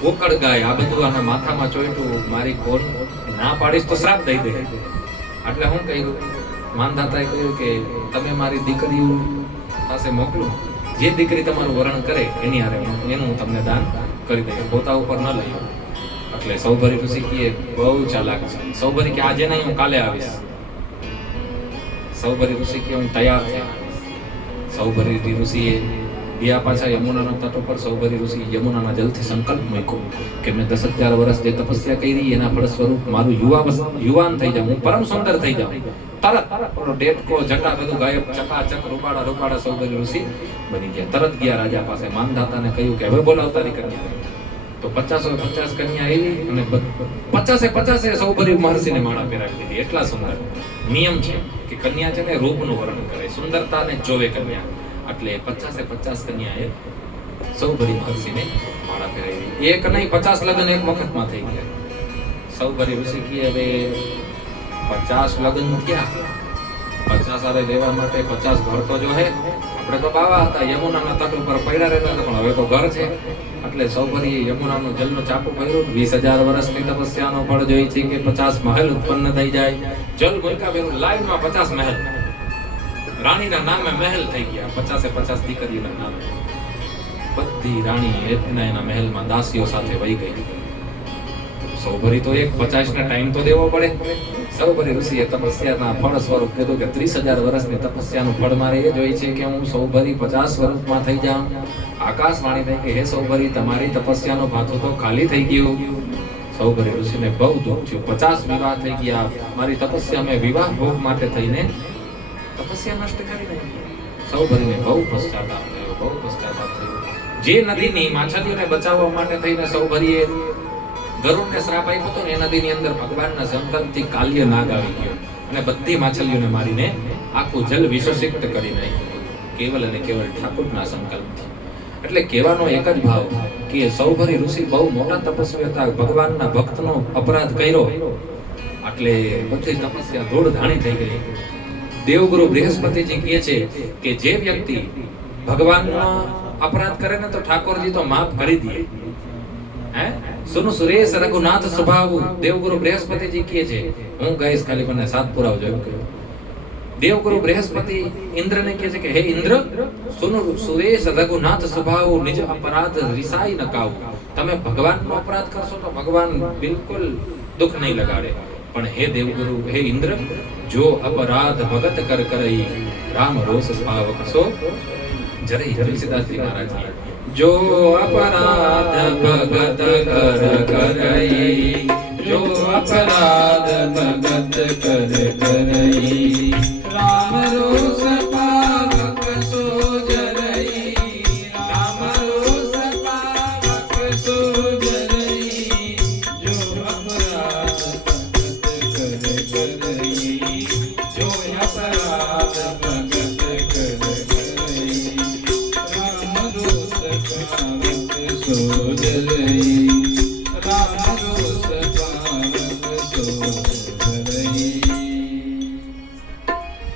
ઓકળ ગાય, આ બધું આના માથામાં ચોઈટું. મારી કોણ ના પાડીશ તો શ્રાપ દઈ દે. એટલે હું કહ્યું, માનધાતાએ કહ્યું કે તમે મારી દીકરીઓ પાસે મોકલો, જે દીકરી તમારું વરણ કરે એની હારે એનું હું તમને દાન કરી દઈશ, પોતા ઉપર ન લઈ. એટલે સૌભરી ઋષિ કહે બહુ ચાલાક છે. સૌભરી કે આજે નહીં, હું કાલે આવીશ. સૌભરી ઋષિ કે હું તૈયાર થયા. સૌભરી ઋષિએ ગયા પાછા યમુનાના તટ ઉપર. સૌભરી ઋષિ યમુનાના જલથી સંકલ્પ મૂક્યો કે મેં 10,000 વર્ષ જે તપસ્યા કરી એના ફળ સ્વરૂપ મારું યુવાન થઈ જાઉં, હું પરમ સુંદર થઈ જાઉં. તરત ડેટકો જટા બધું ગાયબ, ચકાચક રૂપાળા સૌભરી ઋષિ બની ગયા. તરત ગયા રાજા પાસે. માનધાતાને કહ્યું કે હવે બોલાવ તારી કન્યા. તો 50 કન્યા આવી અને 50 સૌભરી મહર્ષિને માળા પહેરાવી દીધી. એટલા સુંદર. નિયમ છે કે કન્યા છે ને રૂપનું વર્ણન કરે, સુંદરતાને જોવે કન્યા. એટલે 50 કન્યાએ સૌભરી મહર્ષિને માળા પહેરાવી. એક નહીં 50 લગ્ન એક વખતમાં થઈ ગયા. સૌભરી ઋષિ કહે હવે 50 લગ્ન થયા, 50 સારે લેવા માટે 50 ઘર તો જો હે. આપણે તો બાવા હતા, યમુનાના તટ ઉપર પડ્યા રહેતા હતા, પણ હવે તો ઘર છે. એટલે સૌભરીએ યમુનાનું જલનું ચાપું ભર્યું. 20,000 વર્ષની તપસ્યાનો ફળ જોઈ છે કે 50 મહેલ ઉત્પન્ન થઈ જાય. જલ મૂક્યા ભર્યું, લાઈનમાં 50 મહેલ. રાણીના નામે મહેલ થઈ ગયા. 50 દીકરીઓના નામે બધી રાણી એના મહેલમાં દાસીઓ સાથે વહી ગઈ. સૌભરી તો એક 50 ને ટાઈમ તો દેવો પડે. સૌભરી ઋષિએ તપસ્યાના ફળ સ્વરૂપ કીધું કે 30,000 વર્ષની તપસ્યાનું ફળ મારે એ જોઈ છે કે હું સૌભરી 50 વર્ષમાં થઈ જાઉં. આકાશવાણી થઈ કે હે સૌભરી, તમારી તપસ્યાનું ભાથું તો ખાલી થઈ ગયું. સૌભરી ઋષિને બહુ દુઃખ થયું. 50 વિવાહ થઈ ગયા. મારી તપસ્યા મેં વિવાહ ભોગ માટે થઈને તપસ્યા નષ્ટ કરી નાખી. સૌભરીને બહુ પશ્ચાતાપ થયો. બહુ પશ્ચાતાપ થયો. જે નદીની માછલીઓને બચાવવા માટે થઈને સૌભરીએ ગરુડને શ્રાપ આપ્યો હતો ને, એ નદીની અંદર ભગવાનના સંકલ્પથી કાલ્ય નાગ આવી ગયો અને બધી માછલીઓને મારીને આખું જલ વિષસિક્ત કરી નાખ્યું, કેવલ અને કેવલ ઠાકોરના સંકલ્પથી. એટલે કહેવાનો એક જ ભાવ કે સૌભરી ઋષિ બહુ મોટા તપસ્વી હતા, ભગવાનના ભક્તનો અપરાધ કર્યો એટલે બધી તપસ્યા ધૂળ ધાણી થઈ ગઈ. દેવગુરુ બૃહસ્પતિજી કહે છે કે જે વ્યક્તિ ભગવાનનો અપરાધ કરે ને તો ઠાકોરજી તો માફ કરી દે. હે સુનો સુરેશ રઘુનાથ સ્વભાવ દેવગુરુ બૃહસ્પતિજી કહે છે. હું ગાઈસ ખાલી મને સાત પુરાવજો એમ કહ્યું. દેવગુરુ બૃહસ્પતિ ઇન્દ્રને કહે છે કે હે ઇન્દ્ર, સુનો સુરેશ રઘુનાથ સ્વભાવ નિજ અપરાધ રિસાઈ ન કાવ. તમે ભગવાનનો અપરાધ કરશો તો ભગવાન બિલકુલ દુઃખ નહીં લગાડે, પણ હે દેવગુરુ હે ઇન્દ્ર, જો અપરાધ ભગત કર કરઈ રામ રોષ ભાવક સો જરઈ તુલસીદાસજી મહારાજ, જો અપરાધ ભગત કર કરઈ, જો અપરાધ ભગત કર કરઈ રામ રોષ ભાવક સો જરઈ, રામ રોષ ભાવક સો જરઈ, જો અપરાધ જો અપરાધ ભગત કર કરઈ રામ રોષ ભાવક સો જરઈ, રામ રોષ ભાવક સો જરઈ.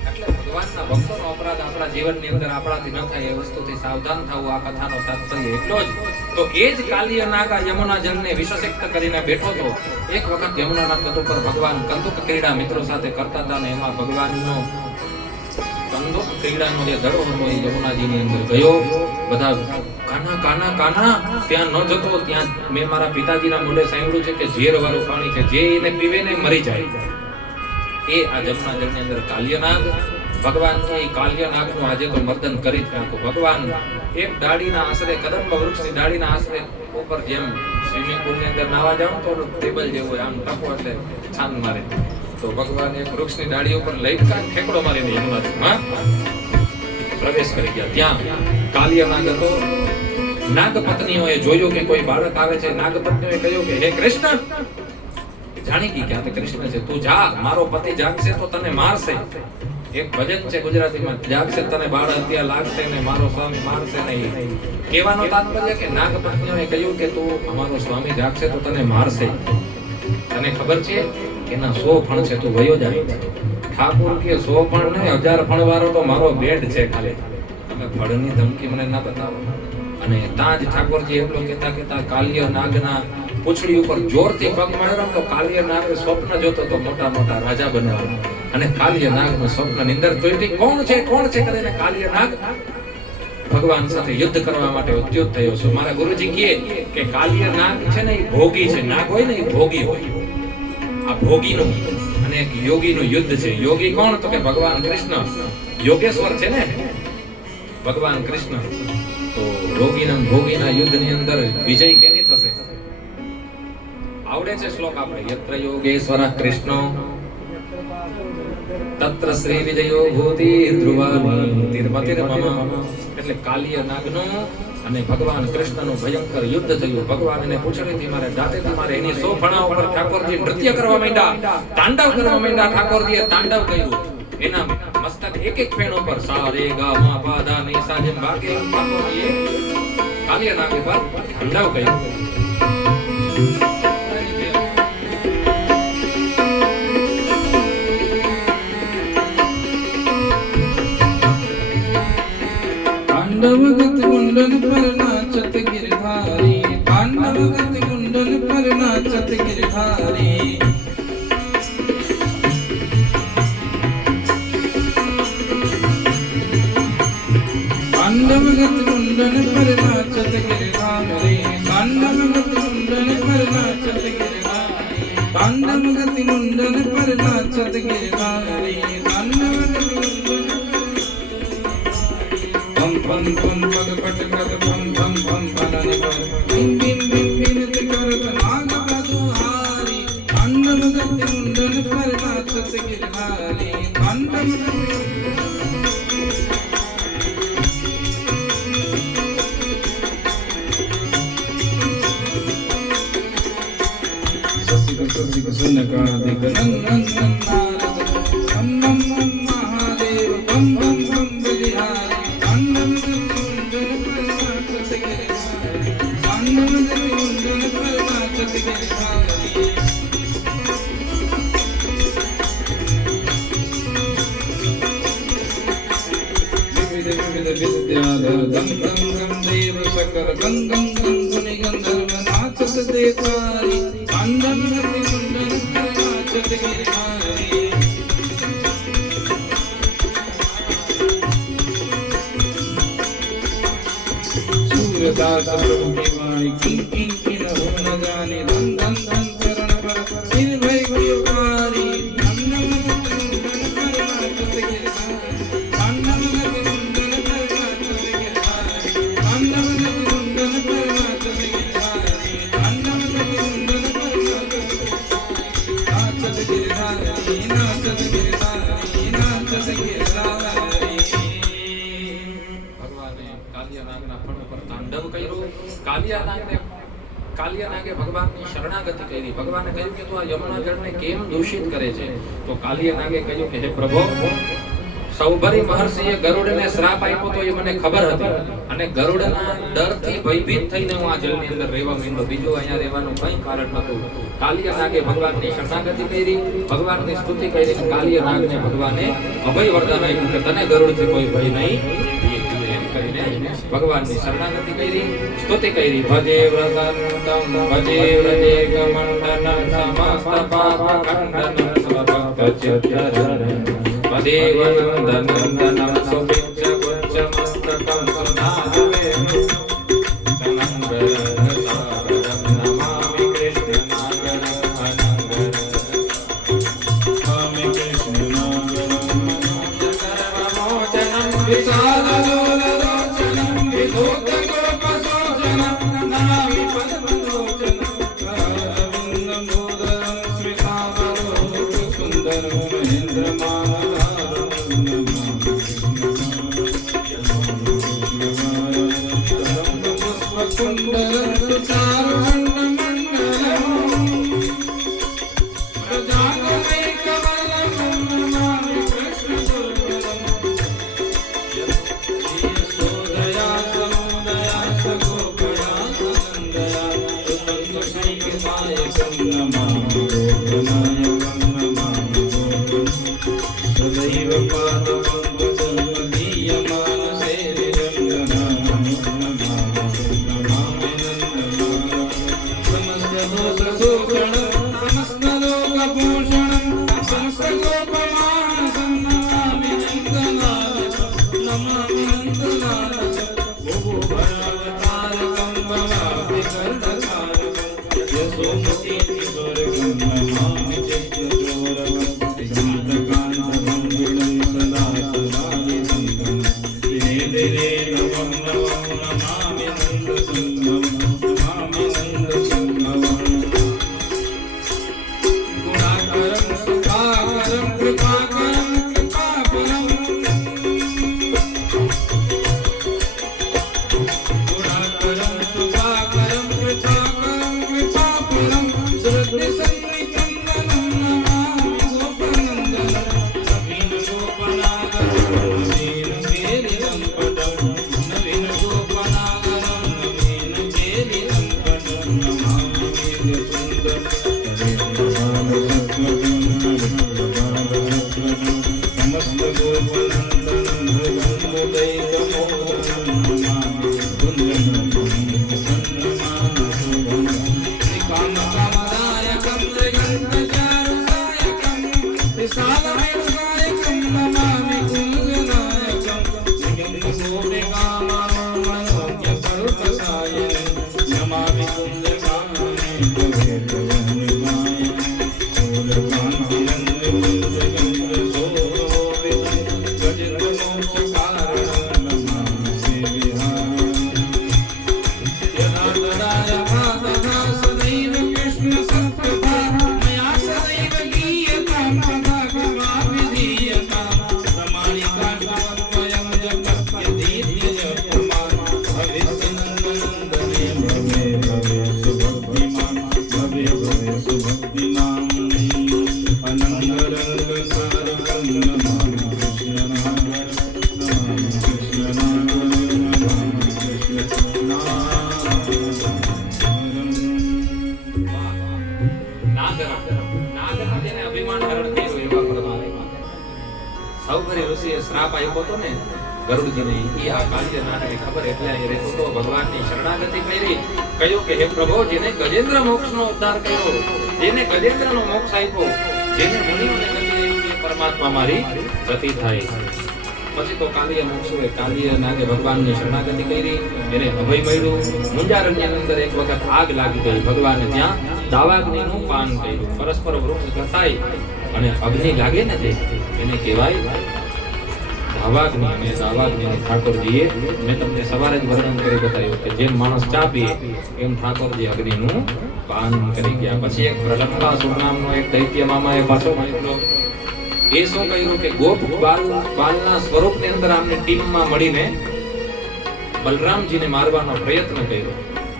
એટલે ભગવાનના ભક્તોનો અપરાધ આપણા જીવનની અંદર આપણાથી ન થાય એ વસ્તુથી સાવધાન થવું આ કથાનો તાત્પર્ય એટલો જ. તો એ જ કાલિય નાગ યમુના જળને વિષસિક્ત કરીને બેઠો હતો. એક વખત યમુનાના તટ ઉપર ભગવાન કંદુક ક્રીડા મિત્રો સાથે કરતા હતા, અને એમાં ભગવાનનો કંદુક ક્રીડાનો જે દડો હતો એ યમુનાજીની અંદર ગયો. બધા કાના કાના કાના ત્યાં ન જતો, ત્યાં મેં મારા પિતાજીના મોઢે સાંભળ્યું છે કે ઝેર વાળું પાણી છે, જે એને પીવે ને મરી જાય. એ આ યમુના જળની અંદર કાલ્યનાગ ભગવાન એ કાલ્યનાગનું આજે તો મર્દન કરી જ નાખું. ભગવાન એક ડાળીના આશરે, કદંબ વૃક્ષની ડાળીના આશરે ઉપર, જેમ સ્વિમિંગ પુલની અંદર નાવા જાવ તો ટેબલ જેવું આમ ટપો એટલે છાન મારે, તો ભગવાન એક વૃક્ષની ડાળી ઉપર લઈને ઠેકડો મારીને યમુનાજીમાં પ્રવેશ કરી ગયા. ત્યાં કાલ્યનાગ હતો. નાગપત્નીઓએ જોયું કે કોઈ બાળક આવે છે. નાગપત્નીઓએ કહ્યું કે હે કૃષ્ણ, જાણી ગઈ કે આ તો કૃષ્ણ છે, તું જા, મારો પતિ જાગશે તો તને મારશે. એક ભજન છે ગુજરાતીમાં, જાગશે તને બાળ હત્યા લાગશે ને મારો સ્વામી મારશે નહીં. કહેવાનો તાત્પર્ય કે નાગપત્નીઓએ કહ્યું કે તું અમારો સ્વામી જાગશે તો તને મારશે. તને ખબર છે કે ના 100 ફણ છે, તું વયો જાય. ઠાકોર કે 100 ફણ નહીં, 1000 ફણ વાળો તો મારો બેડ છે ખાલી, તમે ફળની ધમકી મને ના બતાવો. અને ત્યાં જ ઠાકોરજી એટલો કહેતા કાલ્ય નાગના પૂંછડી ઉપર જોરથી પગ માર્યો તો કાલ્ય નાગ સ્વપ્ન જોતો તો મોટા મોટા રાજા બનવાનો. અને કાલ્ય નાગનું સ્વપ્ન નિંદર તોયથી કોણ છે કરીને કાલ્ય નાગ ભગવાન સાથે યુદ્ધ કરવા માટે ઉદ્યુત થયો છે. મારા ગુરુજી કહે કે કાલ્ય નાગ છે ને એ ભોગી છે. નાગ હોય ને એ ભોગી હોય. આ ભોગીનું અને એક યોગીનું યુદ્ધ છે. યોગી કોણ? તો કે ભગવાન કૃષ્ણ યોગેશ્વર છે ને ભગવાન કૃષ્ણ. તો યોગીના ભોગીના યુદ્ધની અંદર વિજય કેની થશે? આવડે છે શ્લોક આપણે, યત્ર યોગેશ્વર કૃષ્ણો તત્ર શ્રી વિજયો ભૂતિ ધ્રુવાની તિર્મતિર્મમ. એટલે કાલ્ય નાગનું અને ભગવાન કૃષ્ણનું ભયંકર યુદ્ધ થયું. ભગવાન એને પૂંછડીથી મારે, દાંતેથી મારે, એની 100 ફણા ઉપર ઠાકોરજી નૃત્ય કરવા માંડ્યા, તાંડવ કરવા માંડ્યા. ઠાકોરજીએ તાંડવ કર્યું. એના મસ્તક એક એક ફેણ ઉપર સા રે ગા મા પા ધા ની સા જેમ વાગે ઠાકોરજીએ કાલ્ય નાગ ઉપર તાંડવ કર્યું. तांडवगत कुंडल पर नाचत गिरधारी, तांडवगत कुंडल पर नाचत गिरधारी. तांडवगत कुंडल पर नाचत गिरधारी, तांडवगत कुंडल पर नाचत गिरधारी, तांडवगत कुंडल पर नाचत गिरधारी, तांडवगत कुंडल पम पम पम पग पटकत पम पम पम पननि पर बिन बिन बिन बिनत करत नाग प्रदुहारी. तांडवगत कुंडल पर नाचत गिरधारी, तांडवगत नन नन नन नारद नम नम नम महादेव बम बम बम बलिहारी तांडव कुंडल पर नाचत गिरधारी तांडव कुंडल पर नाचत गिरधारी विविध विद्याधर गम गम गम देव सकल गम गम गम गुनि गंधर्व नाचत देवतारी तांडव कुंडल पर नाचत गिरधारी सूरदास प्रभु की वाणी किं किं किन हो न जाने धन धन धन चरण पर निर्भय गुरुकारी तांडव कुंडल पर नाचत गिरधारी तांडव कुंडल पर नाचत गिरधारी तांडव कुंडल पर नाचत गिरधारी तांडव कुंडल पर नाचत गिरधारी नाचत गिरधारी नाचत गिरधारी ભગવાને કાલિયાનાગના ફળ ઉપર તાંડવ કર્યું. કાલિયાનાગે ભગવાનની શરણાગતિ કરી. ભગવાને કહ્યું કે તું આ યમુના જળને કેમ દૂષિત કરે છે? તો કાલિયાનાગે કહ્યું કે હે પ્રભુ, સૌભરી મહર્ષિએ ગરુડને શ્રાપ આપ્યો તો એ મને ખબર હતી અને ગરુડના ડરથી ભયભીત થઈને હું આ જળની અંદર રહેવા માંડ્યો. બીજું અહીંયા રહેવાનું કંઈ કારણ નહોતું. કાલિયાનાગે ભગવાનની શરણાગતિ કરી, ભગવાનની સ્તુતિ કરી. કાલિયાનાગને ભગવાને અભય વરદાન આપ્યું કે તને ગરુડથી કોઈ ભય નહીં. ભગવાનની શરણાગતિ કરી, સ્તુતિ કરી. ભજે વ્રતંતમ ભજે વ્રજેક મંડનમ સમસ્ત પાપ ખંડનમ સ્વભક્ત ચિત્તચરણ પદેવ નંદનંદનમ સુભિક્ષ પુચ્છ મસ્તકમ સુનાદવે સમંગલ સાગરમ નમામિ કૃષ્ણનાગરમ અનંગરમ સ્વામી કૃષ્ણનાગરમ સર્વમોચનમ વિશાલલોલલોચનમ વિધોતગોપસોચનમ નમામિ પદ્મલોચનમ અરવિંદમોદરમ સ્મિતાવલોકસુંદરમ મહેન્દ્રમાલાધરમ નમામિ પુષ્પકુંડલમ ચારુખંડમંડલમ પ્રજાગમૈકવલ્લભમ નમામિ કૃષ્ણદુર્ગલમ યશોદયા સમોદયા સગોપયા સનંદયા સુતંગસૈકમાયકમ નમામિ ગોપનાયકમ નમામિ ગોપમ સદૈવ પાદપંકજમદીયમાનસેવિરમ નમામિ નમામિ સમસ્ત દોષસૂષણમ સમસ્ત લોકભૂષણમ સમસ્ત ગોપમાનસં નમામિ નંદનાથમ નમામિ નંદનાથમ ભુવનાવતારકં ભવાબ્ધિ કર્ણધારકં યશોમતીતિ સ્વર્ગં નમામિ ચૈત્યચોરકં શાંતકાંતમં વિડં સદા સદાવિદંતં દિને દિને નવં નવં નમામિ નંદસંગમં નમામિ નંદસંગમં ગુણાકરં સુખાકરં કૃપાકરં કૃપાપરં ગુણાકરં સુખાકરં કૃપાકરં કૃપાપરં શ્રુતિસંગીતં નમામિ ગોપનંદનં નવીન ગોપનાગરં નવીન કેલિદં પટં નવીન ગોપનાગરં નવીન કેલિદં પટં નમામિ વીર્યસુંદરં સમસ્ત ગોપનંદનં મૃગંગદૈવમોદરં નમામિ કુંજનં કામકામદાયકં ત્રિગંધચારુસાયકં વિશાલમેઘસાયકં નમામિ કુંજનાયકં શ્રીગંધગોપિકામનોમનોજ્ઞકલ્પસાયકં નમામિ કુંજકામમે ભવેતવનિમાય સદૈવ કૃષ્ણ સંતતા મયા સદૈવ ગીયતાં તથા કૃપાભિ સૌભરી ઋષિએ શ્રાપ આપ્યો હતો ને ગરુડજીને, એ આ કાલિયાનાગને ખબર એટલે એ રહેતો તો ભગવાનની શરણાગતિ કરી, કહ્યું કે હે પ્રભુ, જેને ગજેન્દ્ર મોક્ષનો ઉદ્ધાર કર્યો, જેને ગજેન્દ્રનો મોક્ષ આપ્યો, જેને મુનિઓને ગતિ આપી, એ પરમાત્મા મારી ગતિ થાય. પછી તો કાલિયાનાગે ભગવાનની શરણાગતિ કરી, એને અભય મળ્યું. મુંજારણ્યની અંદર એક વખત આગ લાગી ગઈ, ભગવાને ત્યાં દાવાગ્નિનું પાન કર્યું. પરસ્પર વૃક્ષ ઘસાય અને અગ્નિ લાગે ને જે એને કહેવાય દાવાગ્નિ. અને દાવાગ્નિને ઠાકોરજીએ, મેં તમને સવારે જ વર્ણન કરી બતાવ્યું કે જેમ માણસ ચા પીએ એમ ઠાકોરજી અગ્નિનું પાન કરી ગયા. પછી એક પ્રલંબાસુર નામનો એક દૈત્ય મામાએ પાછો મોકલ્યો. એ શું કહ્યું કે ગોપ બાલના સ્વરૂપની અંદર આમને ટીમમાં મળીને બલરામજીને મારવાનો પ્રયત્ન કર્યો.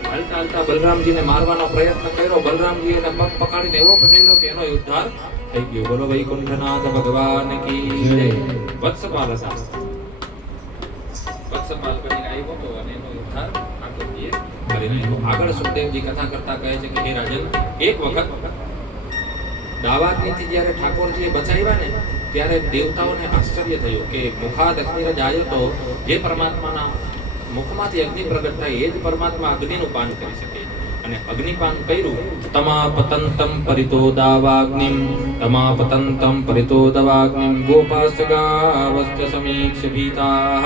હાલતા હાલતા બલરામજીને મારવાનો પ્રયત્ન કર્યો. બલરામજી એને પગ પકડીને એવો પછાડ્યો કે એનો ઉદ્ધાર થઈ ગયો. બોલો વૈકુંઠનાથ ભગવાન કી જય. વત્સપાલ હતા, વત્સપાલ બનીને આવ્યો હતો અને એનો ઉદ્ધાર ઠાકોરજીએ કરી નાખ્યો. આગળ સુખદેવજી કથા કરતા કહે છે કે હે રાજન, એક વખત દાવાગ્નિથી જ્યારે ઠાકોરજીએ બચાવ્યા ને ત્યારે દેવતાઓને આશ્ચર્ય થયું કે મુખાદ અગ્નિરજ આવ્યો તો જે પરમાત્માના મુખમાંથી અગ્નિ પ્રગટ થાય એ જ પરમાત્મા અગ્નિનું પાન કરી શકે. અને અગ્નિપાન કર્યું. તમાપતંતમ પરિતો દાવાગ્નિમ, તમાપતંતમ પરિતો દવાગ્નિમ, ગોપાસ્તગાવસ્ચ સમીક્ષ ભીતાઃ.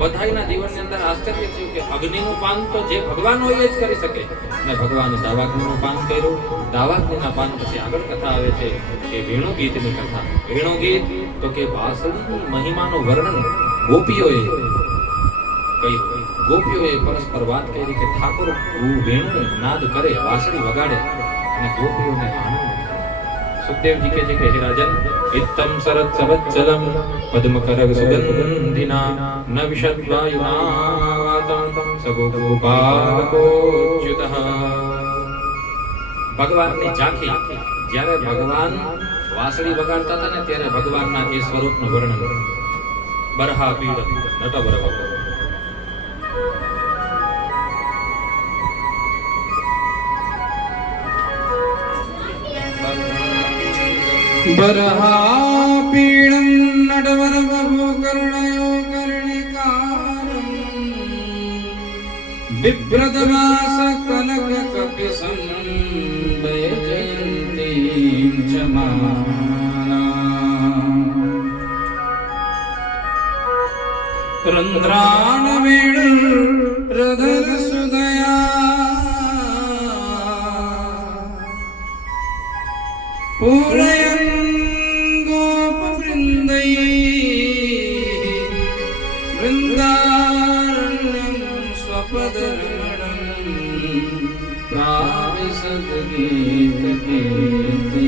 બધાયના જીવનની અંદર આશ્ચર્ય થયું કે અગ્નિનું પાન તો જે ભગવાન હોય એ જ કરી શકે. અને ભગવાને દાવાગ્નિનું પાન કર્યું. દાવાગ્નિના પાન પછી આગળ કથા આવે છે કે વેણુ ગીતની કથા. વેણુ ગીત તો કે વાસળીની મહિમાનું વર્ણન ગોપીઓએ કહ્યું. ગોપીઓએ પરસ્પર વાત કરી કે ઠાકોર વેણુ નાદ કરે, વાસળી વગાડે અને ગોપીઓને આનંદ. સુખદેવજી કહે છે કે હે રાજન, ઇત્તમ શરત સવચ્ચલમ પદ્મકરગ સુગંધિના ન વિષદ્વાયુનાતમ સગોપાલકોચ્યુતઃ. ભગવાનની ઝાંખી, જ્યારે ભગવાન વાસળી વગાડતા હતા ને ત્યારે ભગવાનના એ સ્વરૂપનું વર્ણન. બરહા પીડ નટવર વગર. बरहापीडं नटवर बभो कर्णयो कर्णिकारं बिभ्रतवास कनक कपिसं वैजयन्तीं च माला रन्ध्राण वेणुं रधर सुदया पूरयन् वृन्दारण्यं स्वपदरमणं प्राविशद गीतकीर्ति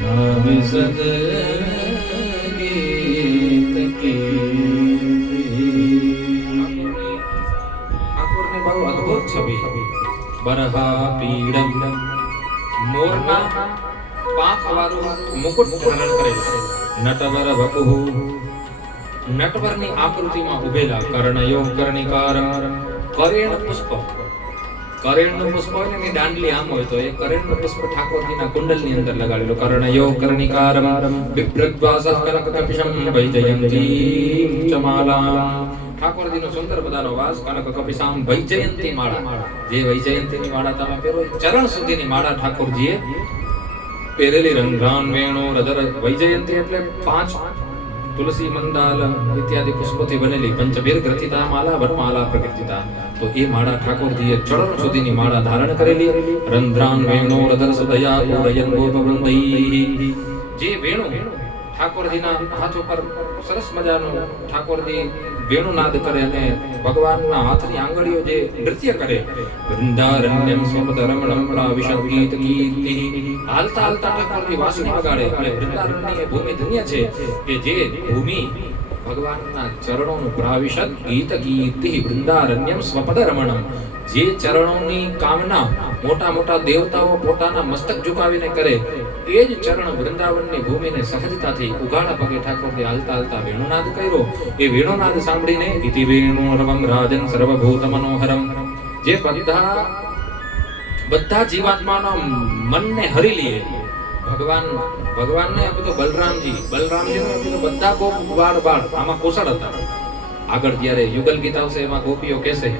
प्राविशद ઠાકોરની બહુ અદ્ભુત છબી. બરહા પીડમ, મોરના પાંખ વાળું મુકુટ ધારણ કરેલું. નટવર વપુઃ, નટવરની આકૃતિમાં ઉભેલા. કર્ણયો કર્ણિકારમ, કરેણ પુષ્પ. કરેણનું પુષ્પ હોય ને એની દાંડલી આમ હોય તો એ કરેણનું પુષ્પ ઠાકોરજીના કુંડલની અંદર લગાડેલું. કર્ણયો કર્ણિકારમ બિભ્રદ્વાસઃ કનક કપિશં વૈજયંતીં ચ માલાં. ઠાકોરજીનો સુંદર બધાનો વાસ. કનક કપિશામ વૈજયંતી માળા. જે વૈજયંતીની માળા તમે પહેરો, ચરણ સુધીની માળા ઠાકોરજીએ પહેરેલી. રંધ્રાન વેણુ રધર. વૈજયંતી એટલે 5 તુલસી મંદાલ ઇત્યાદિ પુષ્પોથી બનેલી પંચભીર ગ્રથિતા માલા વનમાલા પ્રકૃતિતા. તો એ માળા ઠાકોરજીએ ચરણ સુધીની માળા ધારણ કરેલી. રંધ્રાન વેણુ રધર સુદયા પૂરયન ગોપવૃંદૈઃ. જે વેણુ ઠાકોરજીના હાથ ઉપર સરસ મજાનું ઠાકોરજી વેણુનાદ કરે અને ભગવાનના હાથની આંગળીઓ જે નૃત્ય કરે. વૃંદારણ્યમ સ્વપદરમણમ પ્રાવિશદ ગીત કીર્તિ. હાલતા હાલતા ઠાકોરજી વાંસળી વગાડે. અને વૃંદારણ્ય એ ભૂમિ ધન્ય છે કે જે ભૂમિ ભગવાનના ચરણોનું પ્રાવિશદ ગીત કીર્તિ. વૃંદારણ્યમ સ્વપદરમણમ. જે ચરણોની કામના મોટા મોટા દેવતાઓ પોતાના મસ્તક ઝુકાવીને કરે, એ જ ચરણ વૃંદાવનની ભૂમિને સહજતાથી ઉઘાડા પગે ઠાકોરજી હાલતા હાલતા વેણુનાદ કર્યો. એ વેણુનાદ સાંભળીને ઇતિ વેણુરવમ રાજન સર્વભૂત મનોહરમ. જે બધા જીવાત્માના મનને હરી લે, ભગવાનને આપ્યું તો બલરામજીને આપ્યું તો બધા ગોપ બાળ આમાં કુશળ હતા. આગળ જ્યારે યુગલ ગીત આવશે એમાં ગોપીઓ કહેશે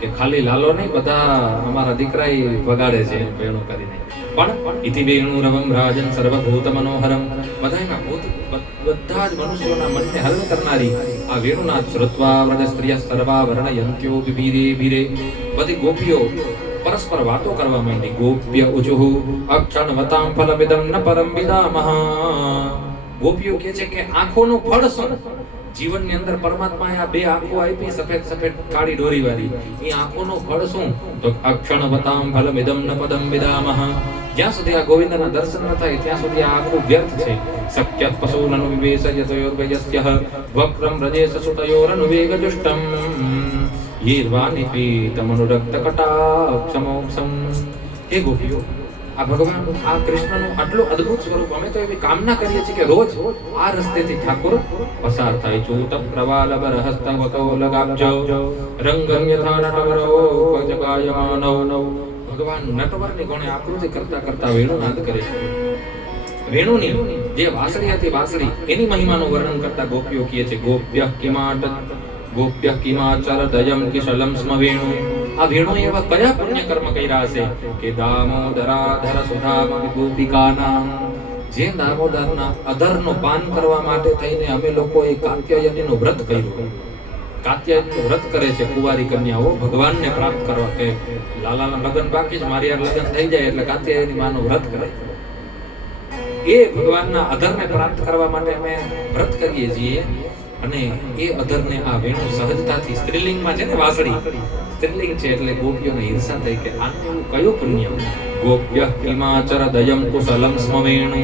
કે ખાલી લાલો નહીં, બધા અમારા દીકરાએ વગાડે છે વેણુ કરીને. પણ ઇતિ વેણુ રવમ રાજન સર્વભૂત મનોહરમ, બધા જ મનુષ્યોના મનને હરણ કરનારી આ વેણુનાદ શ્રુત્વા વ્રજ સ્ત્રિય સર્વા વર્ણયંત્યો બિભીરે ભીરે. બધી ગોપીઓ પરસ્પર વાતો કરવા માંડી. ગોપ્ય ઉજુહુ અક્ષણવતામ ફલમિદમ ન પરમ વિદામહ. ગોપીઓ કહે છે કે આંખોનું ફળ શું? જીવનની અંદર પરમાત્માએ આ બે આંખો આપી, સફેદ સફેદ કાળી દોરી વાળી. એ આંખોનું ફળ શું? તો અક્ષણવતામ ફલમિદમ ન પદમ વિદામહ. જ્યાં સુધી આ ગોવિંદના દર્શન ન થાય ત્યાં સુધી આ આખું વ્યર્થ છે. શક્ય પશુનનુ વિવેશયતયોર્વયસ્યઃ વક્રમ વ્રજેશ સુતયોરનુવેગજુષ્ટમ યીર્વાનિ પીતમનુરક્ત કટાક્ષમોક્ષમ. હે ગોપીઓ, આ ભગવાન આ કૃષ્ણનું આટલું અદ્ભુત સ્વરૂપ, અમે તો એવી કામના કરીએ છીએ કે રોજ આ રસ્તેથી ઠાકોર પસાર થાય. ચૂત પ્રવાલબર હસ્તવકૌલગાબ્જ રંગમ યથા નટવરો પજગાયમાનૌ. ભગવાન નટવરની ગુણે આકૃતિ કરતા કરતા વેણુનાદ કરે છે. વેણુની જે વાસળી હતી, વાસળી એની મહિમાનું વર્ણન કરતા ગોપીઓ કહે છે ગોપ્ય કિમાચર દયમ કિશલમ સ્મ વેણુ. આ વેણુ એવા કયા પુણ્ય કર્મ કર્યા છે કે દામોદરાધર સુધામ ગોપિકાના, જે દામોદરના અધરનું પાન કરવા માટે થઈને અમે લોકોએ કાત્યાયનીનું વ્રત કર્યું. કાત્યાયનીનું વ્રત કરે છે કુંવારી કન્યાઓ ભગવાનને પ્રાપ્ત કરવા. કે લાલાના લગ્ન બાકી જ, મારી યાર લગ્ન થઈ જાય એટલે કાત્યાયની માનું વ્રત કરે. એ ભગવાનના અધરને પ્રાપ્ત કરવા માટે અમે વ્રત કરીએ છીએ. અને એ અધરને આ વેણુ સહજતાથી, સ્ત્રીલિંગમાં છે ને વાસળી, સ્ત્રીલિંગ છે એટલે ગોપીઓને ઈર્ષા થઈ કે આને એવું કયું પુણ્ય. ગોપ્ય કિમાચર દયમ કુશલમ સ્મ વેણુ.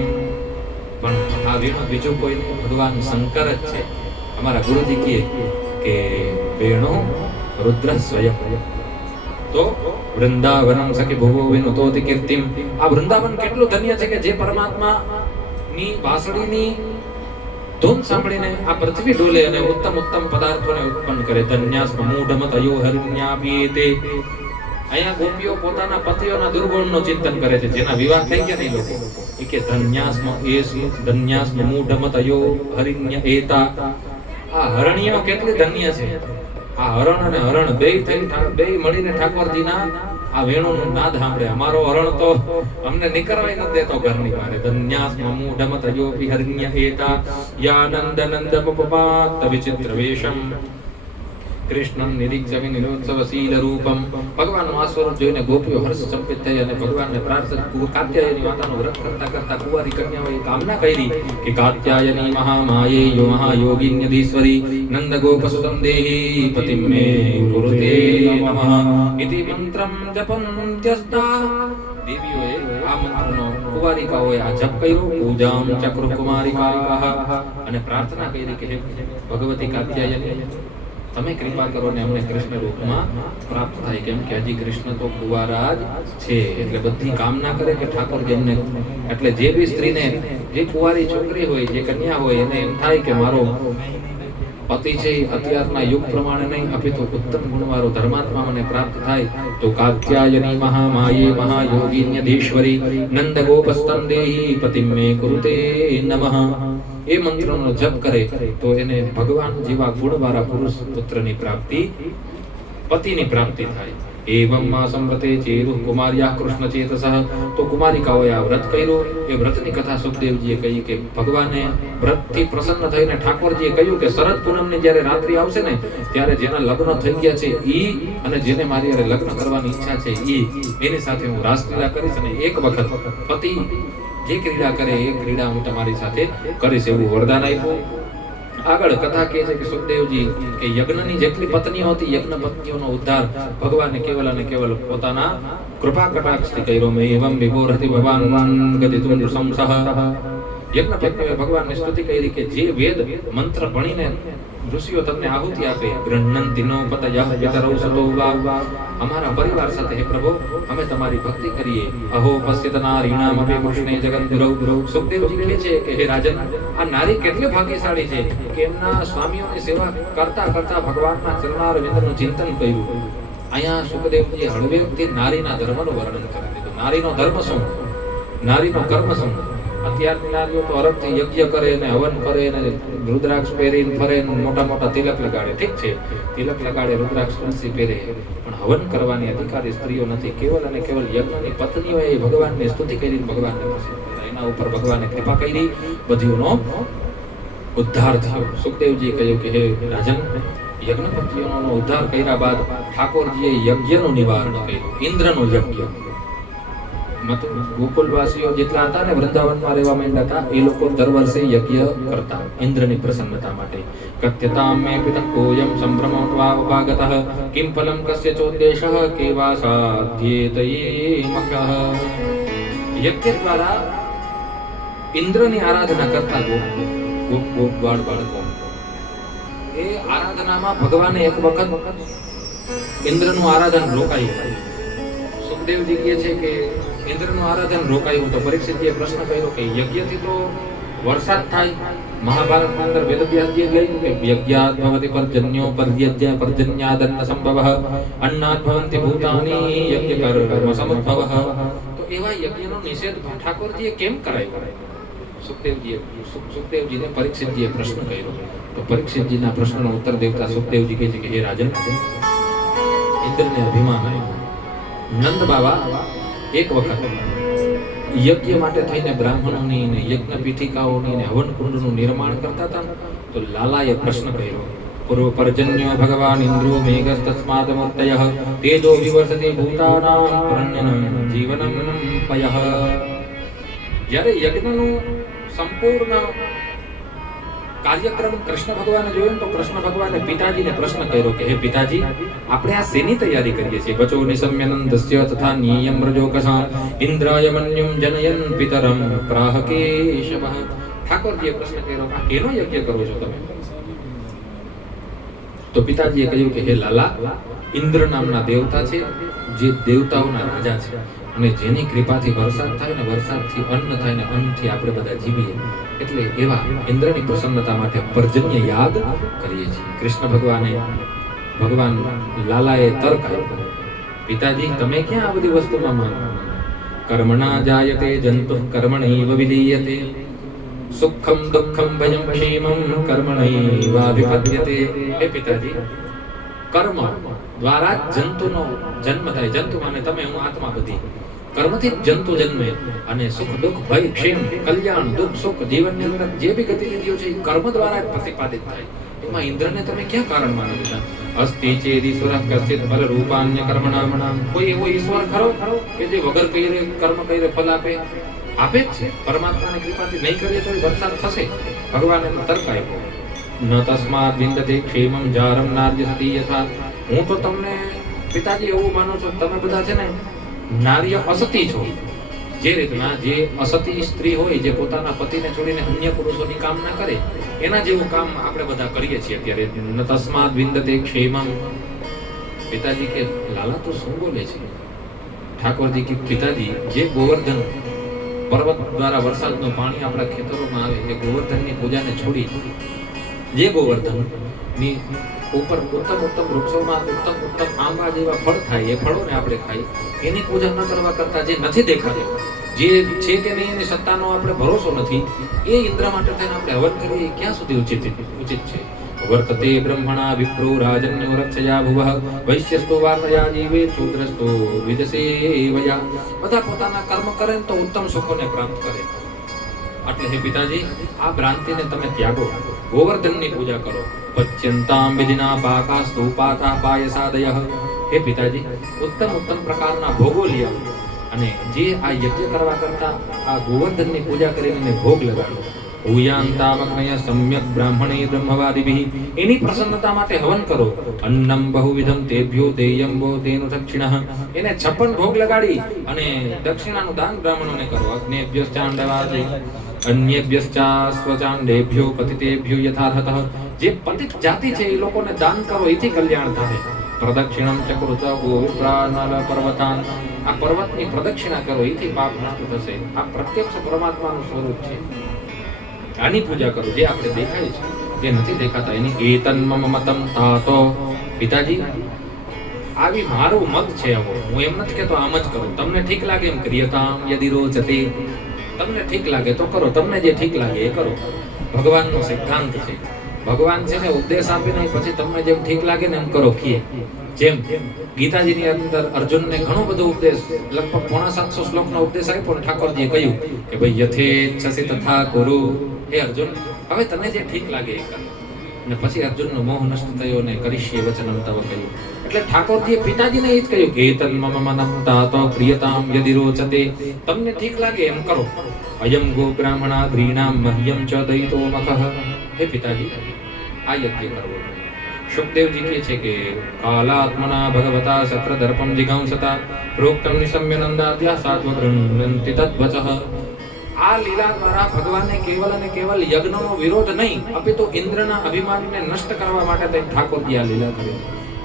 પણ આ વેણુ બીજું કોઈ નહીં, ભગવાન શંકર જ છે. અમારા ગુરુજી કહે કે વેણુ રુદ્ર સ્વયં. તો વૃંદાવનમ સખી ભુવો વિનુતોતિ કીર્તિમ. આ વૃંદાવન કેટલું ધન્ય છે કે જે પરમાત્માની વાસળીની ધૂન સાંભળીને આ પૃથ્વી ડોલે અને ઉત્તમ ઉત્તમ પદાર્થોને ઉત્પન્ન કરે. ધન્યાસ્મ મૂઢમત અયો હરિણ્યાપીતે. અહીંયા ગોપીઓ પોતાના પતિઓના દુર્ગુણનું ચિંતન કરે છે. જેના વિવાહ થઈ ગયા ને લોકો એ કે ધન્યાસ્મ મૂઢમત અયો હરિણ્ય એતા. આ હરણીઓ કેટલી ધન્ય છે. આ હરણ અને હરણ બે મળીને ઠાકોરજીના આ વેણુનું નાદ સાંભળે. અમારો હરણ તો અમને નીકળવાય નથી દેતો ઘરની બહાર. ધન્યાસ્મ મૂઢમત અયોપી હરિણ્ય એતા યાનંદ નંદ પપાત વિચિત્ર વેશમ કૃષ્ણમ નિરીક્ષ વિનિરોત્સવ શીલ રૂપમ. ભગવાનનું આ સ્વરૂપ જોઈને ગોપીઓ હર્ષ સંપિત થઈ અને ભગવાનને પ્રાર્થના. કાત્યાયની માતાનું વ્રત કરતા કરતા કુંવારી કન્યાઓએ કામના કરી કે કાત્યાયની મહામાયેયો મહાયોગિન્યધીશ્વરી નંદ ગોપસુતમ દેહી પતિમ મે કુરુતે નમઃ ઇતિ મંત્રમ જપન્ત્યસ્તા. દેવીઓએ આ મંત્રનો કુંવારિકાઓએ આ જપ કર્યો. પૂજામ ચક્ર કુમારિકાહ. અને પ્રાર્થના કરી કે હે ભગવતી કાત્યાયની, તમે કૃપા કરો ને અમને કૃષ્ણ રૂપમાં પ્રાપ્ત થાય. કેમ કે હજી કૃષ્ણ તો કુંવારા જ છે. એટલે બધી કામના કરે કે ઠાકોરજી અમને. એટલે જે બી સ્ત્રીને, જે કુંવારી છોકરી હોય, જે કન્યા હોય, એને એમ થાય કે મારો પતિ છે અત્યારના યુગ પ્રમાણે નહીં, અપિતુ ઉત્તમ ગુણવાળો ધર્માત્મા મને પ્રાપ્ત થાય. તો કાત્યાયની મહામાયે મહાયોગિન્યધીશ્વરી નંદ ગોપસ્તમ દેહી પતિમ મે કુરુતે નમઃ. એ મંત્રનો જપ કરે તો એને ભગવાન જેવા ગુણવાળા પુરુષ પુત્રની પ્રાપ્તિ, પતિની પ્રાપ્તિ થાય. એવમ મા સંવ્રતે ચેરુ કુમાર્યા કૃષ્ણ ચેતસઃ. તો કુમારિકાઓએ આ વ્રત કર્યું. એ વ્રતની કથા સુખદેવજીએ કહી કે ભગવાને વ્રતથી પ્રસન્ન થઈને ઠાકોરજીએ કહ્યું કે શરદ પૂનમની જ્યારે રાત્રિ આવશે ને ત્યારે જેના લગ્ન થઈ ગયા છે ઈ અને જેને મારી હારે લગ્ન કરવાની ઈચ્છા છે એની સાથે હું રાસલીલા કરીશ અને એક વખત પતિ જે ક્રીડા કરે એ ક્રીડા હું તમારી સાથે કરીશ એવું વરદાન આપ્યું. આગળ કથા કહે છે કે સુખદેવજી કે યજ્ઞની જેટલી પત્નીઓ હતી, યજ્ઞ પત્નીઓનો ઉદ્ધાર ભગવાને કેવલ અને કેવલ પોતાના કૃપા કટાક્ષથી કર્યો. મેં એવમ વિભોરતી ભગવાન ગદિતુમ સંસહ. યજ્ઞ પત્નીઓએ ભગવાનની સ્તુતિ કરી કે જે વેદ મંત્ર ભણીને ઋષિઓ તમને આહુતિ આપે. ગૃહ્ણન્તિ નો પતયઃ પિતરૌ સતો વા. અમારા પરિવાર સાથે હે પ્રભુ અમે તમારી ભક્તિ કરીએ. અહો પશ્યત નારીણામ અપી કૃષ્ણે જગદ્ગુરૌ. સુખદેવજી કહે છે કે હે રાજન, આ નારી કેટલી ભાગ્યશાળી છે કે એમના સ્વામીઓની સેવા કરતા કરતા ભગવાનના ચરણારવિંદનું ચિંતન કર્યું. અહીંયા સુખદેવજી હળવેકથી નારીના ધર્મનું વર્ણન કરી દીધું. નારીનો ધર્મ શું, નારીનો કર્મ શું. અત્યારની નારીઓ તો હરખથી યજ્ઞ કરે ને હવન કરે ને રુદ્રાક્ષ પહેરીને ફરે ને મોટા મોટા તિલક લગાડે. ઠીક છે, તિલક લગાડે, રુદ્રાક્ષ તુલસી પહેરે, પણ હવન કરવાની અધિકારી સ્ત્રીઓ નથી. કેવલ અને કેવલ યજ્ઞની પત્નીઓએ ભગવાનની સ્તુતિ કરીને ભગવાનને પ્રસન્ન કર્યા. એના ઉપર ભગવાને કૃપા કરી, બધીઓનો ઉદ્ધાર થયો. સુખદેવજીએ કહ્યું કે હે રાજન, યજ્ઞપતિઓનો ઉદ્ધાર કર્યા બાદ ઠાકોરજીએ યજ્ઞનું નિવારણ કર્યું, ઇન્દ્રનો યજ્ઞ. ગોકુલવાસીઓ જેટલા હતા ને વૃંદાવનમાં રહેવા માંડ્યા હતા, એ લોકો દર વર્ષે યજ્ઞ કરતા ઇન્દ્રની પ્રસન્નતા માટે. કત્યતામ મે પિતકોયમ સંભ્રમોત્વા ઉપાગતઃ કિમ ફલમ કસ્ય ચોદ્દેશઃ કેવા સાધ્યેતયે મખઃ. યજ્ઞ દ્વારા ઇન્દ્રની આરાધના કરતા ગોપ બાળકો, એ આરાધનામાં ભગવાને એક વખત ઇન્દ્રનું આરાધન રોકાયું. સુખદેવજી કહે છે કે ઇન્દ્રનું આરાધન રોકાયું તો પરીક્ષિતજીએ પ્રશ્ન કર્યો કે યજ્ઞથી તો વરસાદ થાય. મહાભારતના અંદર વેદવ્યાસજીએ કહ્યું કે યજ્ઞાત ભવતિ પર્જન્યો પર્યજ્ય પર્જન્યાદન્ન સંભવઃ અન્નાત ભવન્તિ ભૂતાની યજ્ઞ કર્મ સમુદ્ભવઃ. તો એવા યજ્ઞનો નિષેધ ઠાકોરજીએ કેમ કરાયો? સુખદેવજીને પરીક્ષિતજીએ પ્રશ્ન કર્યો. તો પરીક્ષિતજીના પ્રશ્નનો ઉત્તર દેવતા સુખદેવજી કહે છે કે હે રાજન, ઇન્દ્રને અભિમાન આવ્યું. નંદ બાવા એક વખત યજ્ઞ માટે થઈને બ્રાહ્મણોની ને યજ્ઞ પીઠિકાઓની ને હવન કુંડનું નિર્માણ કરતા હતા. તો લાલાએ પ્રશ્ન કર્યો, પૂર્વ પર્જન્યો ભગવાન ઇન્દ્રો મેઘસ્તસ્માદ મૂર્તયઃ તેજો વિવર્ષતિ ભૂતાનાં પરણ્યનં જીવનમ પયઃ. જ્યારે યજ્ઞનું સંપૂર્ણ કાર્યક્રમ કૃષ્ણ ભગવાને જોયો તો કૃષ્ણ ભગવાને પિતાજીને પ્રશ્ન કર્યો કે હે પિતાજી, આપણે આ શેની તૈયારી કરીએ છીએ? બચો નિસમ્યનંદસ્ય તથા નિયમ રજોકસા ઇન્દ્રાય મન્યુમ જનયન પિતરમ પ્રાહ કેશવઃ. ઠાકોરજીએ પ્રશ્ન કર્યો, આ કેનો યજ્ઞ કરો છો તમે? તો પિતાજીએ કહ્યું કે હે લાલા, ઇન્દ્ર નામના દેવતા છે, જે દેવતાઓના રાજા છે, અને જેની કૃપાથી વરસાદ થાય ને વરસાદથી અન્ન થાય ને અન્નથી આપણે બધા જીવીએ. એટલે એવા ઇન્દ્રની પ્રસન્નતા માટે પર્જન્ય યાગ કરીએ છીએ. કૃષ્ણ ભગવાન લાલાએ તર્ક આપ્યો, પિતાજી તમે ક્યાં આ બધી વસ્તુમાં માનો? કર્મણા જાયતે જંતુ કર્મણૈવ વિલીયતે સુખમ દુઃખમ ભયમ ક્ષેમમ કર્મણૈવાભિપદ્યતે. હે પિતાજી, કર્મ દ્વારા જંતુનો જન્મ થાય. જંતુ માને તમે, હું આત્મા બધી. કર્મથી જ જંતુ જન્મે અને સુખ દુઃખ ભય ક્ષેમ કલ્યાણ દુઃખ સુખ જીવનની અંદર જે બી ગતિવિધિઓ છે એ કર્મ દ્વારા પ્રતિપાદિત થાય. એમાં ઇન્દ્રને તમે ક્યાં કારણ માનો દીધા? અસ્તિ ચેદીશ્વરઃ કશ્ચિત ફલ રૂપાન્ય કર્મણામ. કોઈ એવો ઈશ્વર ખરો કે જે વગર કહીને કર્મ કરીને ફલ આપે જ છે? પરમાત્માની કૃપાથી નહીં કરીએ તો વરસાદ થશે. ભગવાને તર્ક આપ્યો, ન તસ્માદ વિંદતે ક્ષેમમ જારમ નાર્ય સતી યથા. હું તો તમને પિતાજી એવું માનું છું, તમે બધા છે ને નાર્ય અસતી છો. જે રીતના જે અસતી સ્ત્રી હોય, જે પોતાના પતિને છોડીને અન્ય પુરુષોની કામના કરે, એના જેવું કામ આપણે બધા કરીએ છીએ અત્યારે. ન તસ્માદ વિંદતે ક્ષેમમ. પિતાજી કે લાલા તો શું બોલે છે? ઠાકોરજી કે પિતાજી, જે ગોવર્ધન પર્વત દ્વારા વરસાદનું પાણી આપણા ખેતરોમાં આવે, એ ગોવર્ધનની પૂજાને છોડી જે ગોવર્ધનની ઉપર ઉત્તમ વૃક્ષોમાં ઉત્તમ આંબા જેવા ફળ થાય, એ ફળોને આપણે ખાઈ, એની પૂજા ન કરવા કરતા જે નથી દેખાતું, જે છે કે નહીં એની સત્તાનો આપણે ભરોસો નથી, એ ઇન્દ્ર માટે થઈને આપણે હવન કરીએ, ક્યાં સુધી ઉચિત છે? વર્તતે બ્રહ્મણા વિપ્રો રાજન્યો રક્ષયા ભુવઃ વૈશ્યસ્તો વાર્તયા જીવે શૂદ્રસ્તો વિદસેવયા. બધા પોતાના કર્મ કરે તો ઉત્તમ સુખોને પ્રાપ્ત કરે. એટલે હે પિતાજી, આ ભ્રાંતિને તમે ત્યાગો, ગોવર્ધનની પૂજા કરો. પચ્યંતામ વિધિના પાકા સ્તૂપાકા પાયસાદયઃ. હે પિતાજી, ઉત્તમ પ્રકારના ભોગો લઈ આવો અને જે આ યજ્ઞ કરવા કરતા આ ગોવર્ધનની પૂજા કરીને ભોગ લગાડો. ભૂયાંતામગ્નય સમ્યક બ્રાહ્મણે બ્રહ્મવાદિભિઃ. એની પ્રસન્નતા માટે હવન કરો. અન્નમ બહુવિધમ તેભ્યો દેયંબો તેનો દક્ષિણઃ. એને 56 ભોગ લગાડી અને દક્ષિણાનું દાન બ્રાહ્મણોને કરો. અગ્નેભ્યશ્ચાંડવાદિ અન્યેભ્યશ્ચાસ્વચાંડેભ્યો પતિતેભ્યો યથાર્હતઃ. જે પતિત જાતિ છે એ લોકોને દાન કરો, એથી કલ્યાણ થાય. પ્રદક્ષિણમ ચક્રુત ગોવિપ્રાનલ પર્વતાન. આ પર્વતની પ્રદક્ષિણા કરો, એથી પાપ નષ્ટ થશે. આ પ્રત્યક્ષ પરમાત્માનું સ્વરૂપ છે. આની પૂજા કરો, જે આપણે દેખાય છે, જે નથી દેખાતા એની. એતન મમ મતમ તાતો. પિતાજી, આવી મારું મત છે. હું એમ નથી કહેતો આમ જ કરો, તમને ઠીક લાગે એમ ક્રિયતામ યદિ રોચતે. તમને ઠીક લાગે તો કરો, તમને જે ઠીક લાગે એ કરો. ભગવાનનો સિદ્ધાંત છે. ભગવાન છે ને ઉપદેશ આપીને પછી તમને જેમ ઠીક લાગે ને એમ કરો. જેમ ગીતાજીની અંદર અર્જુનને ઘણો બધો ઉપદેશ, લગભગ 750 શ્લોકનો ઉપદેશ આપ્યો ને ઠાકોરજીએ કહ્યું કે ભાઈ યથેચ્છસી તથા કુરુ. હે અર્જુન, હવે તને જે ઠીક લાગે એ કર. અને પછી અર્જુનનો મોહ નષ્ટ થયો ને કરીશ્યે વચનમ તવ કહ્યું. એટલે ઠાકોરજીએ પિતાજીને એ જ કહ્યું કે તન મમ મનમ તાતો ક્રિયતામ યદિ રોચતે. તમને ઠીક લાગે એમ કરો. અયમ ગો બ્રાહ્મણા દ્રીણામ મહ્યમ ચ દયિતો મખઃ. હે પિતાજી, આ યજ્ઞ કરવો. સુખદેવજી કહે છે કે કાલાત્મના ભગવતા સક્રદર્પમ જિગાંસતા પ્રોક્તમ નિસમ્ય નંદાદ્યા સાત્વ ગૃહ્ણન્તિ તદ્વચઃ. આ લીલા દ્વારા ભગવાને કેવલ અને કેવલ યજ્ઞનો વિરોધ નહીં, અપિતુ ઇન્દ્રના અભિમાનને નષ્ટ કરવા માટે તે ઠાકોરજી આ લીલા કરી.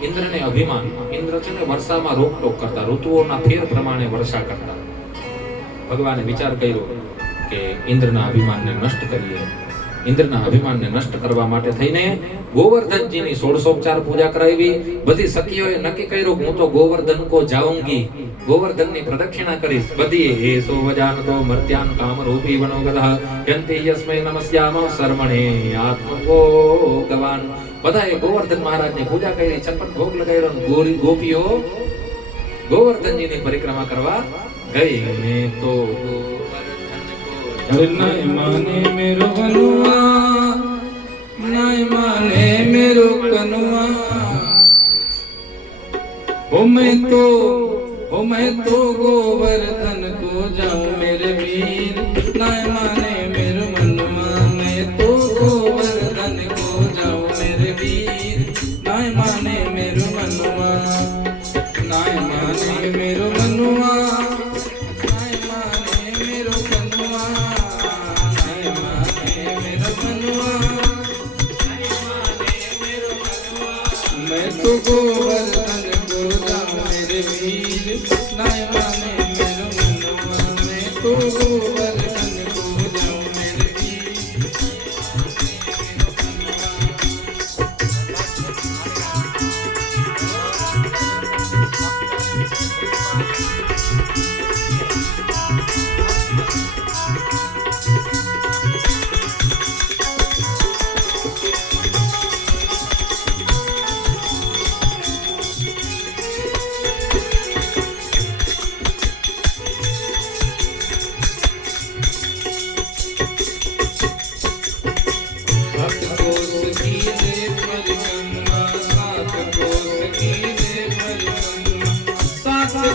ઇન્દ્રને અભિમાન, ઇન્દ્ર છે ને વર્ષામાં રોકટોક કરતા, ઋતુઓના ફેર પ્રમાણે વર્ષા કરતા. ભગવાને વિચાર કર્યો કે ઇન્દ્રના અભિમાનને નષ્ટ કરીએ. ઇન્દ્રના અભિમાનને નષ્ટ કરવા માટે થઈને ગોવર્ધનજીની 16 પૂજા કરાવી. બધી સખીઓએ નક્કી કર્યું કે હું તો ગોવર્ધન કો જાઉંગી, ગોવર્ધનની પ્રદક્ષિણા કરીશ. બધી હે સોવજાનતો મર્ત્યાન કામરૂપી વનોગતઃ યંતિ યસ્મૈ નમસ્યામ શર્મણે આત્મકો ગવાન. બધાએ ગોવર્ધન મહારાજની પૂજા કરી, 56 ભોગ લગાવ્યો. ગોરી ગોપીઓ ગોવર્ધનજીની પરિક્રમા કરવા ગઈ. મેં તો नहीं माने मेरो कनुआ, नहीं माने मेरो कनुआ. हो मैं तो गोवर्धन को जाऊं मेरे वीर. नहीं माने मेरो मनुआ, मैं तो गोवर्धन को जाऊं मेरे वीर. नहीं माने मेरो मनुआ, नहीं माने मेरो मनुआ. तो गोवर्धन को जाऊं मेरे वीर. नहीं माने मेरो मनवा, मैं तो गोवर्धन को जाऊं मेरे वीर.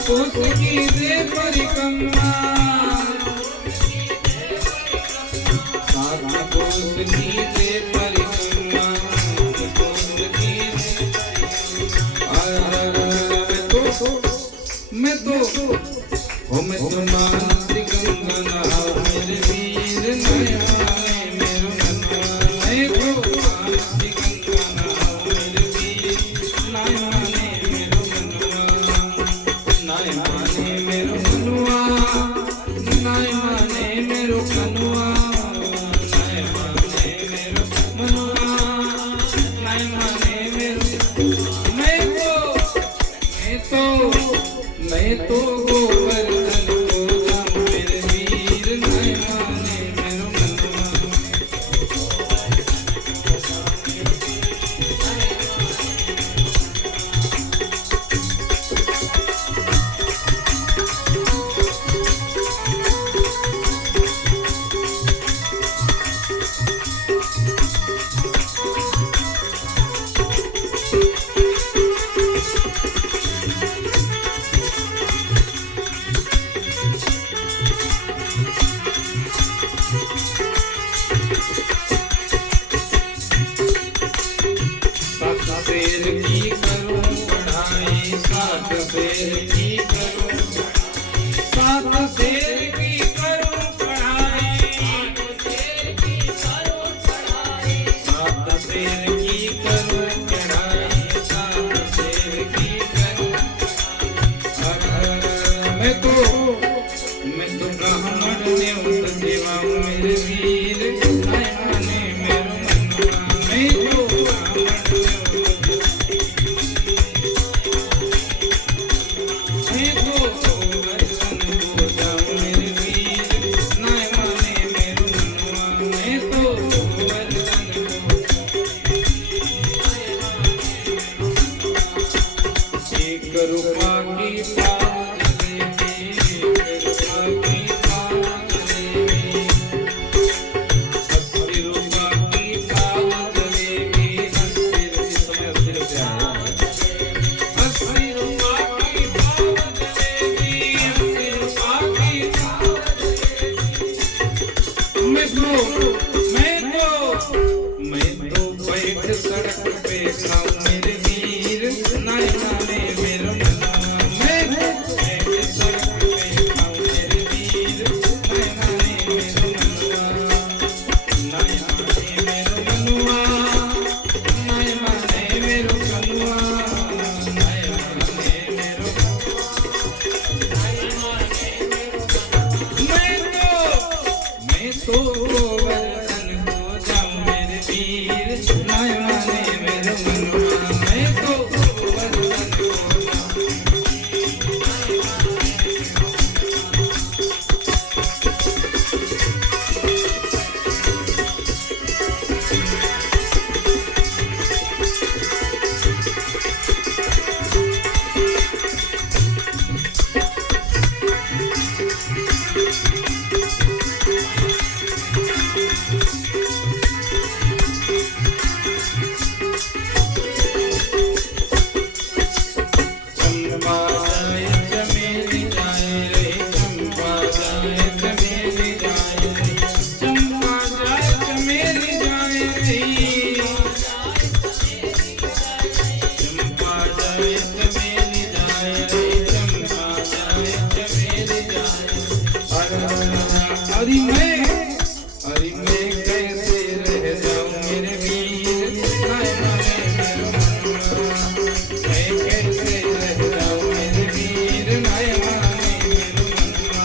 कोस की दे परिक्रमा, सात कोस की दे परिक्रमा, कोस की मैं तो मानसी गंगना मेरे वीर. नहीं माने मेरो मनवा, मैं तो मानसी गंगना मेरे वीर. नहीं माने मेरो मनवा, नहीं माने मेरो कनुआ, नहीं माने मेरो कनुआ. नहीं माने मेरो मनुआ, नहीं माने मेरो. मैं तो गोवर्धन को जाऊं मेरे वीर. नहीं माने मेरो मनुआ, बैठ सड़क पे खाऊं मेरे वीर नाय माने मेरो मनवा मैं बैठ सड़क पे खाऊं मेरे वीर नाय माने मेरो मनवा नाय माने मेरो मनवा नाय माने मेरो मनवा नाय माने मेरो मैं तो गोवर्धन हो जाऊं मेरे वीर नाय माने मेरो मनवा मैं तो गोवर्धन हो जाऊं चंपा जाए चमेली जाए रे चंपा जाए चमेली जाए रे चंपा जाए चमेली जाए रे चंपा जाए चमेली जाए रे चंपा जाए चमेली जाए अरे मैं कैसे रह जाऊं मेरे वीर नाय माने मेरो मनवा मैं कैसे रह जाऊं मेरे वीर नाय माने मेरो मनवा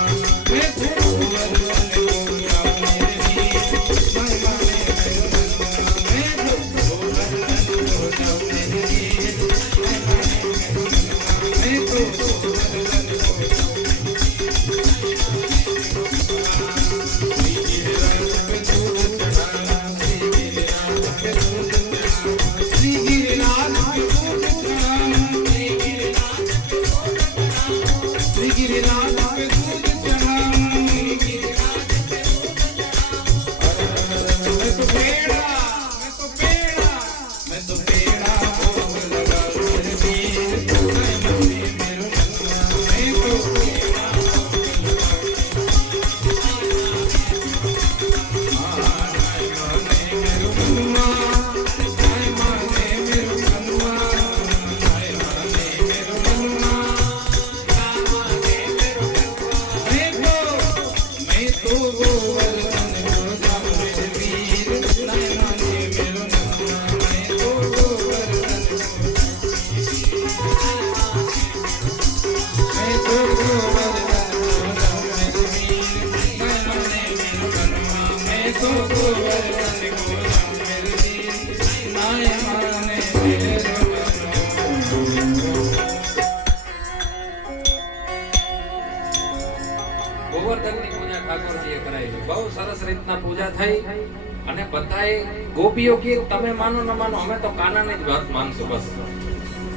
मैं तो गोवर्धन हो जाऊं मेरे वीर नाय माने मेरो मनवा मैं तो गोवर्धन हो जाऊं मेरे वीर नाय माने मेरो मनवा मैं तो गोवर्धन हो जाऊं श्री गिरिराज पे दूध चढ़ाऊं श्री गिरिराज पे दूध चढ़ाऊं मैं तो पेड़ा भोग लगाऊं मेरे वीर नाय माने मेरो मनवा मैं तो पेड़ा नाय माने मेरो मनवा नाय माने मेरो मनवा नाय माने मेरो मनवा मैं तो गोवर्धन हो जाऊं मेरे वीर नाय माने मेरो मनवा मैं तो गोवर्धन हो मैं तो गोवर्धन हो जाऊं मेरे वीर नाय माने मेरो मनवा मैं तो गोवर्धन हो जाऊं मेरे वीर नाय माने मेरो ગોવર્ધનની પૂજા ઠાકોરજીએ કરાવી. બહુ સરસ રીતના પૂજા થઈ અને બધાએ ગોપીઓ કે તમે માનો ન માનો અમે તો કાનાની જ વાત માનશું બસ.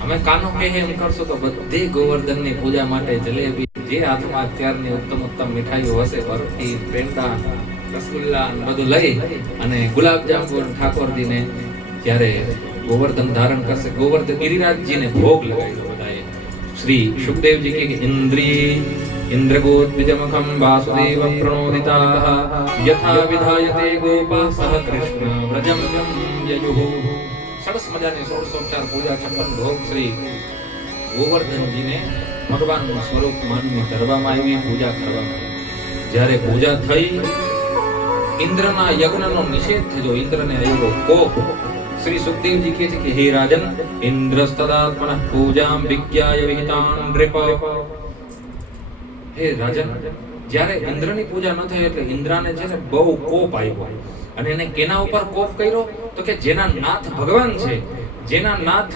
અમે કાનો કહે એમ કરશું તો બધી ગોવર્ધનની પૂજા માટે જલેબી જે હાથમાં અત્યારની ઉત્તમ મીઠાઈઓ હશે બરફી પેંડા રસગુલ્લા ને બધું લઈ અને ગુલાબજાંબુ ઠાકોરજીને જ્યારે ગોવર્ધન ધારણ કરશે ગોવર્ધન ગિરિરાજજીને ભોગ લગાવ્યો બધાએ. શ્રી સુખદેવજી કે ઇન્દ્રી ઇન્દ્રગોદ્વિજમખમ વાસુદેવ પ્રણોદિતાઃ યથા વિધાયતે ગોપા સહ કૃષ્ણ વ્રજમ યયુઃ. સરસ મજાની 1604 પૂજા 56 ભોગ શ્રી ગોવર્ધનજીને ભગવાનનું સ્વરૂપ માનીને કરવામાં આવી, પૂજા કરવામાં આવી. જ્યારે પૂજા થઈ ઇન્દ્રના યજ્ઞનો નિષેધ થયો, ઇન્દ્રને આવ્યો કોપ. શ્રી સુખદેવજી કહે છે કે હે રાજન ઇન્દ્રસ્તદાત્મનઃ પૂજામ વિજ્ઞાય વિહિતાન નૃપ. હે રાજન, જ્યારે ઇન્દ્રની પૂજા ન થઈ એટલે ઇન્દ્રને છે ને બહુ કોપ આવ્યો. અને એને કેના ઉપર કોપ કર્યો તો કે જેના નાથ ભગવાન છે, જેના નાથ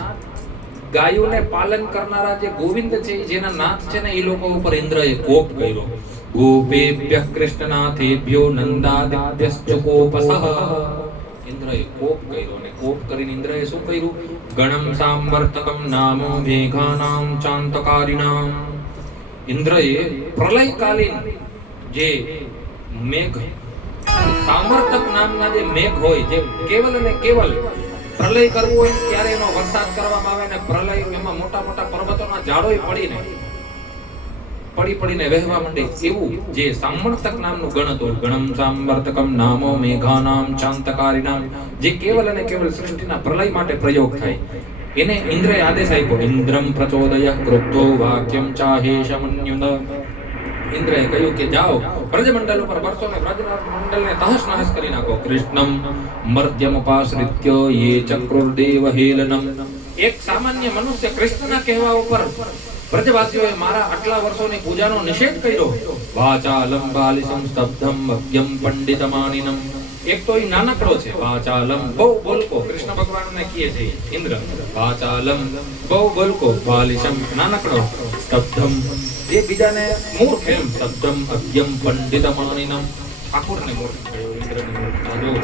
ગાયોને પાલન કરનારા જે ગોવિંદ છે, જેના નાથ છે ને એ લોકો ઉપર ઇન્દ્રએ કોપ કર્યો. ગોપેભ્યઃ કૃષ્ણનાથેભ્યો નંદાદિભ્યશ્ચ કોપસઃ. ઇન્દ્રએ કોપ કર્યો અને કોપ કરીને ઇન્દ્રએ શું કર્યું? ગણમ સામવર્તકમ નામ મેઘાનામ ચાંતકારિણામ. ઇન્દ્રએ પ્રલયકાલીન જે મેઘ સામર્થક નામના જે મેઘ હોય, જે કેવલ અને કેવલ પ્રલય કરવું હોય ત્યારે એનો વરસાદ કરવામાં આવે ને પ્રલય એમાં મોટા મોટા પર્વતોના ઝાડોય પડીને પડી પડીને વહેવા માંડે એવું જે સામર્થક નામનું ગણ હતું, ગણમ સામર્થકમ નામો મેઘાનામ શાંતકારિણામ, જે કેવલ અને કેવલ સૃષ્ટિના પ્રલય માટે પ્રયોગ થાય, એને ઇન્દ્રએ આદેશ આપ્યો, ઇન્દ્રમ પ્રચોદય ક્રુદ્ધો વાક્યમ ચાહેશમન્યુન. ઇન્દ્રએ કહ્યું કે જાઓ બ્રજમંડળ ઉપર વર્ષો ને બ્રજમંડળને તહસ નહસ કરી નાખો. કૃષ્ણમ મર્ત્યમપાશ્રિત્ય યે ચક્રુર્દેવ હેલનમ. એક સામાન્ય મનુષ્ય કૃષ્ણના કહેવા ઉપર બ્રજવાસીઓએ મારા આટલા વર્ષોની પૂજાનો નિષેધ કર્યો. વાચાલમ બાલિસમ સ્તબ્ધમ મગ્યમ પંડિતમાનિનમ. એક તો એ નાનકડો છે, વાચાલમ બહુ બોલકો, કૃષ્ણ ભગવાનને કહે છે ઇન્દ્ર, વાચાલમ બહુ બોલકો, બાલિસમ નાનકડો, સ્તબ્ધમ એ બીજાને મૂર્ખ એમ, સ્તબ્ધમ અગ્યમ પંડિતમાનિનમ. ઠાકોરને મૂર્ખ કહ્યો, ઇન્દ્રને મૂર્ખ કહ્યો.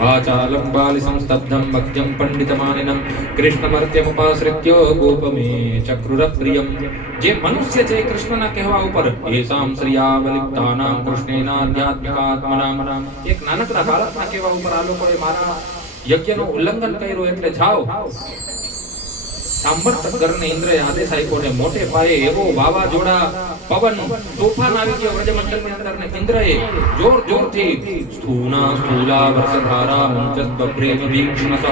વાચાલમ બાલિસમ સ્તબ્ધમ અગ્યમ પંડિતમાનિનમ કૃષ્ણમર્ત્યમુપાશ્રિત્ય ગોપમે ચક્રુરપ્રિયમ. જે મનુષ્ય છે કૃષ્ણના કહેવા ઉપર એસામ શ્રિયાવલિપ્તાનામ કૃષ્ણેનાધ્યાત્મિકાત્મનામ. એક નાનકડા બાળકના કહેવા ઉપર આ લોકોએ મારા યજ્ઞનું ઉલ્લંઘન કર્યું, એટલે જાઓ. સામર્થક ગણને ઇન્દ્રએ આદેશ આપ્યો ને મોટે પાયે એવો વાવાઝોડા પવન તોફાન આવી ગયો વ્રજમંડળની અંદર, ને ઇન્દ્રએ જોર જોરથી સ્થૂના સ્થૂલા વર્ષધારા મંચસ્બભ્રેમ વીક્ષ્ણસઃ.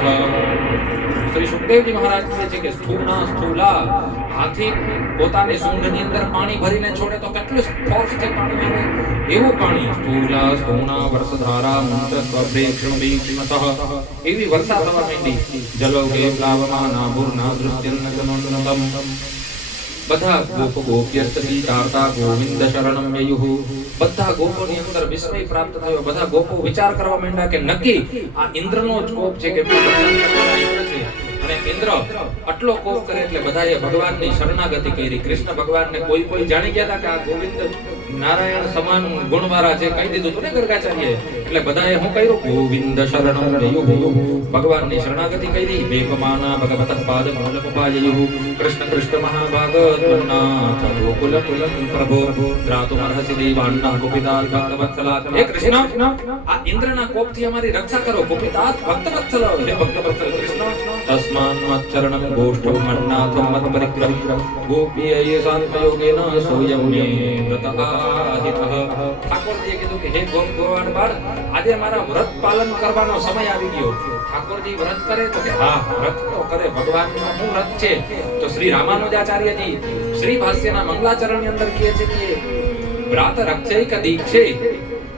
શ્રી સુખદેવજી મહારાજ કહે છે કે સ્થૂના સ્થૂલા, હાથી પોતાની સૂંઢની અંદર પાણી ભરીને છોડે તો કેટલું ફોર્સથી પાણી આવે એવું પાણી. સ્થૂલા સ્થૂના વર્ષધારા મંચસ્બભ્રેમ વીક્ષ્ણસઃ. એવી વર્ષા થવા માંડી. જલોકે પ્લાવમાના ભૂર્ણા દૃશ્યન્નગમનતમ. બધા ગોપ ગોપ્યસ્તી ચારતા ગોવિંદ શરણમ યયુઃ. બધા ગોપોની અંદર વિસ્મય પ્રાપ્ત થયો. બધા ગોપો વિચાર કરવા માંડ્યા કે નક્કી આ ઇન્દ્રનો જ કોપ છે કે અને ઇન્દ્ર આટલો કોપ કરે એટલે બધાએ ભગવાનની શરણાગતિ કરી. કૃષ્ણ ભગવાનને કોઈ જાણી ગયા હતા કે આ ગોવિંદ નારાયણ સમાન ગુણવાળા છે, કહી દીધું હતું ને ગર્ગાચાર્યએ. એટલે બધાએ શું કર્યું? ગોવિંદ શરણમ યયુઃ. ભગવાનની શરણાગતિ કરી. વેપમાના ભગવતઃ પાદ મૂલમુપાયયુઃ. કૃષ્ણ કૃષ્ણ મહાભાગ ત્વન્નાથ ગોકુલ કુલમ પ્રભો ત્રાતુમર્હસિ દેવાન્ના ગોપિતાત ભક્તવત્સલાત. હે કૃષ્ણ, આ ઇન્દ્રના કોપથી અમારી રક્ષા કરો. ગોપિતાત ભક્તવત્સલ, હે ભક્તવત્સલ કૃષ્ણ. તસ્માન મચ્ચરણમ ગોષ્ઠમ મન્નાથમ મત પરિગ્રહ ગોપીય શાંતયોગેન સોયમ મે વ્રતઃ. ઠાકોરજીએ કીધું કે હે ગોપ ગોવાણ બાળ, આજે મારા વ્રત પાલન કરવાનો સમય આવી ગયો. ઠાકોરજી વ્રત કરે તો કે હા વ્રત તો કરે. ભગવાનનું શું વ્રત છે? તો શ્રી રામાનુજાચાર્યજી શ્રી ભાષ્યના મંગલાચરણની અંદર કહે છે કે વ્રત રક્ષૈક દીક્ષે.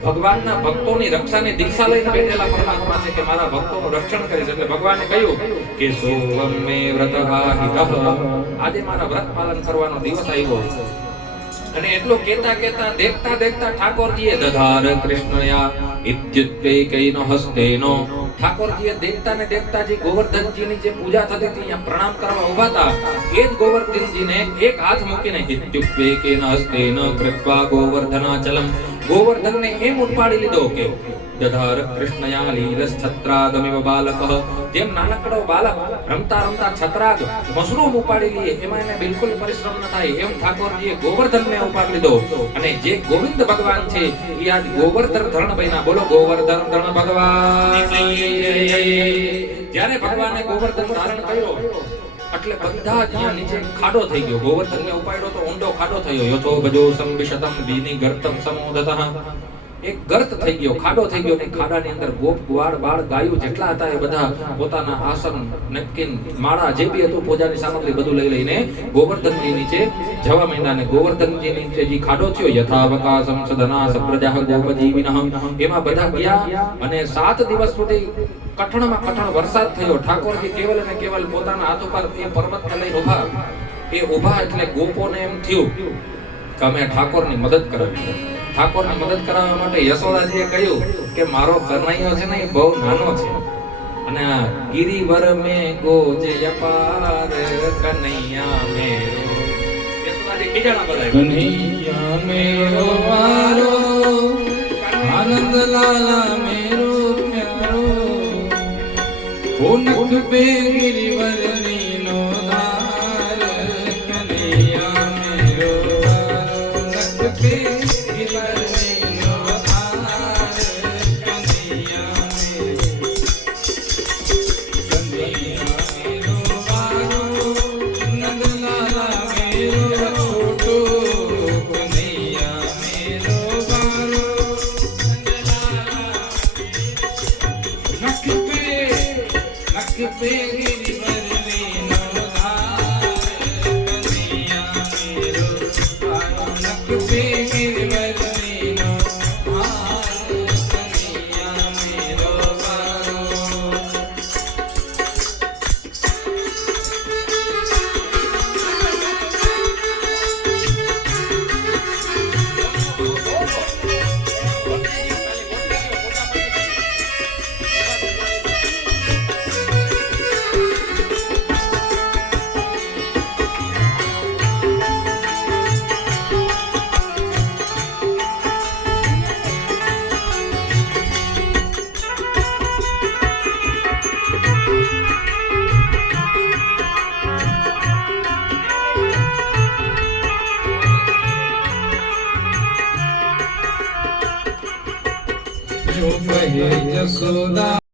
ભગવાનના ભક્તોની રક્ષાની દીક્ષા લઈને બેઠેલા પરમાત્મા છે કે મારા ભક્તોનું રક્ષણ કરે છે. એટલે ભગવાને કહ્યું કે સોવમ મે વ્રતઃ હિતઃ. આજે મારા વ્રત પાલન કરવાનો દિવસ આવ્યો. અને એટલું કેતા કેતા દેખતા દેખતા ઠાકોરજીએ દધાર કૃષ્ણયા ઇત્યુત્પેકૈનો હસ્તેનો. ઠાકોરજીએ દેખતા ને દેખતા જે ગોવર્ધનજીની જે પૂજા થતી હતી અહીંયા પ્રણામ કરવા ઊભા હતા, એ જ ગોવર્ધનજીને એક હાથ મૂકીને ઇત્યુત્પેકેન હસ્તેન કૃત્વા ગોવર્ધનાચલમ. ગોવર્ધનને એમ ઉપાડી લીધો કે દધાર કૃષ્ણયા લીલશ્છત્રાગમિવ બાલકઃ. જેમ નાનકડો બાલક રમતા રમતા છત્રાગ મશરૂમ ઉપાડી લે એમાં એને બિલકુલ પરિશ્રમ ન થાય, એમ ઠાકોરજીએ ગોવર્ધનને ઉપાડી લીધો. અને જે ગોવિંદ ભગવાન છે એ આજ ગોવર્ધન ધરણ બન્યા. બોલો ગોવર્ધન ધરણ ભગવાન. જ્યારે ભગવાને ગોવર્ધન ધારણ કર્યો એટલે બધા જ અહીંયા નીચે ખાડો થઈ ગયો. ગોવર્ધનને ઉપાડ્યો તો ઊંડો ખાડો થયો. યથો ભજો સંવિશતમ વિની ગર્તમ સમોદતઃ. એક ગર્ત થઈ ગયો, ખાડો થઈ ગયો. ને ખાડાની અંદર ગોપ ગ્વાળ બાળ ગાયો જેટલા હતા એ બધા પોતાના આસન નેપકિન માળા જે બી હતું પૂજાની સામગ્રી બધું લઈ લઈને ગોવર્ધનની નીચે જવા માંડ્યા. ને ગોવર્ધનજી નીચે જે ખાડો થયો યથાવકાશમ સદના સપ્રજાહ ગોપજીવિનઃ. એમાં બધા ગયા અને 7 દિવસ સુધી કઠણમાં કઠણ વરસાદ થયો. ઠાકોરજી કેવલ અને કેવલ પોતાના હાથ ઉપર એ પર્વતને લઈને ઊભા. એ ઊભા એટલે ગોપોને એમ થયું કે અમે ઠાકોરની મદદ કરાવી. ઠાકોરની મદદ કરાવવા માટે યશોદાજીએ કહ્યું કે મારો કનૈયો છે ને એ બહુ નાનો છે અને આ ગિરિવર મે ગોજે અપાર કનૈયા મેરો. યશોદાજી ખીજાણા બધા કનૈયા મેરો વારો આનંદ લાલા મેરો પ્યારો ઓનખ બે ગિરિવર નીનો ધાર કનૈયા મેરો વારો નખ બે पे गिरवर लेनो धार कन्हैया मेरो बारो नख पे गिरवर लेनो धार कन्हैया मेरो बारो जो कहे जसोदा